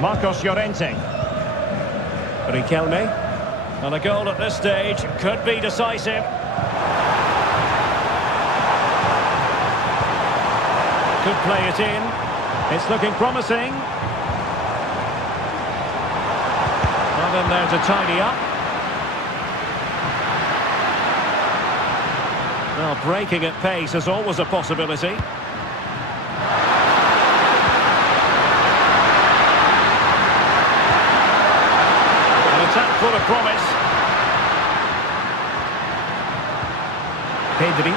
Marcos Llorente. Riquelme. And a goal at this stage could be decisive. Could play it in. It's looking promising. Well, then there to tidy up. Well, breaking at pace is always a possibility. Full of promise. Pedri.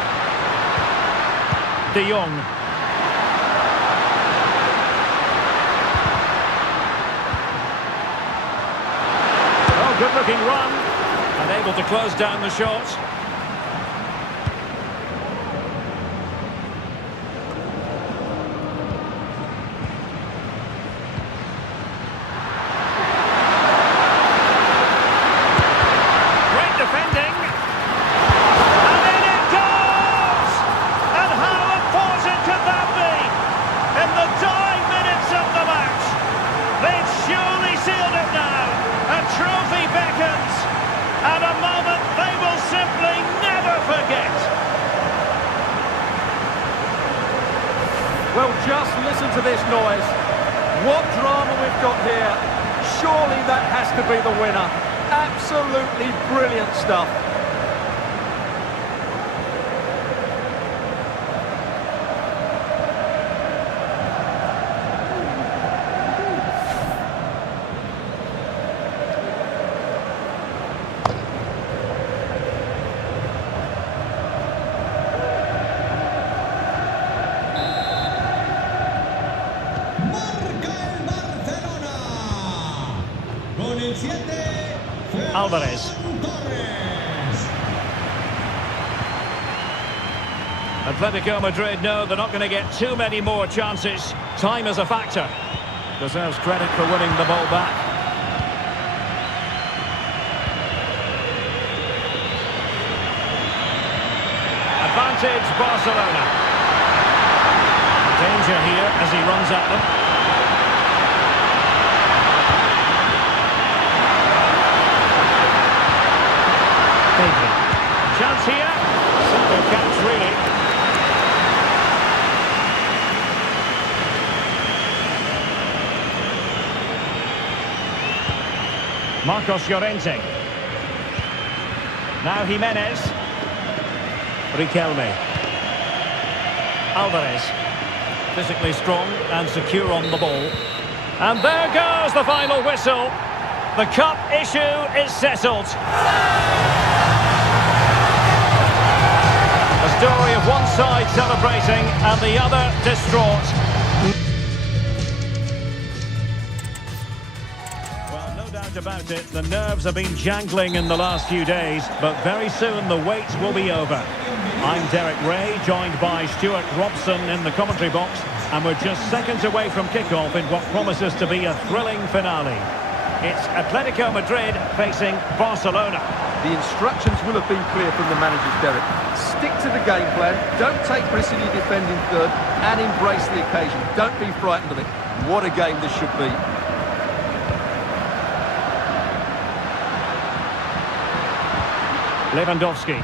De Jong. Oh, good looking run. And able to close down the shot. Trophy beckons, and a moment they will simply Well, just listen to this noise. What drama we've got here. Surely that has to be the winner. Absolutely brilliant stuff. Marca el Barcelona. Con el 7, Alvarez. Torres. Atletico Madrid know they're not going to get too many more chances. Time is a factor. Deserves credit for winning the ball back. Advantage Barcelona. Danger here as he runs at them. Pedri. Chance here. Simple catch, really. Marcos Llorente. Now Jimenez. Riquelme. Alvarez. Physically strong and secure on the ball. And there goes the final whistle. The cup issue is settled. A story of one side celebrating and the other distraught. Well, no doubt about it, the nerves have been jangling in the last few days, but very soon the wait will be over. I'm Derek Ray, joined by Stuart Robson in the commentary box, and we're just seconds away from kickoff in what promises to be a thrilling finale. It's Atletico Madrid facing Barcelona. The instructions will have been clear from the managers, Derek. Stick to the game plan, don't take risks in your defending third, and embrace the occasion. Don't be frightened of it. What a game this should be. Lewandowski.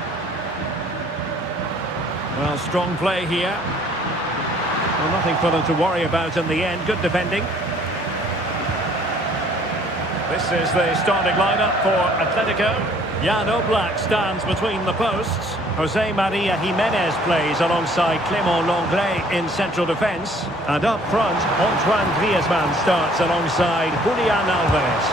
Well, strong play here. Well, nothing for them to worry about in the end. Good defending. This is the starting lineup for Atletico. Jan Oblak stands between the posts. Jose Maria Jimenez plays alongside Clément Lenglet in central defence. And up front, Antoine Griezmann starts alongside Julián Álvarez.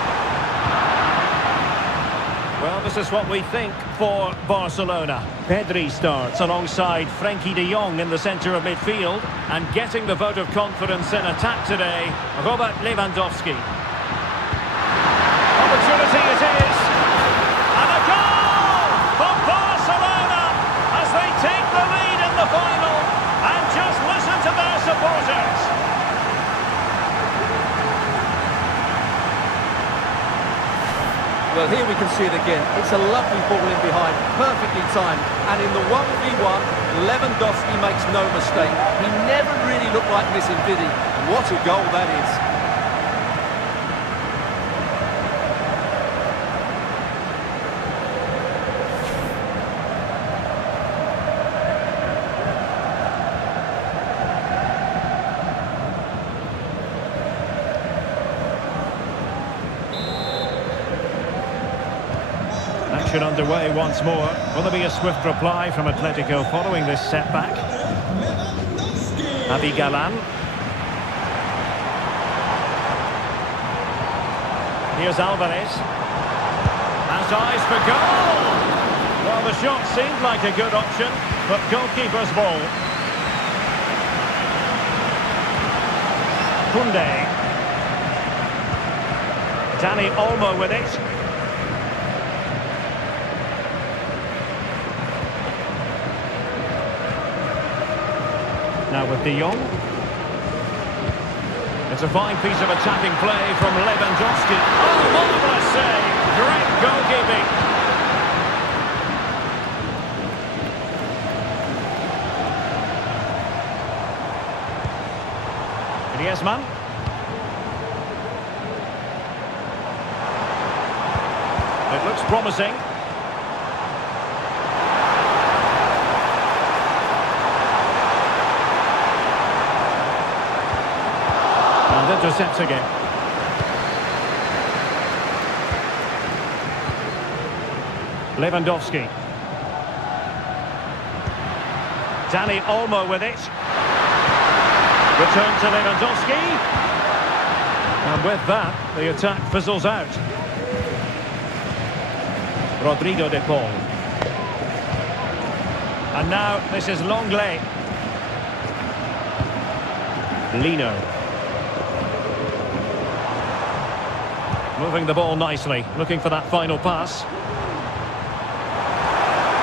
Well, this is what we think for Barcelona. Pedri starts alongside Frenkie de Jong in the centre of midfield. And getting the vote of confidence in attack today, Robert Lewandowski. Opportunity it is. And a goal for Barcelona as they take the lead in the final. And just listen to their supporters. Well, here we can see it again. It's a lovely ball in behind, perfectly timed. And in the 1v1, Lewandowski makes no mistake. He never really looked like missing, did he? What a goal that is. Action underway once more. Will there be a swift reply from Atletico following this setback? Avi Galan. Here's Alvarez. Has eyes for goal! Well, the shot seemed like a good option, but goalkeeper's ball. Koundé. Dani Olmo with it. Now with de Jong. It's a fine piece of attacking play from Lewandowski. Oh, marvellous save! Great goalkeeping. Griezmann. It looks promising. And intercepting it. Lewandowski. Dani Olmo with it. Return to Lewandowski. And with that, the attack fizzles out. Rodrigo de Paul. And now this is Longley. Lino. Moving the ball nicely, looking for that final pass.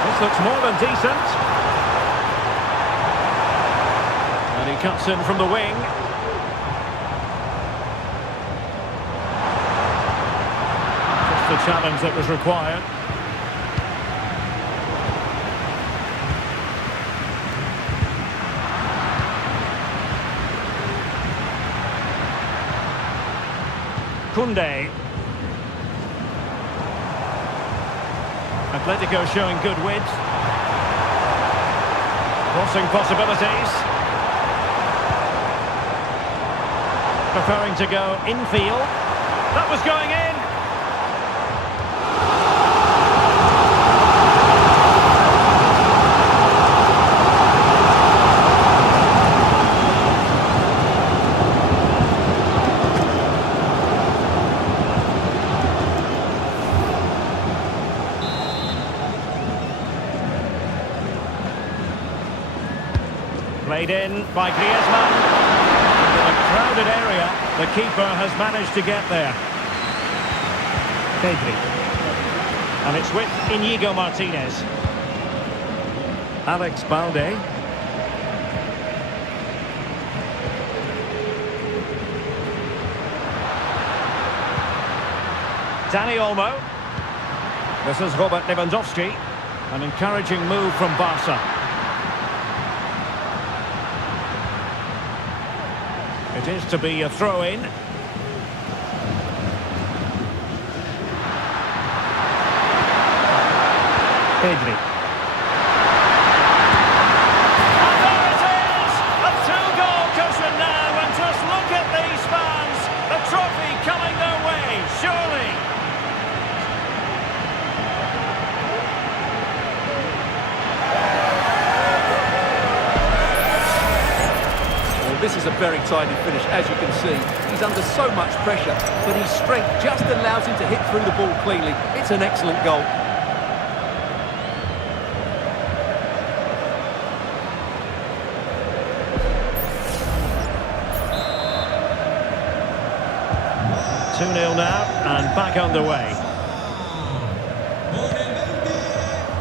This looks more than decent. And he cuts in from the wing. Just the challenge that was required. Koundé. Atletico showing good width. Crossing possibilities. Preferring to go infield. That was going in. Played in by Griezmann. In a crowded area, the keeper has managed to get there. Pedri. And it's with Íñigo Martínez. Alex Balde. Dani Olmo. This is Robert Lewandowski. An encouraging move from Barca. It is to be a throw-in. Pedri. And there it is! A two-goal cushion now, and just look at these fans! The trophy coming their way, surely! This is a very tidy finish, as you can see. He's under so much pressure, but his strength just allows him to hit through the ball cleanly. It's an excellent goal. Two 0 now, and back underway.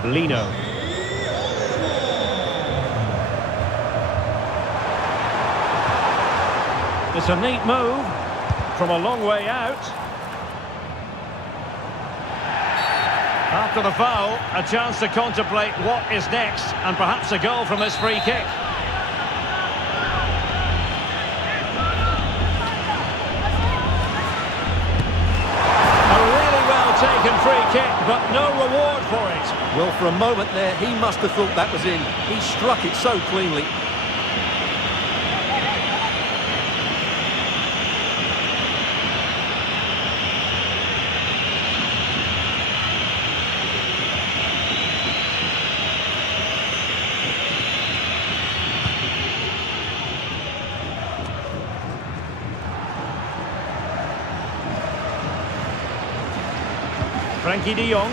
Lino. It's a neat move from a long way out. After the foul, a chance to contemplate what is next, and perhaps a goal from this free kick. A really well taken free kick, but no reward for it. Well, for a moment there, he must have thought that was in. He struck it so cleanly. Frankie de Jong.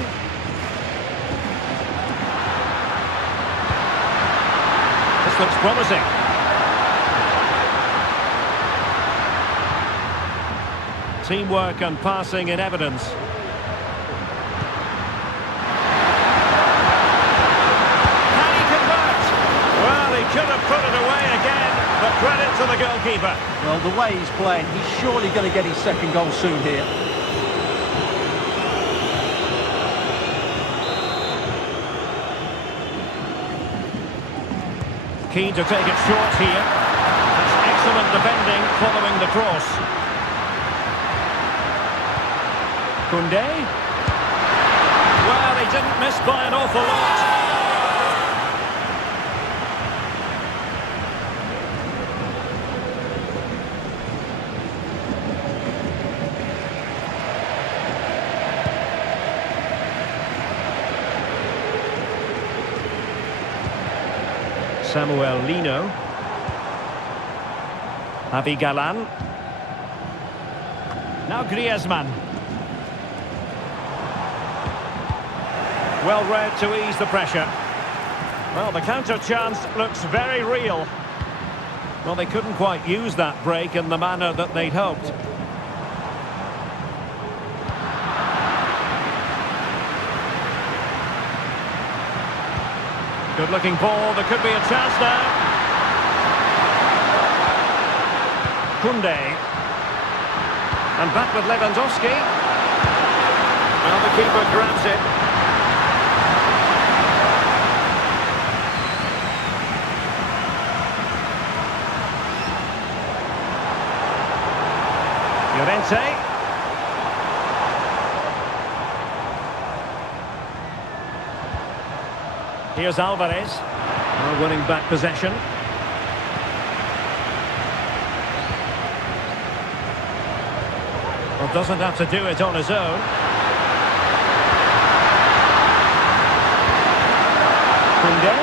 This looks promising. Teamwork and passing in evidence. Can he convert? Well, he could have put it away again, but credit to the goalkeeper. Well, the way he's playing, he's surely going to get his second goal soon here. Keen to take it short here. That's excellent defending following the cross. Koundé. Well, he didn't miss by an awful lot. Samuel Lino. Javi Galan. Now Griezmann. Well read to ease the pressure. Well, the counter chance looks very real. Well, they couldn't quite use that break in the manner that they'd hoped. Good-looking ball. There could be a chance now. Koundé. And back with Lewandowski. Well, the keeper grabs it. Llorente. Here's Alvarez. Now winning back possession. Well, doesn't have to do it on his own. Koundé.